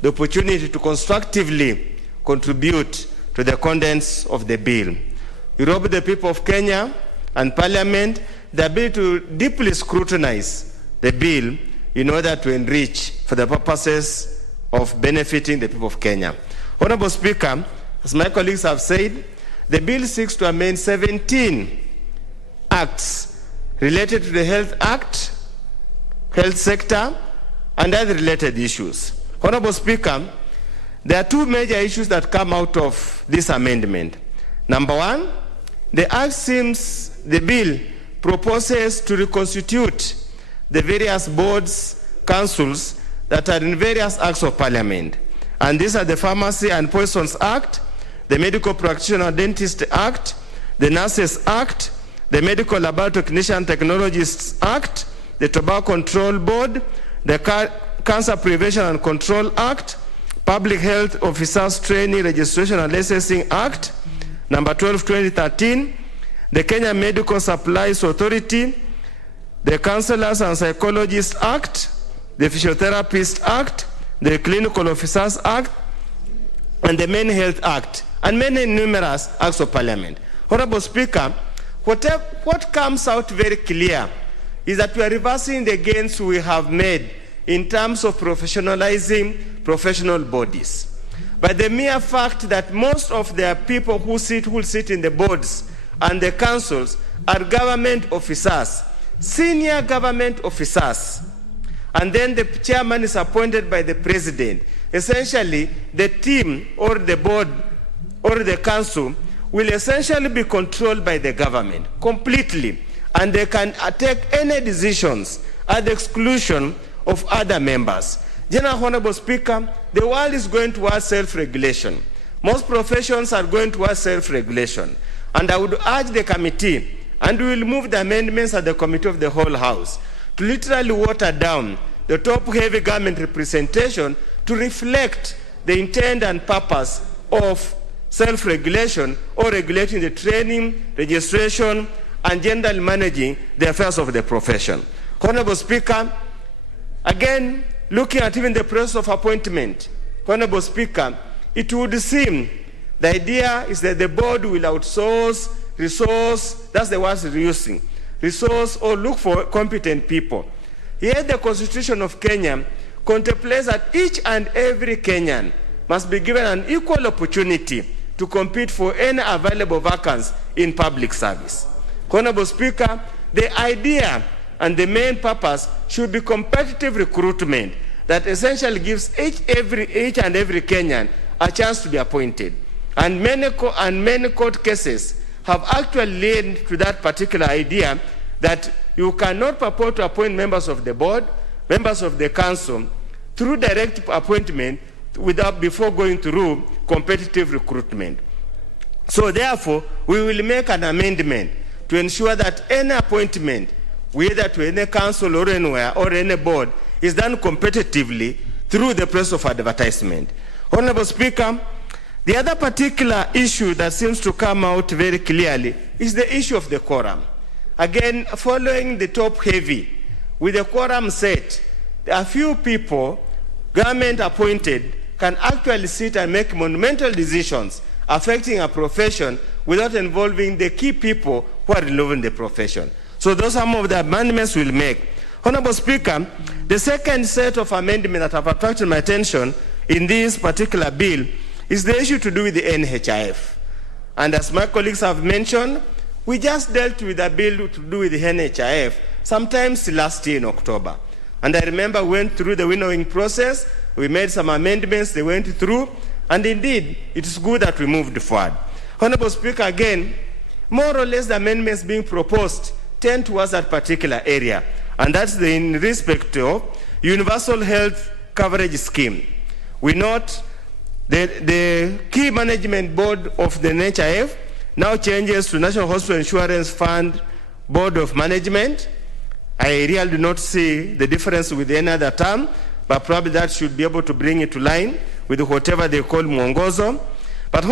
the opportunity to constructively contribute to the contents of the bill. You rob the people of Kenya and Parliament the ability to deeply scrutinize the bill in order to enrich for the purposes of benefiting the people of Kenya. Honorable Speaker, as my colleagues have said, the bill seeks to amend 17 acts related to the Health Act, health sector, and other related issues. Honorable Speaker, there are two major issues that come out of this amendment. Number one, the bill proposes to reconstitute the various boards, councils that are in various acts of parliament. And these are the Pharmacy and Poisons Act, the Medical Practitioner Dentist Act, the Nurses Act, the Medical Laboratory Technician Technologists Act, the Tobacco Control Board, the Cancer Prevention and Control Act, Public Health Officers Training, Registration and Licensing Act, number 12, 2013, the Kenya Medical Supplies Authority, the Counselors and Psychologists Act, the Physiotherapist Act, the Clinical Officers Act, and the Main Health Act, and many numerous acts of parliament. Honorable Speaker, what comes out very clear is that we are reversing the gains we have made in terms of professionalizing professional bodies. But the mere fact that most of the people who sit in the boards and the councils are government officers, senior government officers, and then the chairman is appointed by the president. Essentially, the team or the board or the council will essentially be controlled by the government completely, and they can take any decisions at the exclusion of other members. General Honorable Speaker, the world is going towards self-regulation. Most professions are going towards self-regulation. And I would urge the committee, and we will move the amendments at the committee of the whole House, to literally water down the top-heavy government representation to reflect the intent and purpose of self-regulation or regulating the training, registration, and generally managing the affairs of the profession. Honorable Speaker, again, looking at even the process of appointment, Honorable Speaker, it would seem the idea is that the board will outsource, resource, that's the word we're using, resource or look for competent people. Yet the Constitution of Kenya contemplates that each and every Kenyan must be given an equal opportunity to compete for any available vacancy in public service. Honorable Speaker, the idea and the main purpose should be competitive recruitment that essentially gives each and every Kenyan a chance to be appointed. And many court cases have actually led to that particular idea that you cannot purport to appoint members of the board, members of the council, through direct appointment before going through competitive recruitment. So therefore, we will make an amendment to ensure that any appointment, whether to any council or anywhere or any board, is done competitively through the process of advertisement. Honorable Speaker, the other particular issue that seems to come out very clearly is the issue of the quorum. Again, following the top heavy, with the quorum set, a few people, government appointed, can actually sit and make monumental decisions affecting a profession without involving the key people who are involved in the profession. So those are some of the amendments we'll make. Honorable Speaker, the second set of amendments that have attracted my attention in this particular bill is the issue to do with the NHIF. And as my colleagues have mentioned, we just dealt with a bill to do with the NHIF sometimes last year in October. And I remember we went through the winnowing process, we made some amendments, they went through, and indeed, it is good that we moved forward. Honorable Speaker, again, more or less the amendments being proposed tend towards that particular area, and that's in respect of universal health coverage scheme. We note the key management board of the NHIF now changes to National Hospital Insurance Fund Board of Management. I really do not see the difference with any other term, but probably that should be able to bring it to line with whatever they call mwongozo. But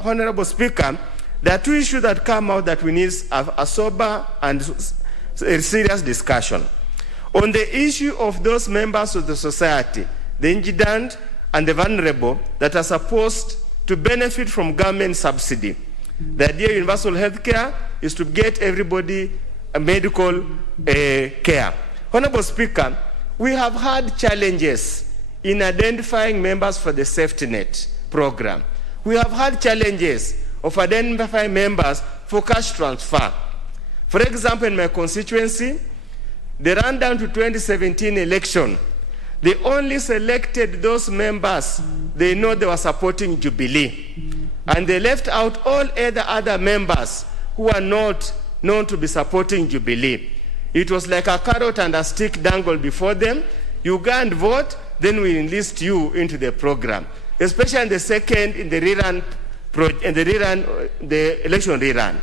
Honorable Speaker, there are two issues that come out that we need a sober and serious discussion. On the issue of those members of the society, the indigent and the vulnerable that are supposed to benefit from government subsidy. The idea of universal health care is to get everybody a medical care. Honorable Speaker, we have had challenges in identifying members for the safety net program. We have had challenges of identifying members for cash transfer. For example, in my constituency, the rundown to 2017 election, they only selected those members they know they were supporting Jubilee. And they left out all other members who are not known to be supporting Jubilee. It was like a carrot and a stick dangled before them. You go and vote, then we enlist you into the program. Especially in the second, in the election rerun.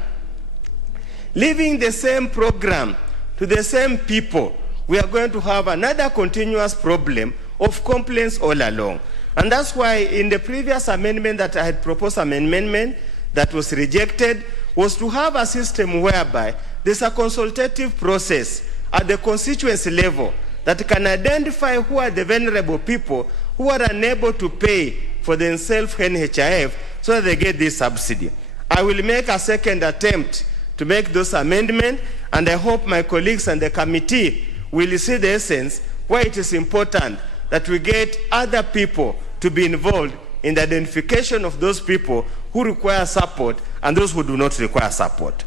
Leaving the same program to the same people, we are going to have another continuous problem of complaints all along. And that's why in the previous amendment that I had proposed, amendment that was rejected, was to have a system whereby there's a consultative process at the constituency level that can identify who are the vulnerable people who are unable to pay for themselves NHIF so that they get this subsidy. I will make a second attempt to make those amendments, and I hope my colleagues and the committee will see the essence why it is important that we get other people to be involved in the identification of those people who require support and those who do not require support.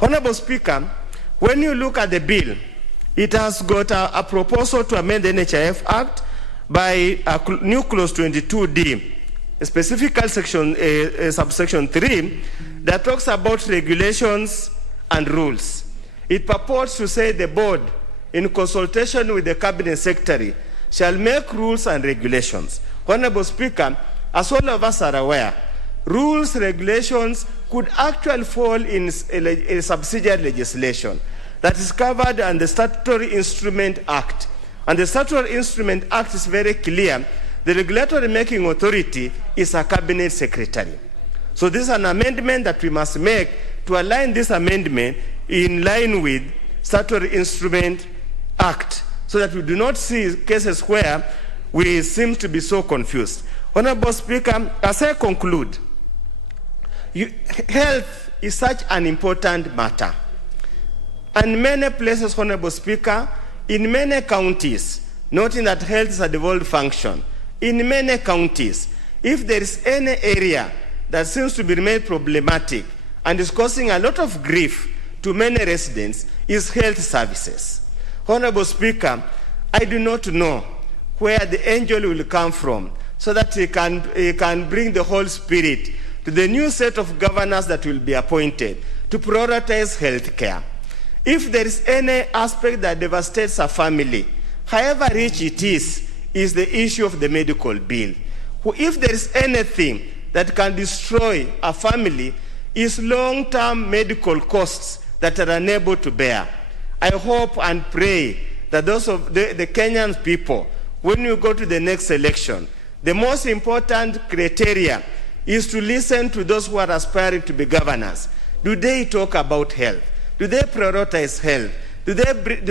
Honorable Speaker, when you look at the bill, it has got a proposal to amend the NHIF Act by a new clause 22D, specifically subsection 3, that talks about regulations and rules. It purports to say the board, in consultation with the Cabinet Secretary, shall make rules and regulations. Honorable Speaker, as all of us are aware, rules, regulations could actually fall in a subsidiary legislation that is covered under the Statutory Instrument Act. And the Statutory Instrument Act is very clear. The regulatory making authority is a Cabinet Secretary. So this is an amendment that we must make to align this amendment in line with Statutory Instrument Act, so that we do not see cases where we seem to be so confused. Honorable Speaker, as I conclude, health is such an important matter. And many places, Honorable Speaker, in many counties, noting that health is a devolved function, in many counties, if there is any area that seems to be made problematic and is causing a lot of grief to many residents, is health services. Honorable Speaker, I do not know where the angel will come from so that he can bring the Holy Spirit to the new set of governors that will be appointed to prioritize health care. If there is any aspect that devastates a family, however rich it is the issue of the medical bill. If there is anything that can destroy a family, is long-term medical costs that are unable to bear. I hope and pray that those of the Kenyan people, when you go to the next election, the most important criteria is to listen to those who are aspiring to be governors. Do they talk about health? Do they prioritize health? Do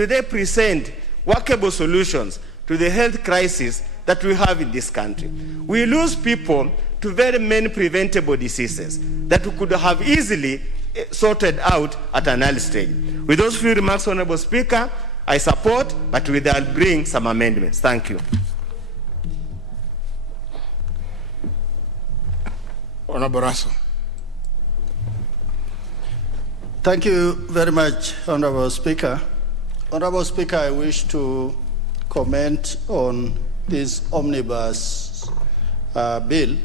they present workable solutions to the health crisis that we have in this country? We lose people to very many preventable diseases that we could have easily sorted out at an early stage. With those few remarks, Honorable Speaker, I support, but I'll bring some amendments. Thank you. Honorable Russell. Thank you very much, Honorable Speaker. Honorable Speaker, I wish to comment on this omnibus bill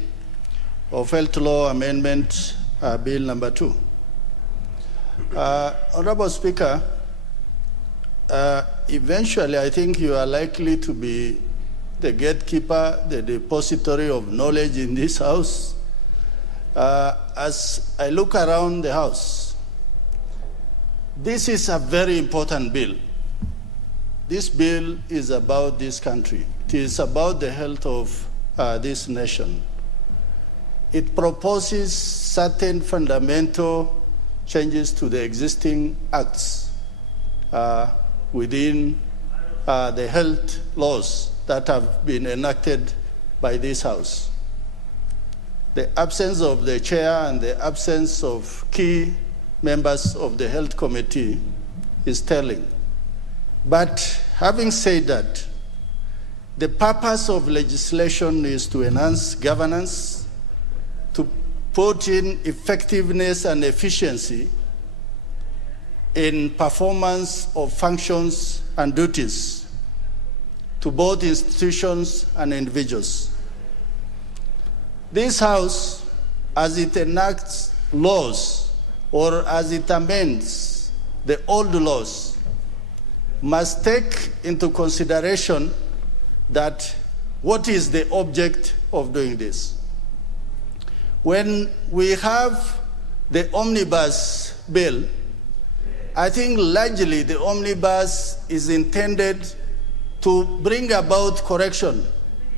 of Health Law Amendment Bill number 2. Honorable Speaker, eventually I think you are likely to be the gatekeeper, the depository of knowledge in this House. As I look around the House, this is a very important bill. This bill is about this country. It is about the health of this nation. It proposes certain fundamental changes to the existing acts within the health laws that have been enacted by this House. The absence of the chair and the absence of key members of the Health Committee is telling. But having said that, the purpose of legislation is to enhance governance, to put in effectiveness and efficiency in performance of functions and duties to both institutions and individuals. This House, as it enacts laws or as it amends the old laws, must take into consideration that what is the object of doing this. When we have the omnibus bill, I think largely the omnibus is intended to bring about correction,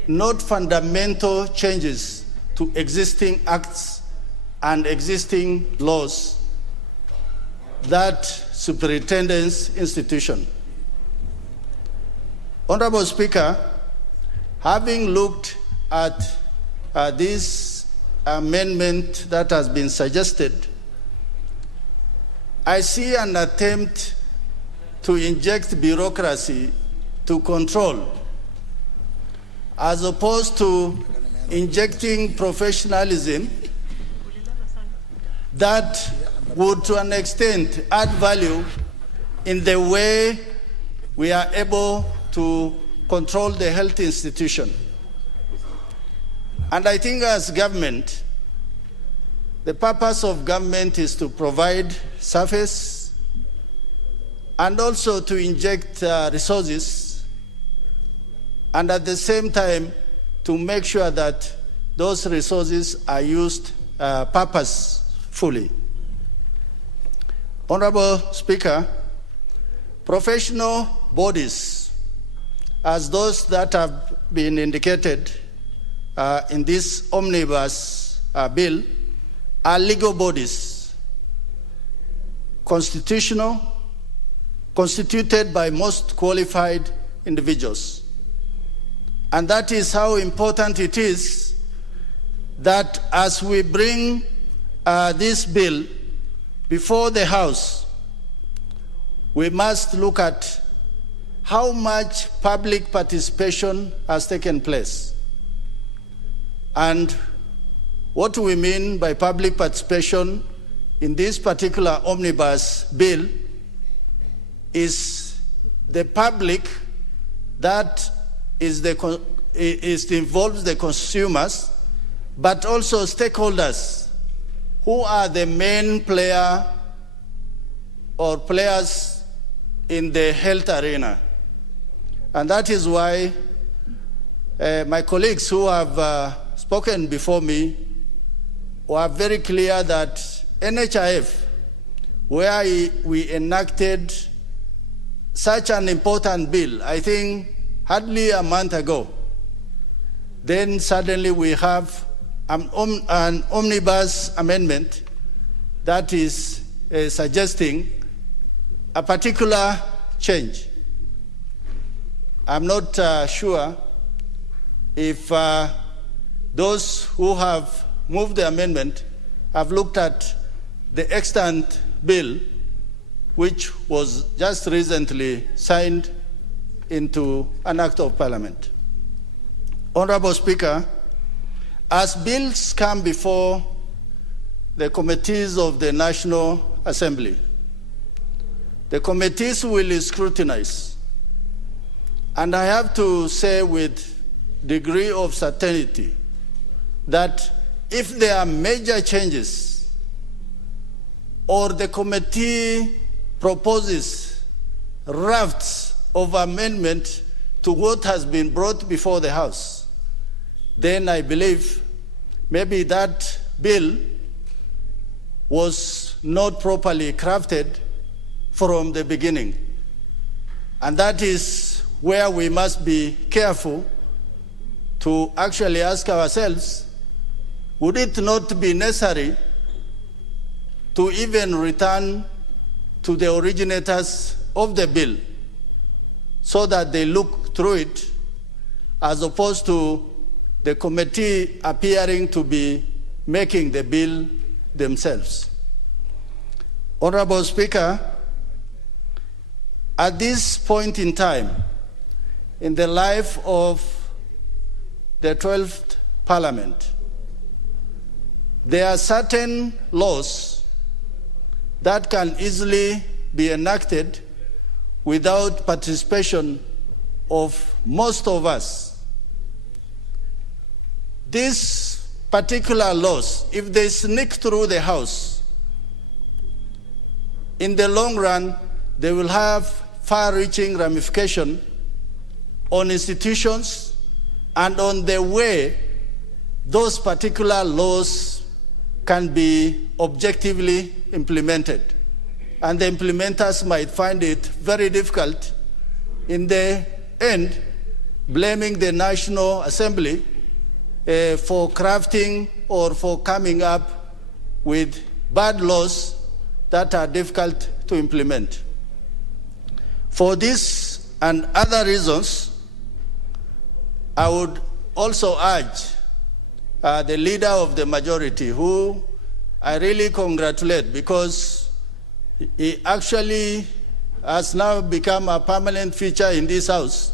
not fundamental changes to existing acts and existing laws that superintendent's institution. Honorable Speaker, having looked at this amendment that has been suggested, I see an attempt to inject bureaucracy to control, as opposed to injecting professionalism that would, to an extent, add value in the way we are able to control the health institution. And I think as government, the purpose of government is to provide service and also to inject resources, and at the same time to make sure that those resources are used purposefully. Honorable Speaker, professional bodies, as those that have been indicated in this omnibus bill, are legal bodies, constitutional, constituted by most qualified individuals. And that is how important it is that as we bring this bill before the House, we must look at how much public participation has taken place. And what we mean by public participation in this particular omnibus bill is the public that involves the consumers, but also stakeholders who are the main player or players in the health arena. And that is why my colleagues who have spoken before me were very clear that NHIF, where we enacted such an important bill, I think hardly a month ago, then suddenly we have an omnibus amendment that is suggesting a particular change. I'm not sure if those who have moved the amendment have looked at the extant bill, which was just recently signed into an act of parliament. Honorable Speaker, as bills come before the committees of the National Assembly, the committees will scrutinize. And I have to say with degree of certainty that if there are major changes or the committee proposes drafts of amendment to what has been brought before the House, then I believe maybe that bill was not properly crafted from the beginning. And that is where we must be careful to actually ask ourselves, would it not be necessary to even return to the originators of the bill so that they look through it, as opposed to the committee appearing to be making the bill themselves? Honorable Speaker, at this point in time in the life of the 12th Parliament, there are certain laws that can easily be enacted without participation of most of us. These particular laws, if they sneak through the House, in the long run, they will have far-reaching ramifications on institutions and on the way those particular laws can be objectively implemented. And the implementers might find it very difficult, in the end, blaming the National Assembly for crafting or for coming up with bad laws that are difficult to implement. For this and other reasons, I would also urge the leader of the majority, who I really congratulate because he actually has now become a permanent feature in this House,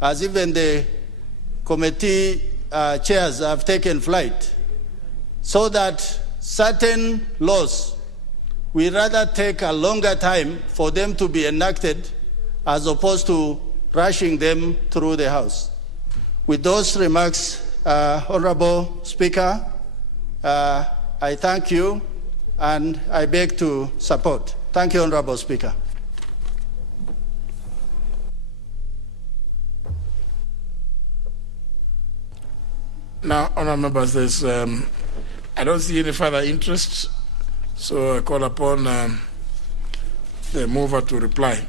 as even the committee chairs have taken flight, so that certain laws, we rather take a longer time for them to be enacted as opposed to rushing them through the House. With those remarks, Honorable Speaker, I thank you and I beg to support. Thank you, Honorable Speaker. Now, honourable members, I don't see any further interest, so I call upon the mover to reply.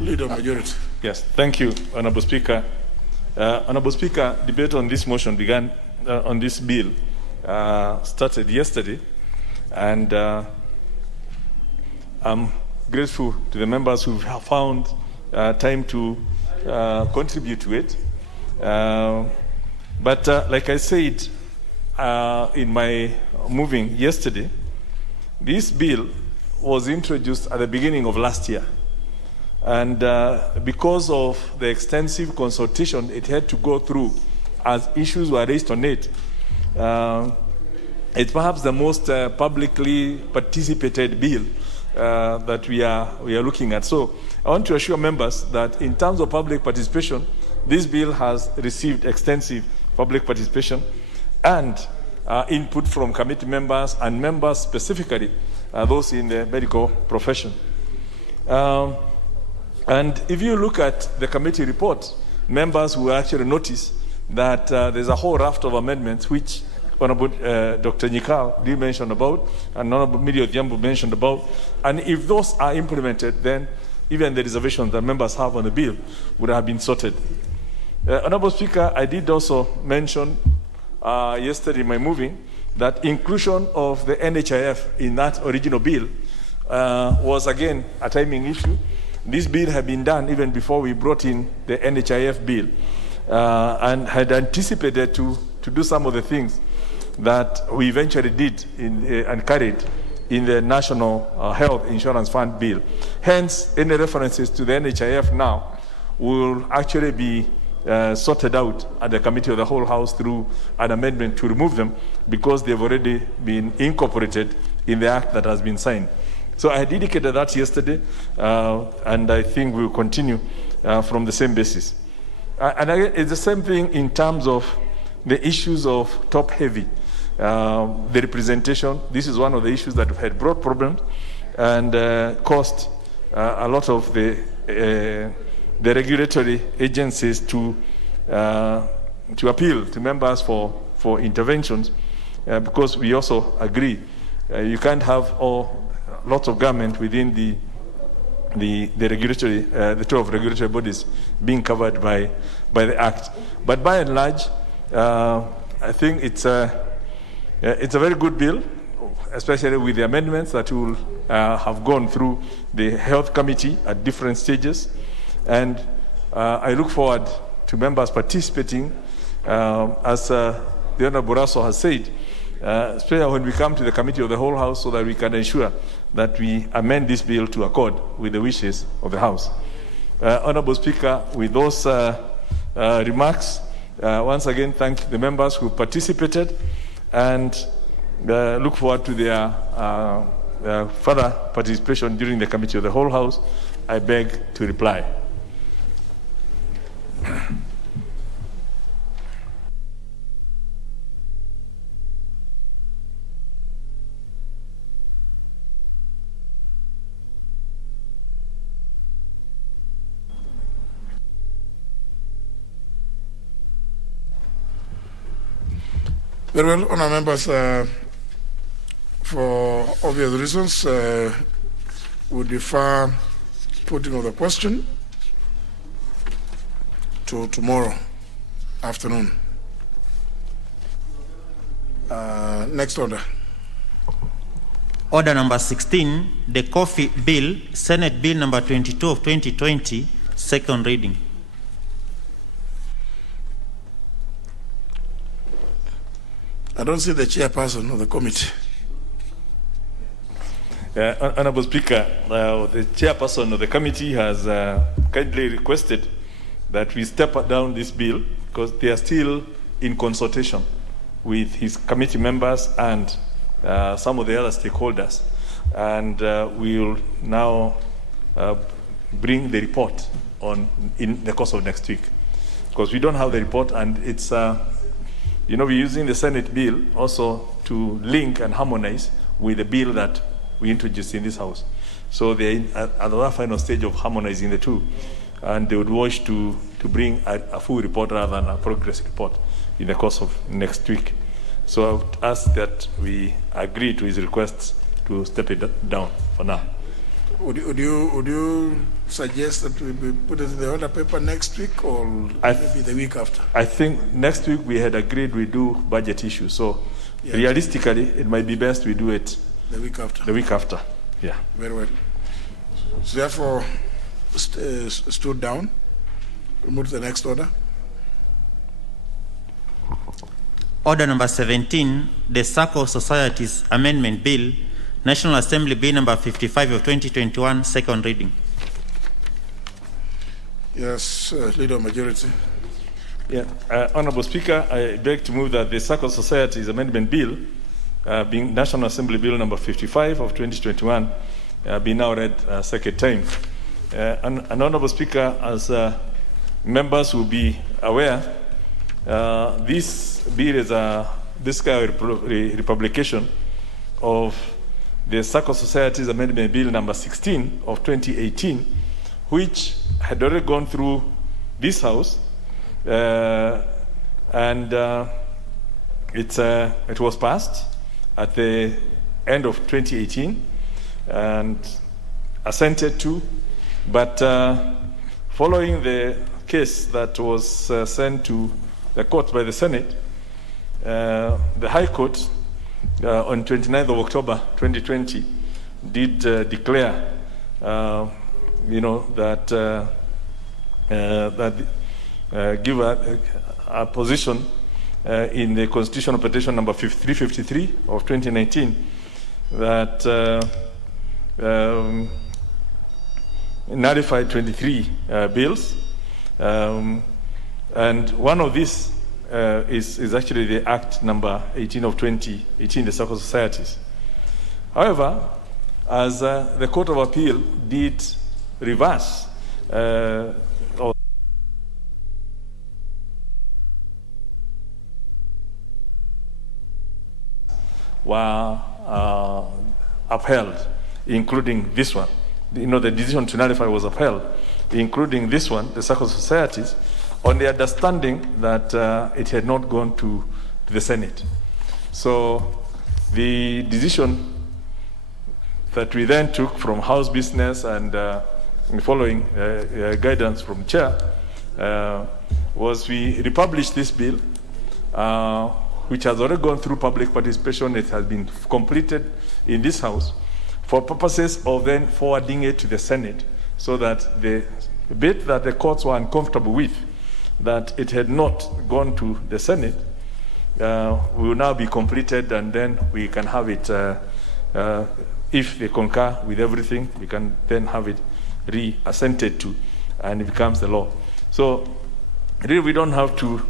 Leader majority. Yes, thank you, Honourable Speaker. Honourable Speaker, debate on this motion began, on this bill, started yesterday, and I'm grateful to the members who have found time to contribute to it. But like I said in my moving yesterday, this bill was introduced at the beginning of last year. And because of the extensive consultation it had to go through as issues were raised on it, it's perhaps the most publicly participated bill that we are looking at. So I want to assure members that in terms of public participation, this bill has received extensive public participation and input from committee members and members specifically, those in the medical profession. And if you look at the committee report, members will actually notice that there's a whole raft of amendments which Honorable Dr. Nyikal did mention about, and Honorable Miri Odhiambo mentioned about. And if those are implemented, then even the reservations that members have on the bill would have been sorted. Honorable Speaker, I did also mention yesterday in my moving that inclusion of the NHIF in that original bill was again a timing issue. This bill had been done even before we brought in the NHIF bill and had anticipated to do some of the things that we eventually did and carried in the National Health Insurance Fund bill. Hence, any references to the NHIF now will actually be sorted out at the Committee of the Whole House through an amendment to remove them because they've already been incorporated in the act that has been signed. So I had indicated that yesterday, and I think we will continue from the same basis. And again, it's the same thing in terms of the issues of top-heavy. The representation, this is one of the issues that had brought problems and caused a lot of the regulatory agencies to appeal to members for interventions, because we also agree you can't have lots of government within the regulatory, the 12 regulatory bodies being covered by the Act. But by and large, I think it's a very good bill, especially with the amendments that will have gone through the Health Committee at different stages. And I look forward to members participating, as the Honorable Raso has said, especially when we come to the Committee of the Whole House, so that we can ensure that we amend this bill to accord with the wishes of the House. Honorable Speaker, with those remarks, once again thank the members who participated, and look forward to their further participation during the Committee of the Whole House. I beg to reply. Very well, honourable members, for obvious reasons, we defer putting of the question to tomorrow afternoon. Next order. Order number 16, the Coffee Bill, Senate Bill number 22 of 2020, second reading. I don't see the chairperson of the committee. Honourable Speaker, the chairperson of the committee has kindly requested that we step down this bill because they are still in consultation with his committee members and some of the other stakeholders. And we will now bring the report in the course of next week, because we don't have the report, and it's we're using the Senate bill also to link and harmonize with the bill that we introduced in this House. So they're at the final stage of harmonizing the two, and they would wish to bring a full report rather than a progress report in the course of next week. So I would ask that we agree to his requests to step it down for now. Would you suggest that we put it in the order paper next week, or maybe the week after? I think next week we had agreed we do budget issues. So realistically, it might be best we do it the week after. The week after, yeah. Very well. So therefore, stood down. We move to the next order. Order number 17, the Circle Societies Amendment Bill, National Assembly Bill number 55 of 2021, second reading. Yes, Leader of Majority. Yeah, Honourable Speaker, I beg to move that the Circle Societies Amendment Bill, being National Assembly Bill number 55 of 2021, be now read second time. And Honourable Speaker, as members will be aware, this bill is a republication of the Circle Societies Amendment Bill number 16 of 2018, which had already gone through this House, and it was passed at the end of 2018 and assented to, but following the case that was sent to the court by the Senate, the High Court on 29th of October 2020 did declare give a position in the constitutional petition number 353 of 2019 that nullified 23 bills, and one of these is actually the Act number 18 of 2018, the Circle Societies. However, as the Court of Appeal did reverse were upheld, including this one. The decision to nullify was upheld, including this one, the Circle Societies, on the understanding that it had not gone to the Senate. So the decision that we then took from House Business and following guidance from Chair was we republished this bill, which has already gone through public participation. It has been completed in this House for purposes of then forwarding it to the Senate, so that the bit that the courts were uncomfortable with, that it had not gone to the Senate, will now be completed, and then we can have it, if they concur with everything, we can then have it re-assented to, and it becomes the law. So really we don't have to,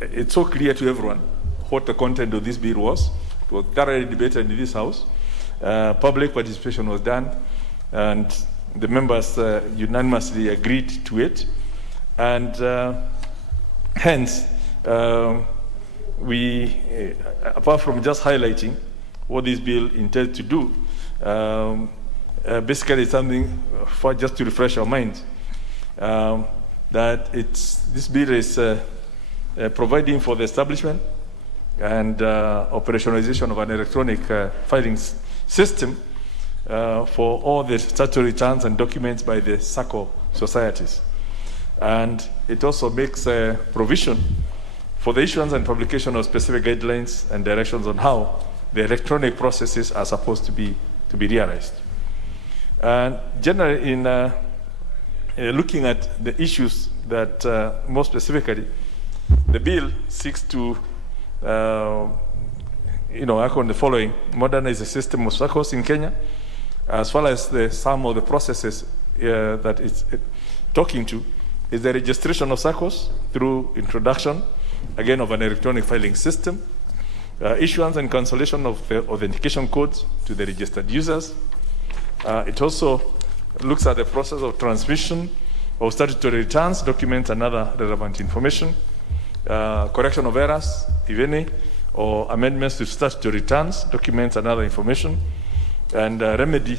it's so clear to everyone what the content of this bill was, It was thoroughly debated in this House. Public participation was done, and the members unanimously agreed to it. And hence, we, apart from just highlighting what this bill intends to do, basically it's something for just to refresh our minds, that this bill is providing for the establishment and operationalization of an electronic filing system for all the statutory returns and documents by the SACCO societies. And it also makes a provision for the issuance and publication of specific guidelines and directions on how the electronic processes are supposed to be realized. And generally, in looking at the issues that more specifically, the bill seeks to work on the following: modernize the system of SACCOs in Kenya, as well as some of the processes that it's talking to is the registration of SACCOs through introduction, again, of an electronic filing system, issuance and cancellation of the authentication codes to the registered users. It also looks at the process of transmission of statutory returns, documents, and other relevant information, correction of errors, if any, or amendments to statutory returns, documents, and other information, and remedy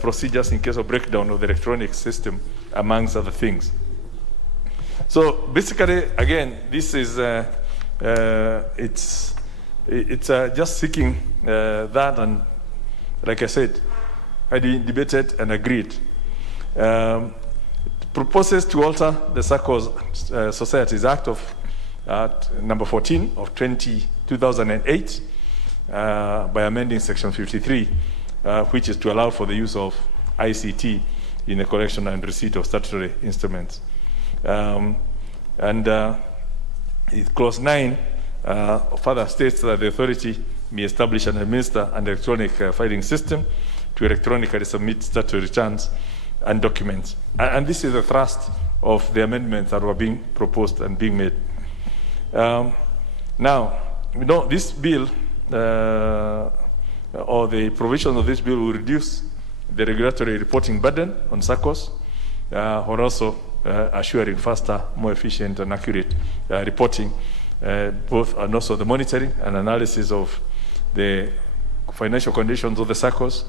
procedures in case of breakdown of the electronic system, amongst other things. So basically, again, this is it's just seeking that, and like I said, I debated and agreed. Proposes to alter the SACCO Societies Act of number 14 of 2008 by amending Section 53, which is to allow for the use of ICT in the collection and receipt of statutory instruments. Clause 9 further states that the authority may establish and administer an electronic filing system to electronically submit statutory returns and documents. And this is the thrust of the amendments that were being proposed and being made. Now, this bill, or the provisions of this bill, will reduce the regulatory reporting burden on SACCOs, or also assuring faster, more efficient, and accurate reporting, both, and also the monitoring and analysis of the financial conditions of the SACCOs,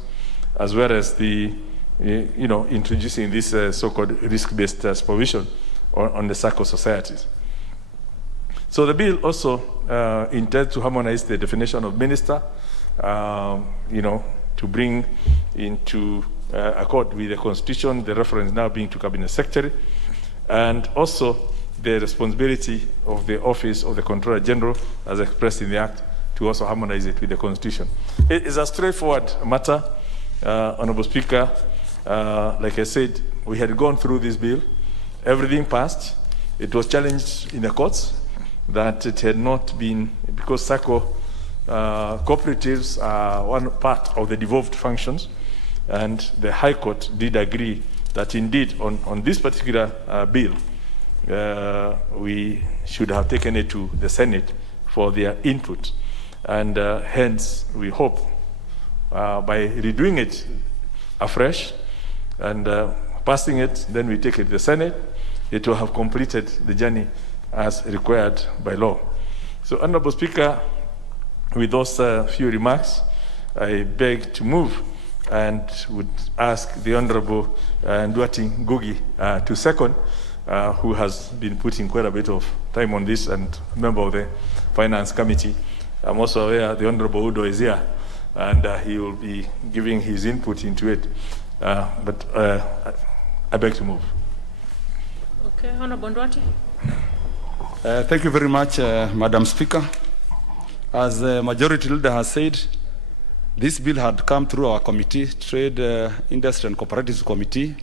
as well as the, introducing this so-called risk-based provision on the SACCO societies. So the bill also intends to harmonize the definition of minister, to bring into accord with the Constitution, the reference now being to Cabinet Secretary, and also the responsibility of the Office of the Controller General, as expressed in the Act, to also harmonize it with the Constitution. It is a straightforward matter, Honorable Speaker. Like I said, we had gone through this bill. Everything passed. It was challenged in the courts that it had not been, because SACCO cooperatives are one part of the devolved functions, and the High Court did agree that indeed on this particular bill, we should have taken it to the Senate for their input. And hence, we hope by redoing it afresh and passing it, then we take it to the Senate, it will have completed the journey as required by law. So, Honorable Speaker, with those few remarks, I beg to move and would ask the Honorable Nduati Ngugi to second, who has been putting quite a bit of time on this and member of the Finance Committee. I'm also aware the Honorable Udo is here, and he will be giving his input into it. But I beg to move. Okay, Honorable Nduati. Thank you very much, Madam Speaker. As the Majority Leader has said, this bill had come through our committee, Trade, Industry and Cooperatives Committee,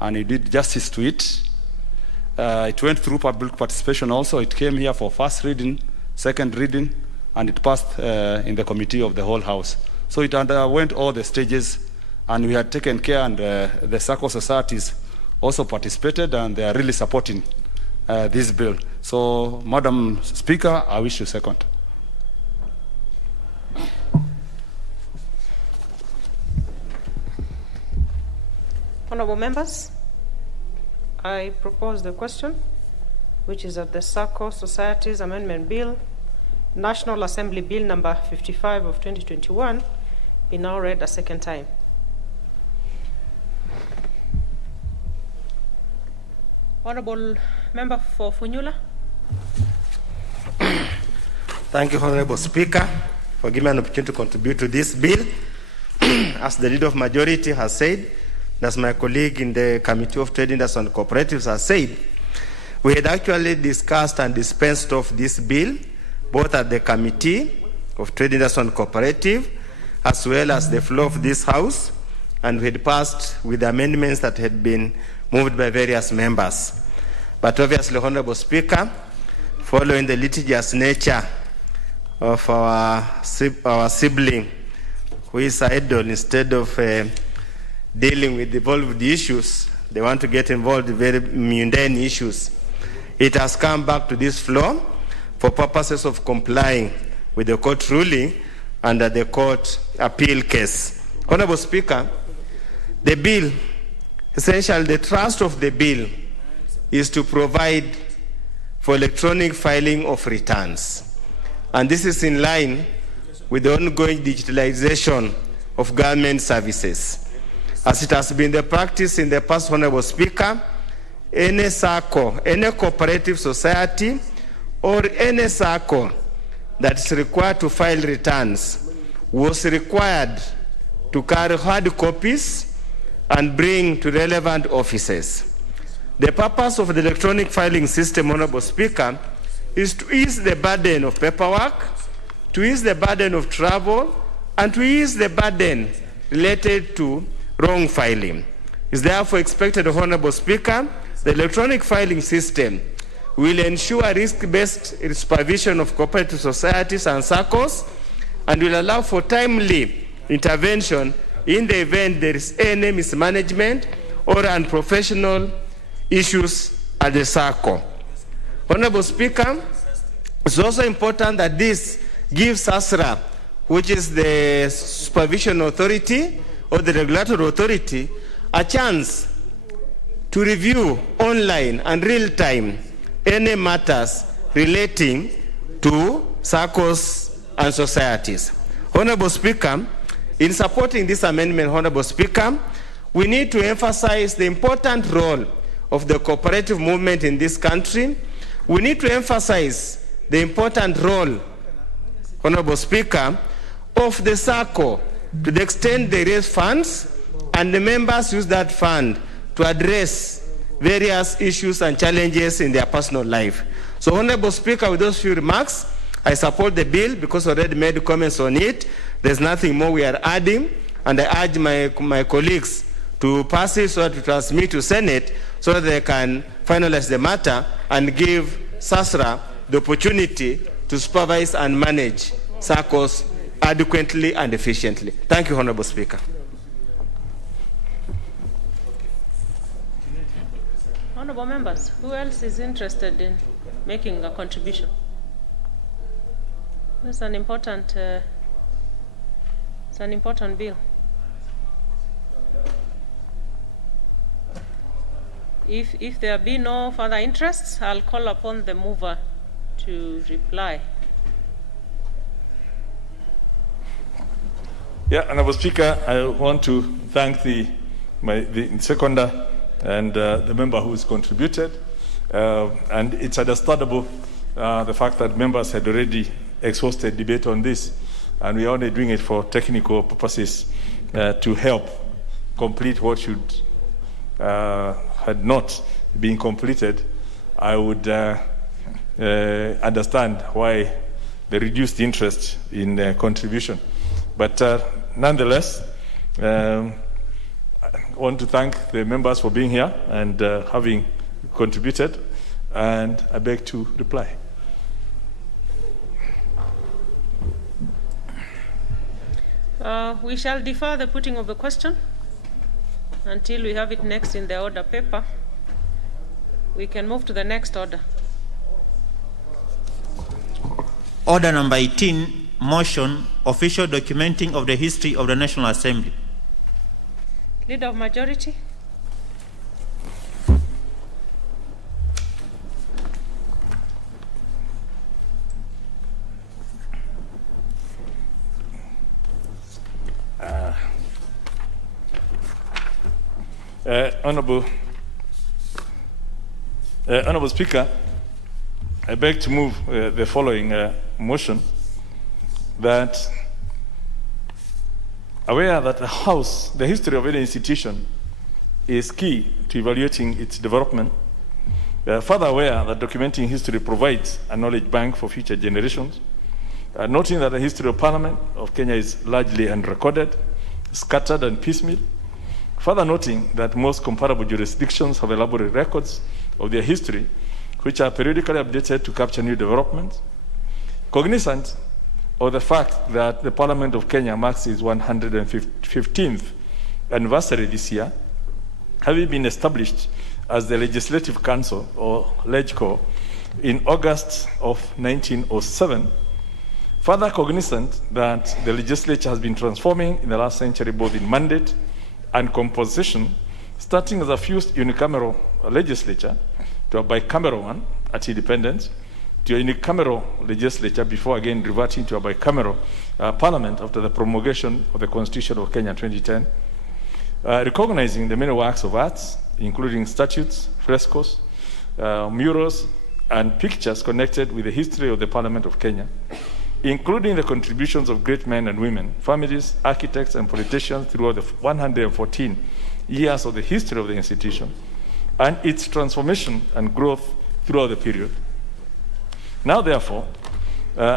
and it did justice to it. It went through public participation also. It came here for first reading, second reading, and it passed in the committee of the whole House. So it underwent all the stages, and we had taken care, and the SACCO societies also participated, and they are really supporting this bill. So, Madam Speaker, I wish to second. Honorable members, I propose the question, which is that the SACCO Societies Amendment Bill, National Assembly Bill number 55 of 2021, be now read a second time. Honorable Member for Funyula. Thank you, Honorable Speaker, for giving me an opportunity to contribute to this bill. As the leader of majority has said, as my colleague in the Committee of Trade, Industry and Cooperatives has said, we had actually discussed and dispensed of this bill, both at the Committee of Trade, Industry and Cooperative, as well as the floor of this House, and we had passed with the amendments that had been moved by various members. But obviously, Honorable Speaker, following the litigious nature of our sibling, who is idle, instead of dealing with evolved issues, they want to get involved in very mundane issues. It has come back to this floor for purposes of complying with the court ruling under the court appeal case. Honorable Speaker, the bill, essentially the thrust of the bill is to provide for electronic filing of returns. And this is in line with the ongoing digitalization of government services. As it has been the practice in the past, Honorable Speaker, any SACCO, any cooperative society, or any SACCO that is required to file returns was required to carry hard copies and bring to relevant offices. The purpose of the electronic filing system, Honorable Speaker, is to ease the burden of paperwork, to ease the burden of travel, and to ease the burden related to wrong filing. It is therefore expected, Honorable Speaker, the electronic filing system will ensure risk-based supervision of cooperative societies and SACCOs and will allow for timely intervention in the event there is any mismanagement or unprofessional issues at the SACCO. Honorable Speaker, it's also important that this gives SASRA, which is the supervision authority or the regulatory authority, a chance to review online and real-time any matters relating to SACCOs and societies. Honorable Speaker, in supporting this amendment, Honorable Speaker, we need to emphasize the important role of the cooperative movement in this country. We need to emphasize the important role, Honorable Speaker, of the SACCO to the extent they raise funds and the members use that fund to address various issues and challenges in their personal life. So, Honorable Speaker, with those few remarks, I support the bill because I already made comments on it. There's nothing more we are adding, and I urge my colleagues to pass it so that to transmit to Senate so that they can finalize the matter and give SASRA the opportunity to supervise and manage SACCOs adequately and efficiently. Thank you, Honorable Speaker. Honorable members, who else is interested in making a contribution? It's an important bill. If there be no further interests, I'll call upon the mover to reply. Yeah, Honorable Speaker, I want to thank the seconder and the member who has contributed. And it's understandable the fact that members had already exhausted debate on this, and we are only doing it for technical purposes to help complete what should had not been completed. I would understand why the reduced interest in contribution. But nonetheless, I want to thank the members for being here and having contributed, and I beg to reply. We shall defer the putting of the question until we have it next in the order paper. We can move to the next order. Order number 18, motion, official documenting of the history of the National Assembly. Leader of Majority. Honorable Speaker, I beg to move the following motion, that aware that the history of any institution is key to evaluating its development, further aware that documenting history provides a knowledge bank for future generations, noting that the history of Parliament of Kenya is largely unrecorded, scattered and piecemeal, further noting that most comparable jurisdictions have elaborate records of their history, which are periodically updated to capture new developments, cognizant of the fact that the Parliament of Kenya marks its 115th anniversary this year, having been established as the Legislative Council, or LegCo, in August of 1907, further cognizant that the legislature has been transforming in the last century both in mandate and composition, starting as a fused unicameral legislature to a bicameral one at independence, to a unicameral legislature before again reverting to a bicameral parliament after the promulgation of the Constitution of Kenya 2010, recognizing the many works of arts, including statues, frescoes, murals, and pictures connected with the history of the Parliament of Kenya, including the contributions of great men and women, families, architects, and politicians throughout the 114 years of the history of the institution, and its transformation and growth throughout the period. Now, therefore,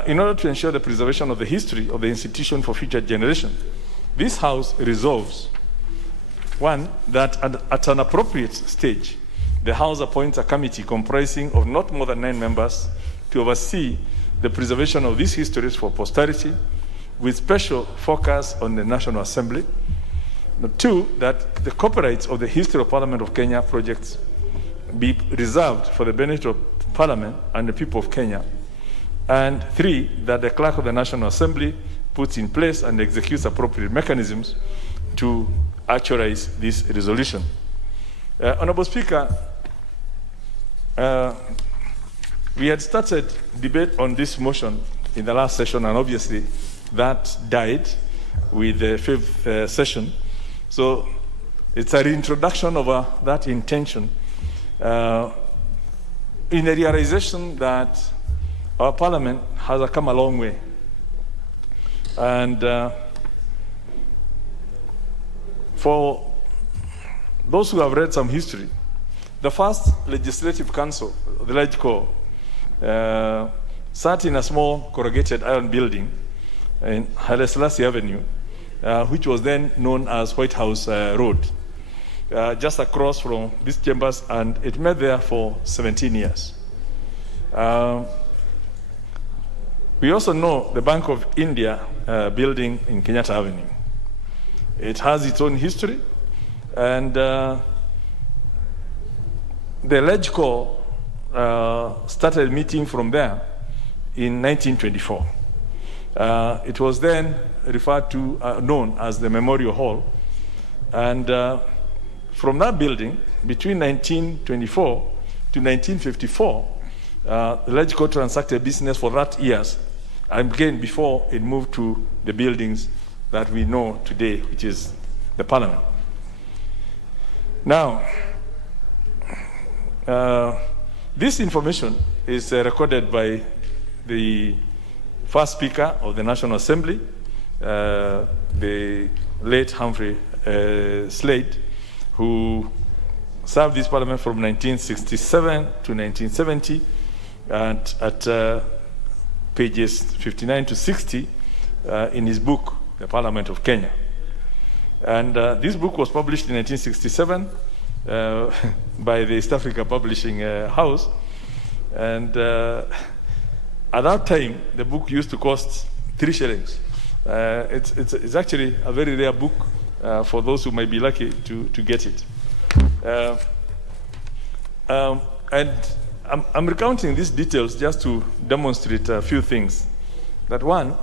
in order to ensure the preservation of the history of the institution for future generations, this House resolves, one, that at an appropriate stage, the House appoints a committee comprising of not more than 9 members to oversee the preservation of these histories for posterity, with special focus on the National Assembly. Two, that the copyrights of the History of Parliament of Kenya projects be reserved for the benefit of Parliament and the people of Kenya. And 3, that the Clerk of the National Assembly puts in place and executes appropriate mechanisms to actualize this resolution. Honorable Speaker, we had started debate on this motion in the last session, and obviously that died with the 5th session. So it's a reintroduction of that intention in the realization that our Parliament has come a long way. And for those who have read some history, the first Legislative Council, the LegCo, sat in a small corrugated iron building in Haile Selassie Avenue, which was then known as White House Road, just across from these chambers, and it met there for 17 years. We also know the Bank of India building in Kenyatta Avenue. It has its own history, and the LegCo started meeting from there in 1924. It was then referred to, known as the Memorial Hall, and from that building, between 1924 to 1954, the LegCo transacted business for that years, and again before it moved to the buildings that we know today, which is the Parliament. Now, this information is recorded by the first Speaker of the National Assembly, the late Humphrey Slade, who served this Parliament from 1967 to 1970, and at pages 59 to 60 in his book, The Parliament of Kenya. And this book was published in 1967 by the East Africa Publishing House. And at that time, the book used to cost 3 shillings. It's actually a very rare book for those who might be lucky to get it. And I'm recounting these details just to demonstrate a few things. That one,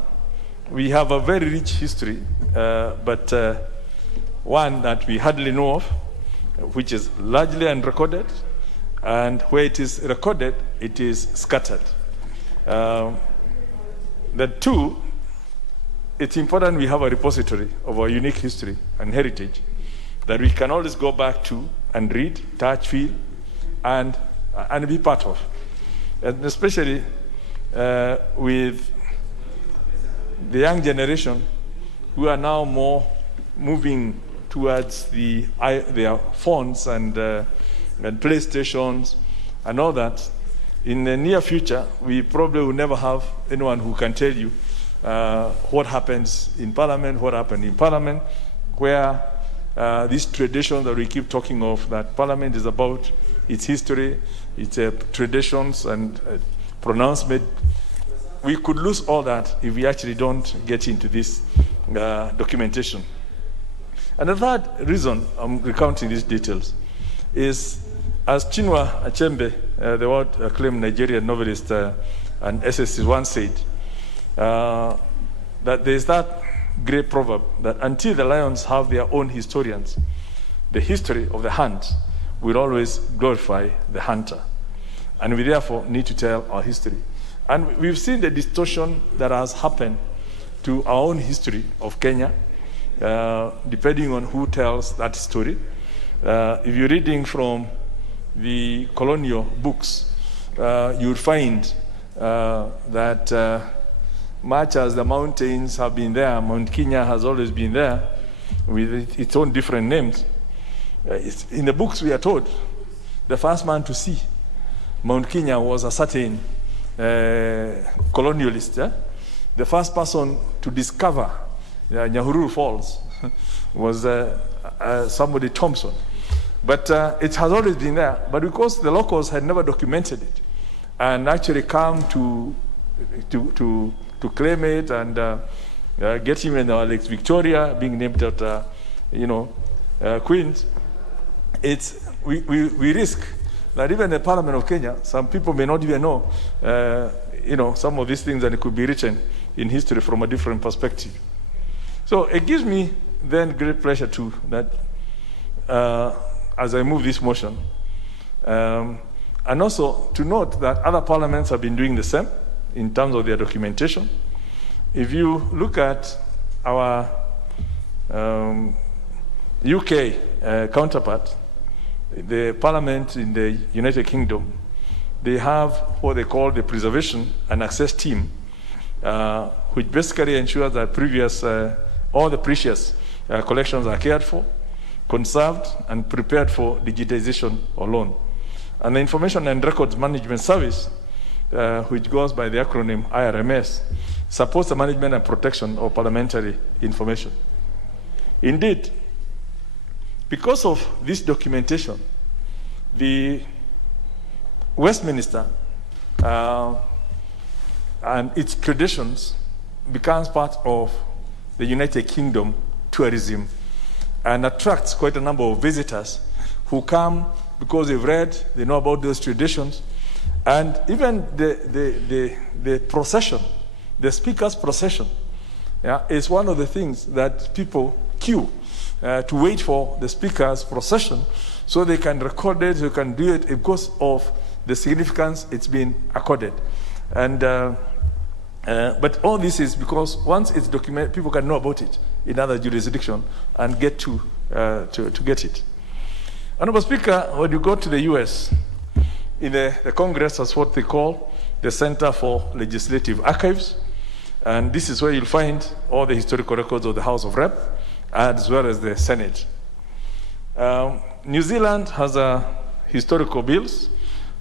we have a very rich history, but one that we hardly know of, which is largely unrecorded, and where it is recorded, it is scattered. The two, it's important we have a repository of our unique history and heritage, that we can always go back to and read, touch, feel, and be part of. And especially with the young generation who are now more moving towards their phones and PlayStations and all that. In the near future, we probably will never have anyone who can tell you what happens in Parliament, what happened in Parliament, where these traditions that we keep talking of, that Parliament is about its history, its traditions and pronouncement. We could lose all that if we actually don't get into this documentation. And the third reason I'm recounting these details is, as Chinua Achebe, the world-acclaimed Nigerian novelist and essayist, once said, that there's that great proverb that until the lions have their own historians, the history of the hunt will always glorify the hunter. And we therefore need to tell our history. And we've seen the distortion that has happened to our own history of Kenya, depending on who tells that story. If you're reading from the colonial books, you'll find that much as the mountains have been there, Mount Kenya has always been there with its own different names. In the books we are told, the first man to see Mount Kenya was a certain colonialist. The first person to discover Nyahururu Falls was somebody Thompson. But it has always been there. But because the locals had never documented it and actually come to claim it and get him in Lake Victoria, being named after, Queens, we risk that even the Parliament of Kenya, some people may not even know, some of these things, and it could be written in history from a different perspective. So it gives me then great pleasure too that as I move this motion, and also to note that other parliaments have been doing the same in terms of their documentation. If you look at our UK counterpart, the parliament in the United Kingdom, they have what they call the preservation and access team, which basically ensures that all the precious collections are cared for, conserved, and prepared for digitization or loan. And the Information and Records Management Service, which goes by the acronym IRMS, supports the management and protection of parliamentary information. Indeed, because of this documentation, the Westminster and its traditions becomes part of the United Kingdom tourism and attracts quite a number of visitors who come because they've read, they know about those traditions, and even the procession, the speaker's procession, is one of the things that people queue to wait for the speaker's procession so they can record it, they can do it because of the significance it's been accorded. And but all this is because once it's documented, people can know about it in other jurisdictions and get to get it. Honorable Speaker, when you go to the US, in the Congress, that's what they call the Center for Legislative Archives, and this is where you'll find all the historical records of the House of Rep, as well as the Senate. New Zealand has historical bills,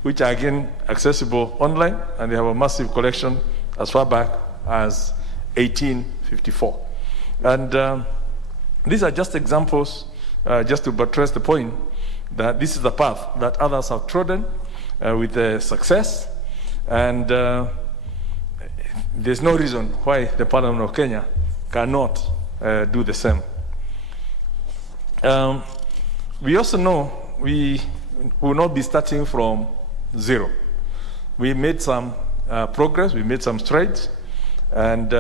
which are again accessible online, and they have a massive collection as far back as 1854. And these are just examples, just to buttress the point that this is the path that others have trodden with success, and there's no reason why the Parliament of Kenya cannot do the same. We also know we will not be starting from zero. We made some progress, we made some strides, and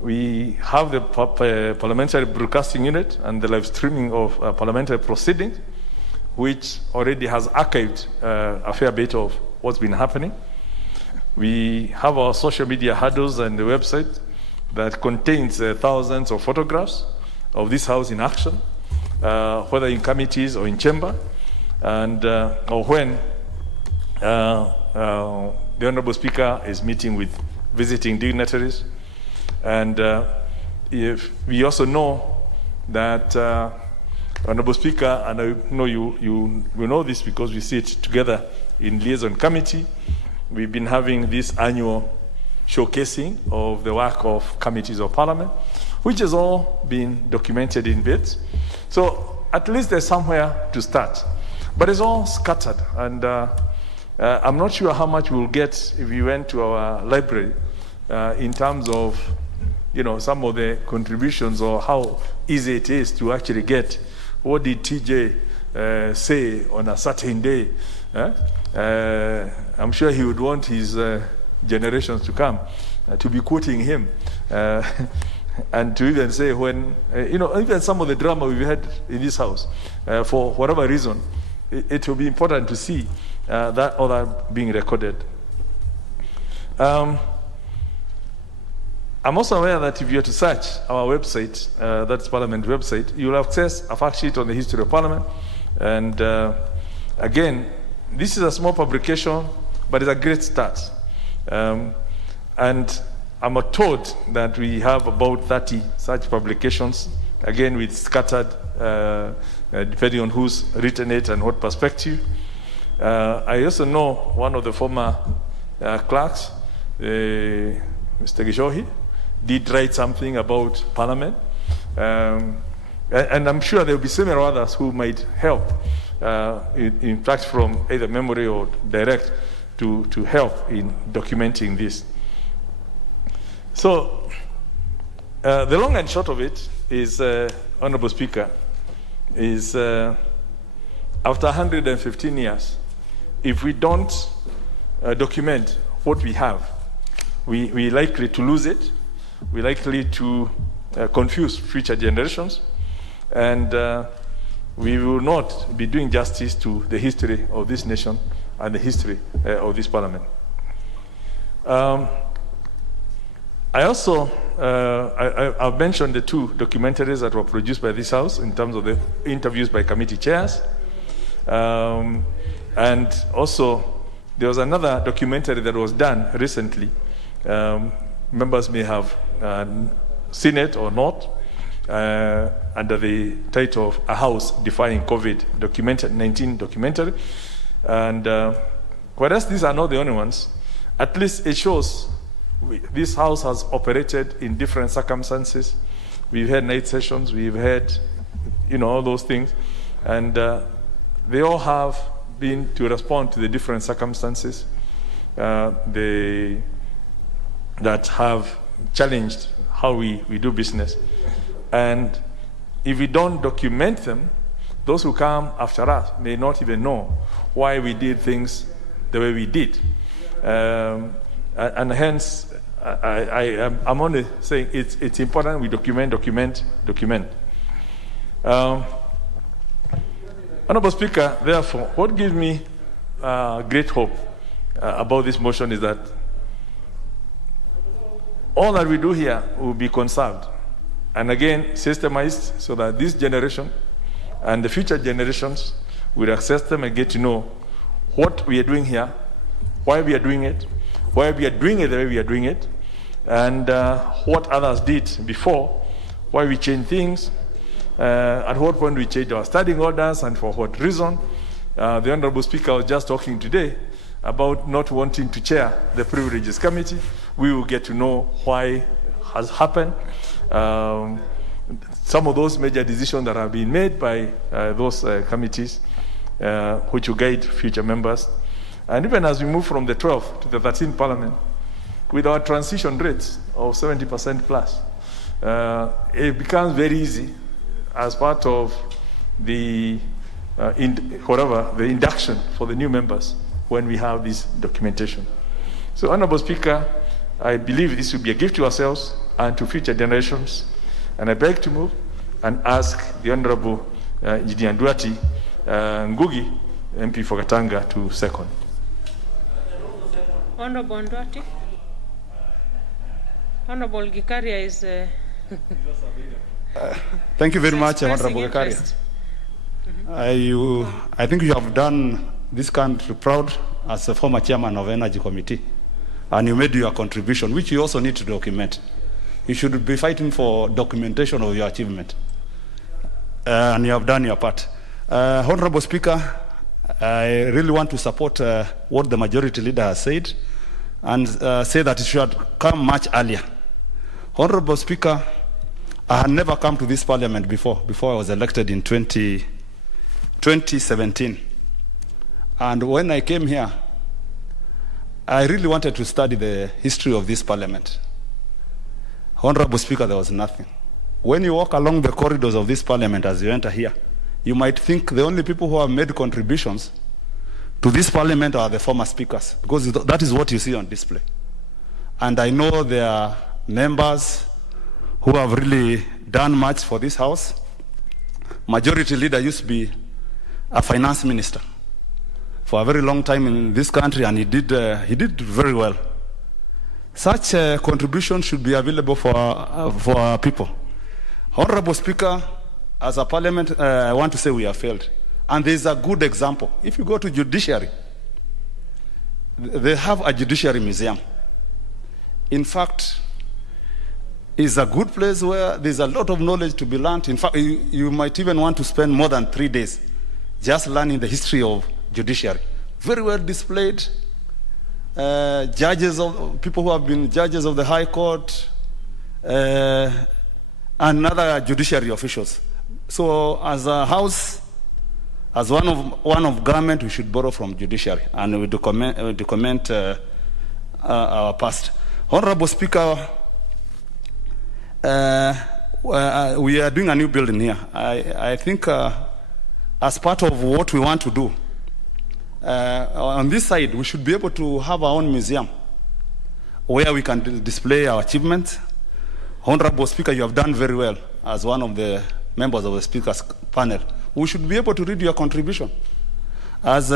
we have the Parliamentary Broadcasting Unit and the live streaming of parliamentary proceedings, which already has archived a fair bit of what's been happening. We have our social media handles and the website that contains thousands of photographs of this House in action. whether in committees or in chamber, and or when the Honorable Speaker is meeting with visiting dignitaries. And if we also know that Honorable Speaker, and I know you know this because we sit together in liaison committee, we've been having this annual showcasing of the work of committees of parliament, which has all been documented in bits. So at least there's somewhere to start. But it's all scattered, and I'm not sure how much we'll get if we went to our library in terms of, you know, some of the contributions or how easy it is to actually get what did TJ say on a certain day. I'm sure he would want his generations to come to be quoting him and to even say when, you know, even some of the drama we've had in this house, for whatever reason, it will be important to see that all that being recorded. I'm also aware that if you were to search our website, that's Parliament website, you will access a fact sheet on the history of Parliament. And again, this is a small publication, but it's a great start. And I'm told that we have about 30 such publications, again with scattered, depending on who's written it and what perspective. I also know one of the former clerks, Mr. Gishohi, did write something about Parliament. And I'm sure there will be several others who might help, in fact, from either memory or direct to help in documenting this. So, the long and short of it is, Honorable Speaker, is after 115 years, if we don't document what we have, we're likely to lose it. We're likely to confuse future generations, and we will not be doing justice to the history of this nation and the history of this parliament. I also, I've mentioned the two documentaries that were produced by this House in terms of the interviews by committee chairs. And also, there was another documentary that was done recently. Members may have seen it or not, under the title of A House Defying COVID-19 documentary. And whereas these are not the only ones, at least it shows this House has operated in different circumstances. We've had night sessions, we've had, you know, all those things. And they all have been to respond to the different circumstances that have challenged how we do business. And if we don't document them, those who come after us may not even know why we did things the way we did. And hence, I'm only saying it's important we document. Honorable Speaker, therefore, what gives me great hope about this motion is that all that we do here will be conserved and again systemized so that this generation and the future generations will access them and get to know what we are doing here, why we are doing it, why we are doing it the way we are doing it, and what others did before, why we changed things, at what point we changed our standing orders, and for what reason. The Honorable Speaker was just talking today about not wanting to chair the Privileges Committee. We will get to know why has happened. Some of those major decisions that have been made by those committees, which will guide future members. And even as we move from the 12th to the 13th Parliament, with our transition rates of 70% plus, it becomes very easy as part of the the induction for the new members when we have this documentation. So, Honorable Speaker, I believe this will be a gift to ourselves and to future generations. And I beg to move and ask the Honorable Engineer Duati Ngugi, MP for Katanga, to second. Honorable Nduati. Honorable Gikaria is... Thank you very much, expressing Honorable Gikaria. interest. I think you have done this country proud as a former chairman of Energy Committee, and you made your contribution, which you also need to document. You should be fighting for documentation of your achievement, and you have done your part. Honorable Speaker, I really want to support what the majority leader has said, and say that it should come much earlier. Honorable Speaker, I had never come to this parliament before I was elected in 2017. And when I came here, I really wanted to study the history of this parliament. Honorable Speaker, there was nothing. When you walk along the corridors of this parliament as you enter here, you might think the only people who have made contributions to this parliament are the former speakers, because that is what you see on display. And I know there are members who have really done much for this house. Majority leader used to be a finance minister for a very long time in this country, and he did very well. Such a contribution should be available for our people. Honorable Speaker, as a parliament, I want to say we have failed. And there's a good example. If you go to judiciary, they have a judiciary museum. In fact, it's a good place where there's a lot of knowledge to be learned. In fact, you might even want to spend more than 3 days just learning the history of judiciary. Very well displayed. People who have been judges of the High Court, and other judiciary officials. So as a house, as one of government, we should borrow from judiciary, and we document our past. Honorable Speaker, we are doing a new building here. I think as part of what we want to do, on this side, we should be able to have our own museum where we can display our achievements. Honorable Speaker, you have done very well as one of the members of the Speaker's panel. We should be able to read your contribution. As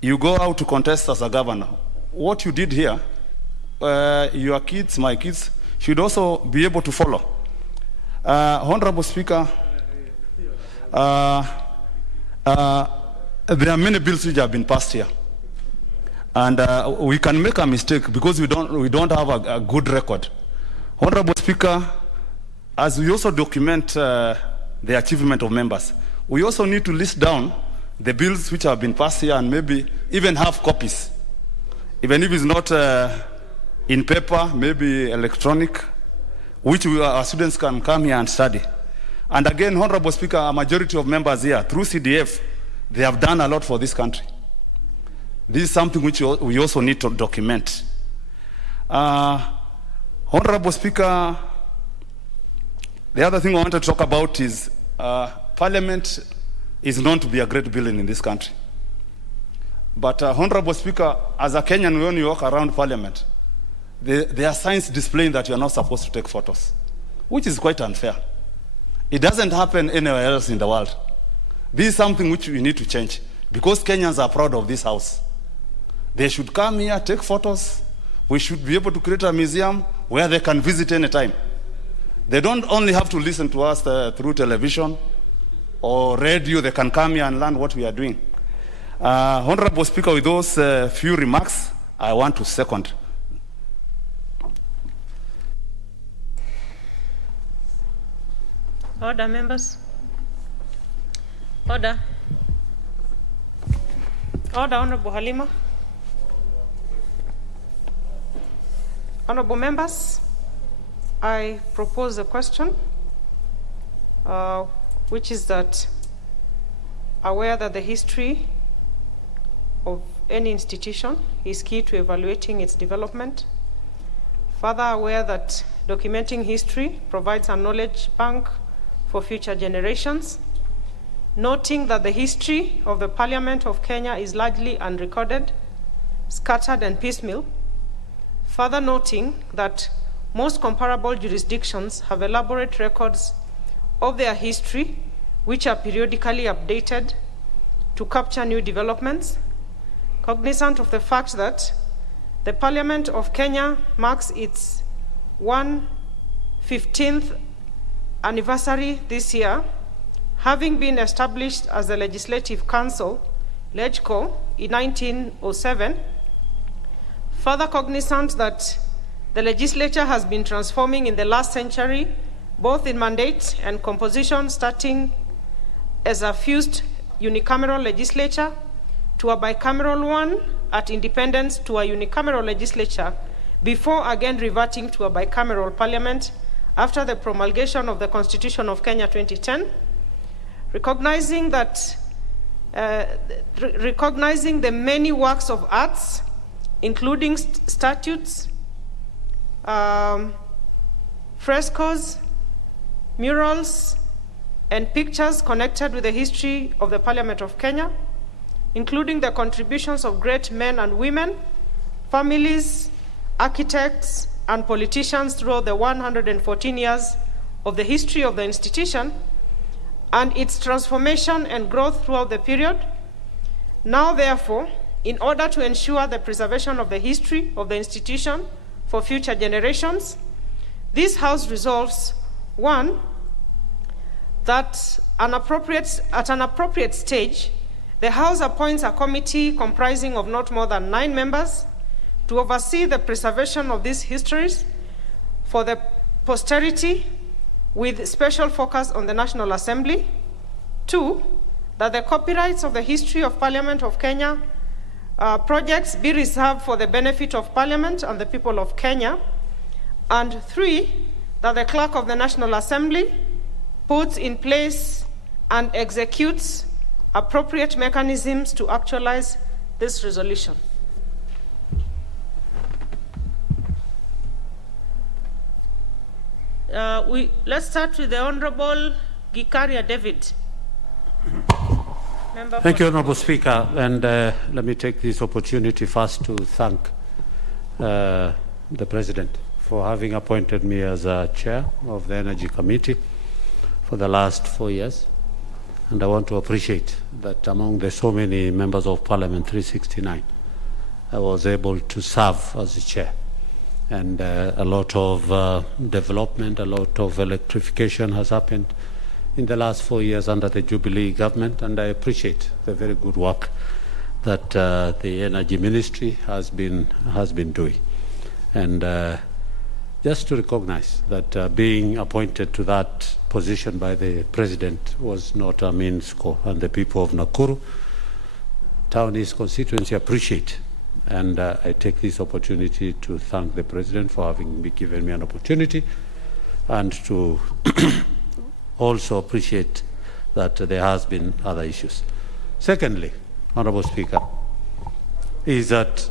you go out to contest as a governor, what you did here, your kids, my kids, should also be able to follow. Honorable Speaker, there are many bills which have been passed here. And we can make a mistake because we don't have a good record. Honorable Speaker, as we also document the achievement of members, we also need to list down the bills which have been passed here and maybe even have copies. Even if it's not in paper, maybe electronic, which our students can come here and study. And again, Honorable Speaker, a majority of members here, through CDF, they have done a lot for this country. This is something which we also need to document. Honorable Speaker, the other thing I want to talk about is Parliament is known to be a great building in this country. But Honorable Speaker, as a Kenyan, when you walk around Parliament, there are signs displaying that you are not supposed to take photos, which is quite unfair. It doesn't happen anywhere else in the world. This is something which we need to change because Kenyans are proud of this house. They should come here, take photos. We should be able to create a museum where they can visit anytime. They don't only have to listen to us through television or radio. They can come here and learn what we are doing. Honorable Speaker, with those few remarks, I want to second. Order, members. Order. Order, Honorable Halima. Honorable members, I propose a question, which is that aware that the history of any institution is key to evaluating its development. Further aware that documenting history provides a knowledge bank for future generations. Noting that the history of the Parliament of Kenya is largely unrecorded, scattered and piecemeal. Further noting that most comparable jurisdictions have elaborate records of their history, which are periodically updated to capture new developments. Cognizant of the fact that the Parliament of Kenya marks its 115th anniversary this year, having been established as the Legislative Council, LegCo, in 1907, further cognizant that the legislature has been transforming in the last century, both in mandate and composition, starting as a fused unicameral legislature to a bicameral one at independence to a unicameral legislature, before again reverting to a bicameral parliament after the promulgation of the Constitution of Kenya 2010, recognizing the many works of arts, including statutes, frescoes, murals, and pictures connected with the history of the Parliament of Kenya, including the contributions of great men and women, families, architects, and politicians throughout the 114 years of the history of the institution, and its transformation and growth throughout the period. Now, therefore, in order to ensure the preservation of the history of the institution for future generations, this House resolves, 1, that at an appropriate stage, the House appoints a committee comprising of not more than 9 members to oversee the preservation of these histories for the posterity, with special focus on the National Assembly. 2, that the copyrights of the history of Parliament of Kenya projects be reserved for the benefit of Parliament and the people of Kenya. And 3, that the Clerk of the National Assembly puts in place and executes appropriate mechanisms to actualize this resolution. Let's start with the Honorable Gikaria David. Thank you, Honorable Speaker. And let me take this opportunity first to thank the President for having appointed me as Chair of the Energy Committee for the last 4 years. And I want to appreciate that among the so many members of Parliament, 369, I was able to serve as the Chair. And a lot of development, a lot of electrification has happened in the last 4 years under the Jubilee government, and I appreciate the very good work that the Energy Ministry has been doing. And just to recognize that being appointed to that position by the President was not a mean score, and the people of Nakuru Town East constituency appreciate. And I take this opportunity to thank the President for having given me an opportunity, and to also appreciate that there has been other issues. Secondly, Honorable Speaker, is that...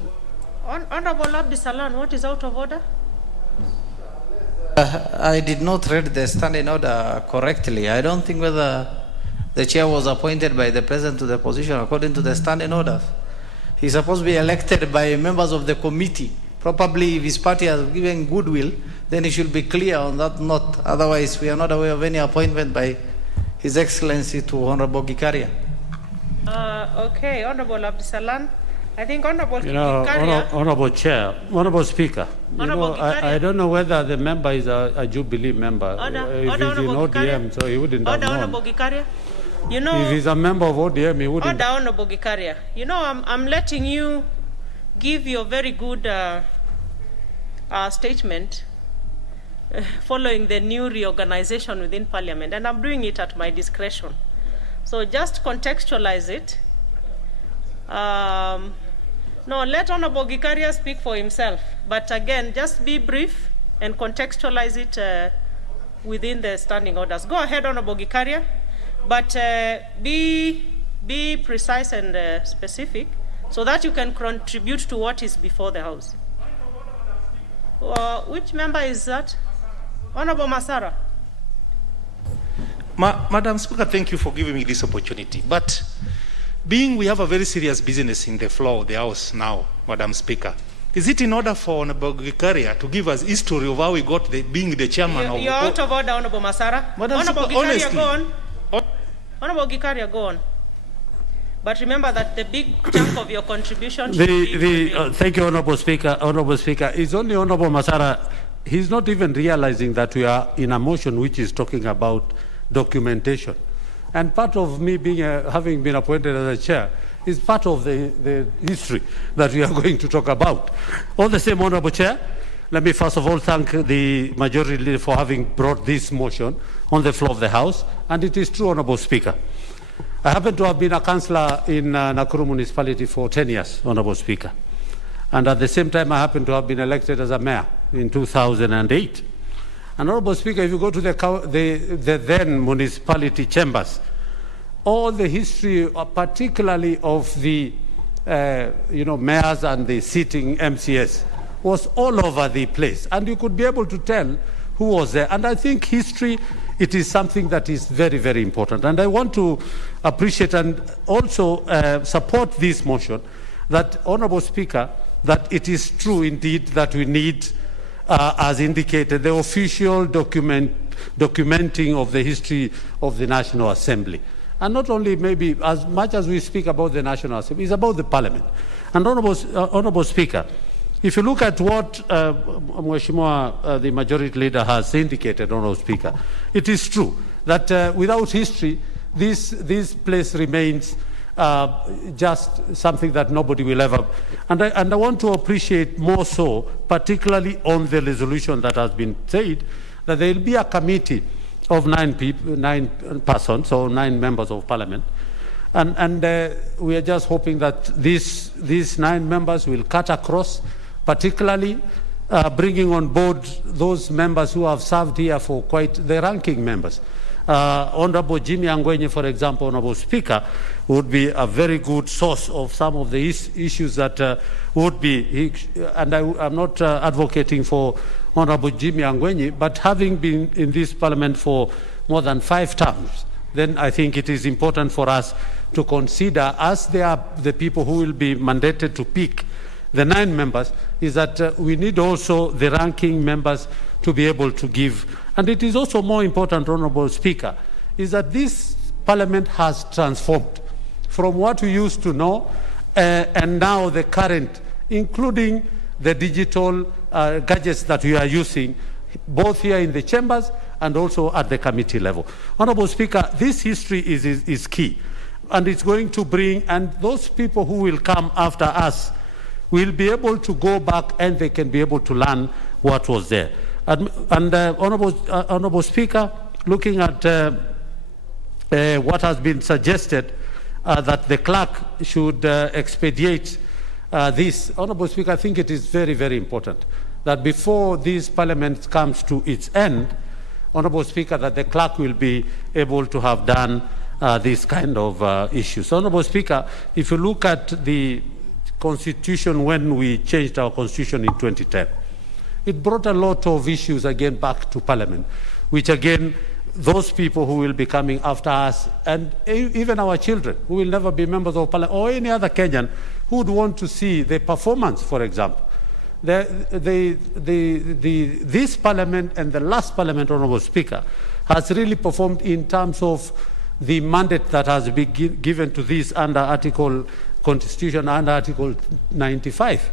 Honorable Abdisalan, what is out of order? I did not read the standing order correctly. I don't think whether the chair was appointed by the President to the position according to the standing order. He's supposed to be elected by members of the committee. Probably if his party has given goodwill, then he should be clear on that note. Otherwise, we are not aware of any appointment by His Excellency to Honorable Gikaria. Okay, Honorable Abdisalan. I think Honorable Gikaria... Honorable Chair, Honorable Speaker, I don't know whether the member is a Jubilee member. If he's in ODM, so he wouldn't have known. Honorable Gikaria. You know, if he's a member of ODM, he wouldn't. Honorable Gikaria, you know, I'm letting you give your very good statement following the new reorganization within Parliament, and I'm doing it at my discretion. So just contextualize it. No, let Honorable Gikaria speak for himself. But again, just be brief and contextualize it within the standing orders. Go ahead, Honorable Gikaria. But be precise and specific so that you can contribute to what is before the House. Which member is that? Honorable Masara. Madam Speaker, thank you for giving me this opportunity. But being we have a very serious business in the floor of the House now, Madam Speaker, is it in order for Honorable Gikaria to give us history of how we got being the chairman of... You're out of order, Honorable Masara. Madam Honorable Speaker, Gikaria, honestly, go on. Honorable Gikaria, go on. But remember that the big chunk of your contribution should be... Thank you, Honorable Speaker. Honorable Speaker, it's only Honorable Masara. He's not even realizing that we are in a motion which is talking about documentation. And part of me being having been appointed as a chair is part of the history that we are going to talk about. All the same, Honorable Chair, let me first of all thank the majority leader for having brought this motion on the floor of the House. And it is true, Honorable Speaker. I happen to have been a councillor in Nakuru municipality for 10 years, Honorable Speaker. And at the same time, I happen to have been elected as a mayor in 2008. And Honorable Speaker, if you go to the then municipality chambers, all the history, particularly of the mayors and the sitting MCS, was all over the place. And you could be able to tell who was there. And I think history, it is something that is very, very important. And I want to appreciate and also support this motion that, Honorable Speaker, that it is true indeed that we need, as indicated, the official documenting of the history of the National Assembly. And not only maybe as much as we speak about the National Assembly, it's about the Parliament. And Honorable Speaker, if you look at what Mheshimiwa, the Majority Leader has indicated, Honorable Speaker, it is true that without history, this place remains just something that nobody will ever. And I want to appreciate more so, particularly on the resolution that has been said, that there will be a committee of 9 persons, so 9 members of Parliament. And we are just hoping that these 9 members will cut across, particularly bringing on board those members who have served here for quite the ranking members. Honorable Jimmy Angwenye, for example, Honorable Speaker, would be a very good source of some of the issues that would be, and I'm not advocating for Honorable Jimmy Angwenye, but having been in this Parliament for more than 5 terms, then I think it is important for us to consider, as they are the people who will be mandated to pick the 9 members, is that we need also the ranking members to be able to give. And it is also more important, Honorable Speaker, is that this Parliament has transformed from what we used to know and now the current, including the digital gadgets that we are using, both here in the chambers and also at the committee level. Honorable Speaker, this history is key, and it's going to bring, and those people who will come after us will be able to go back and they can be able to learn what was there. And Honorable Speaker, looking at what has been suggested, that the clerk should expedite this, Honorable Speaker, I think it is very, very important that before this Parliament comes to its end, Honorable Speaker, that the clerk will be able to have done these kind of issues. Honorable Speaker, if you look at the Constitution when we changed our Constitution in 2010, it brought a lot of issues again back to Parliament, which again, those people who will be coming after us, and even our children who will never be members of Parliament, or any other Kenyan who would want to see the performance, for example. This Parliament and the last Parliament, Honorable Speaker, has really performed in terms of the mandate that has been given to this under Article Constitution, under Article 95,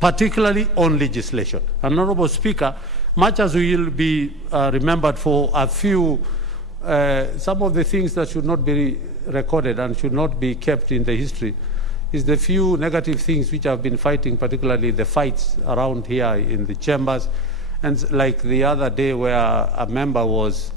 particularly on legislation. And Honorable Speaker, much as we will be remembered for a few, some of the things that should not be recorded and should not be kept in the history is the few negative things which have been fighting, particularly the fights around here in the chambers, and like the other day where a member was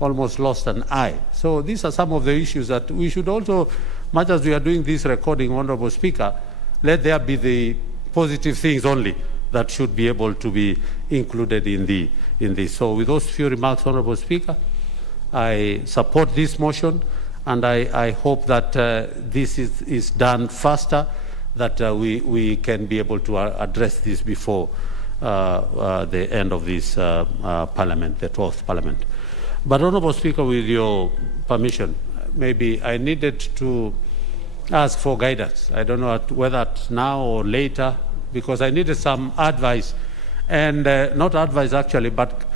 almost lost an eye. So these are some of the issues that we should also, much as we are doing this recording, Honorable Speaker, let there be the positive things only that should be able to be included in this. So with those few remarks, Honorable Speaker, I support this motion, and I hope that this is done faster, that we can be able to address this before the end of this Parliament, the 12th Parliament. But Honorable Speaker, with your permission, maybe I needed to ask for guidance. I don't know whether it's now or later, because I needed some advice, and not advice actually, but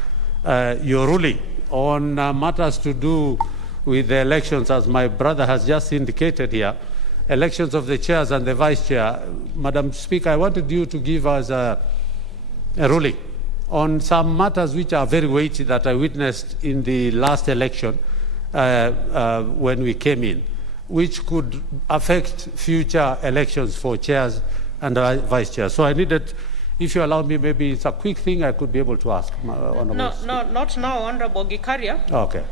your ruling on matters to do with the elections, as my brother has just indicated here, elections of the chairs and the vice chair. Madam Speaker, I wanted you to give us a ruling on some matters which are very weighty that I witnessed in the last election, when we came in, which could affect future elections for chairs and vice chairs. So I needed, if you allow me, maybe it's a quick thing I could be able to ask. No, not now, Honorable Gikaria. Okay.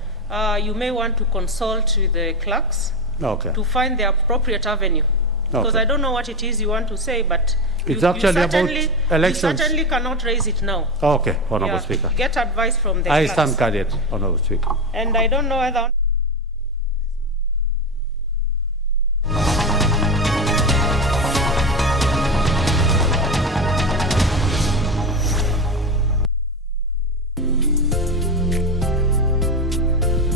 You may want to consult with the clerks to find the appropriate avenue. Because I don't know what it is you want to say, but it's actually about elections. You certainly cannot raise it now. Okay, Honorable Speaker. Get advice from the I clerks. stand guarded, Honorable Speaker. And I don't know whether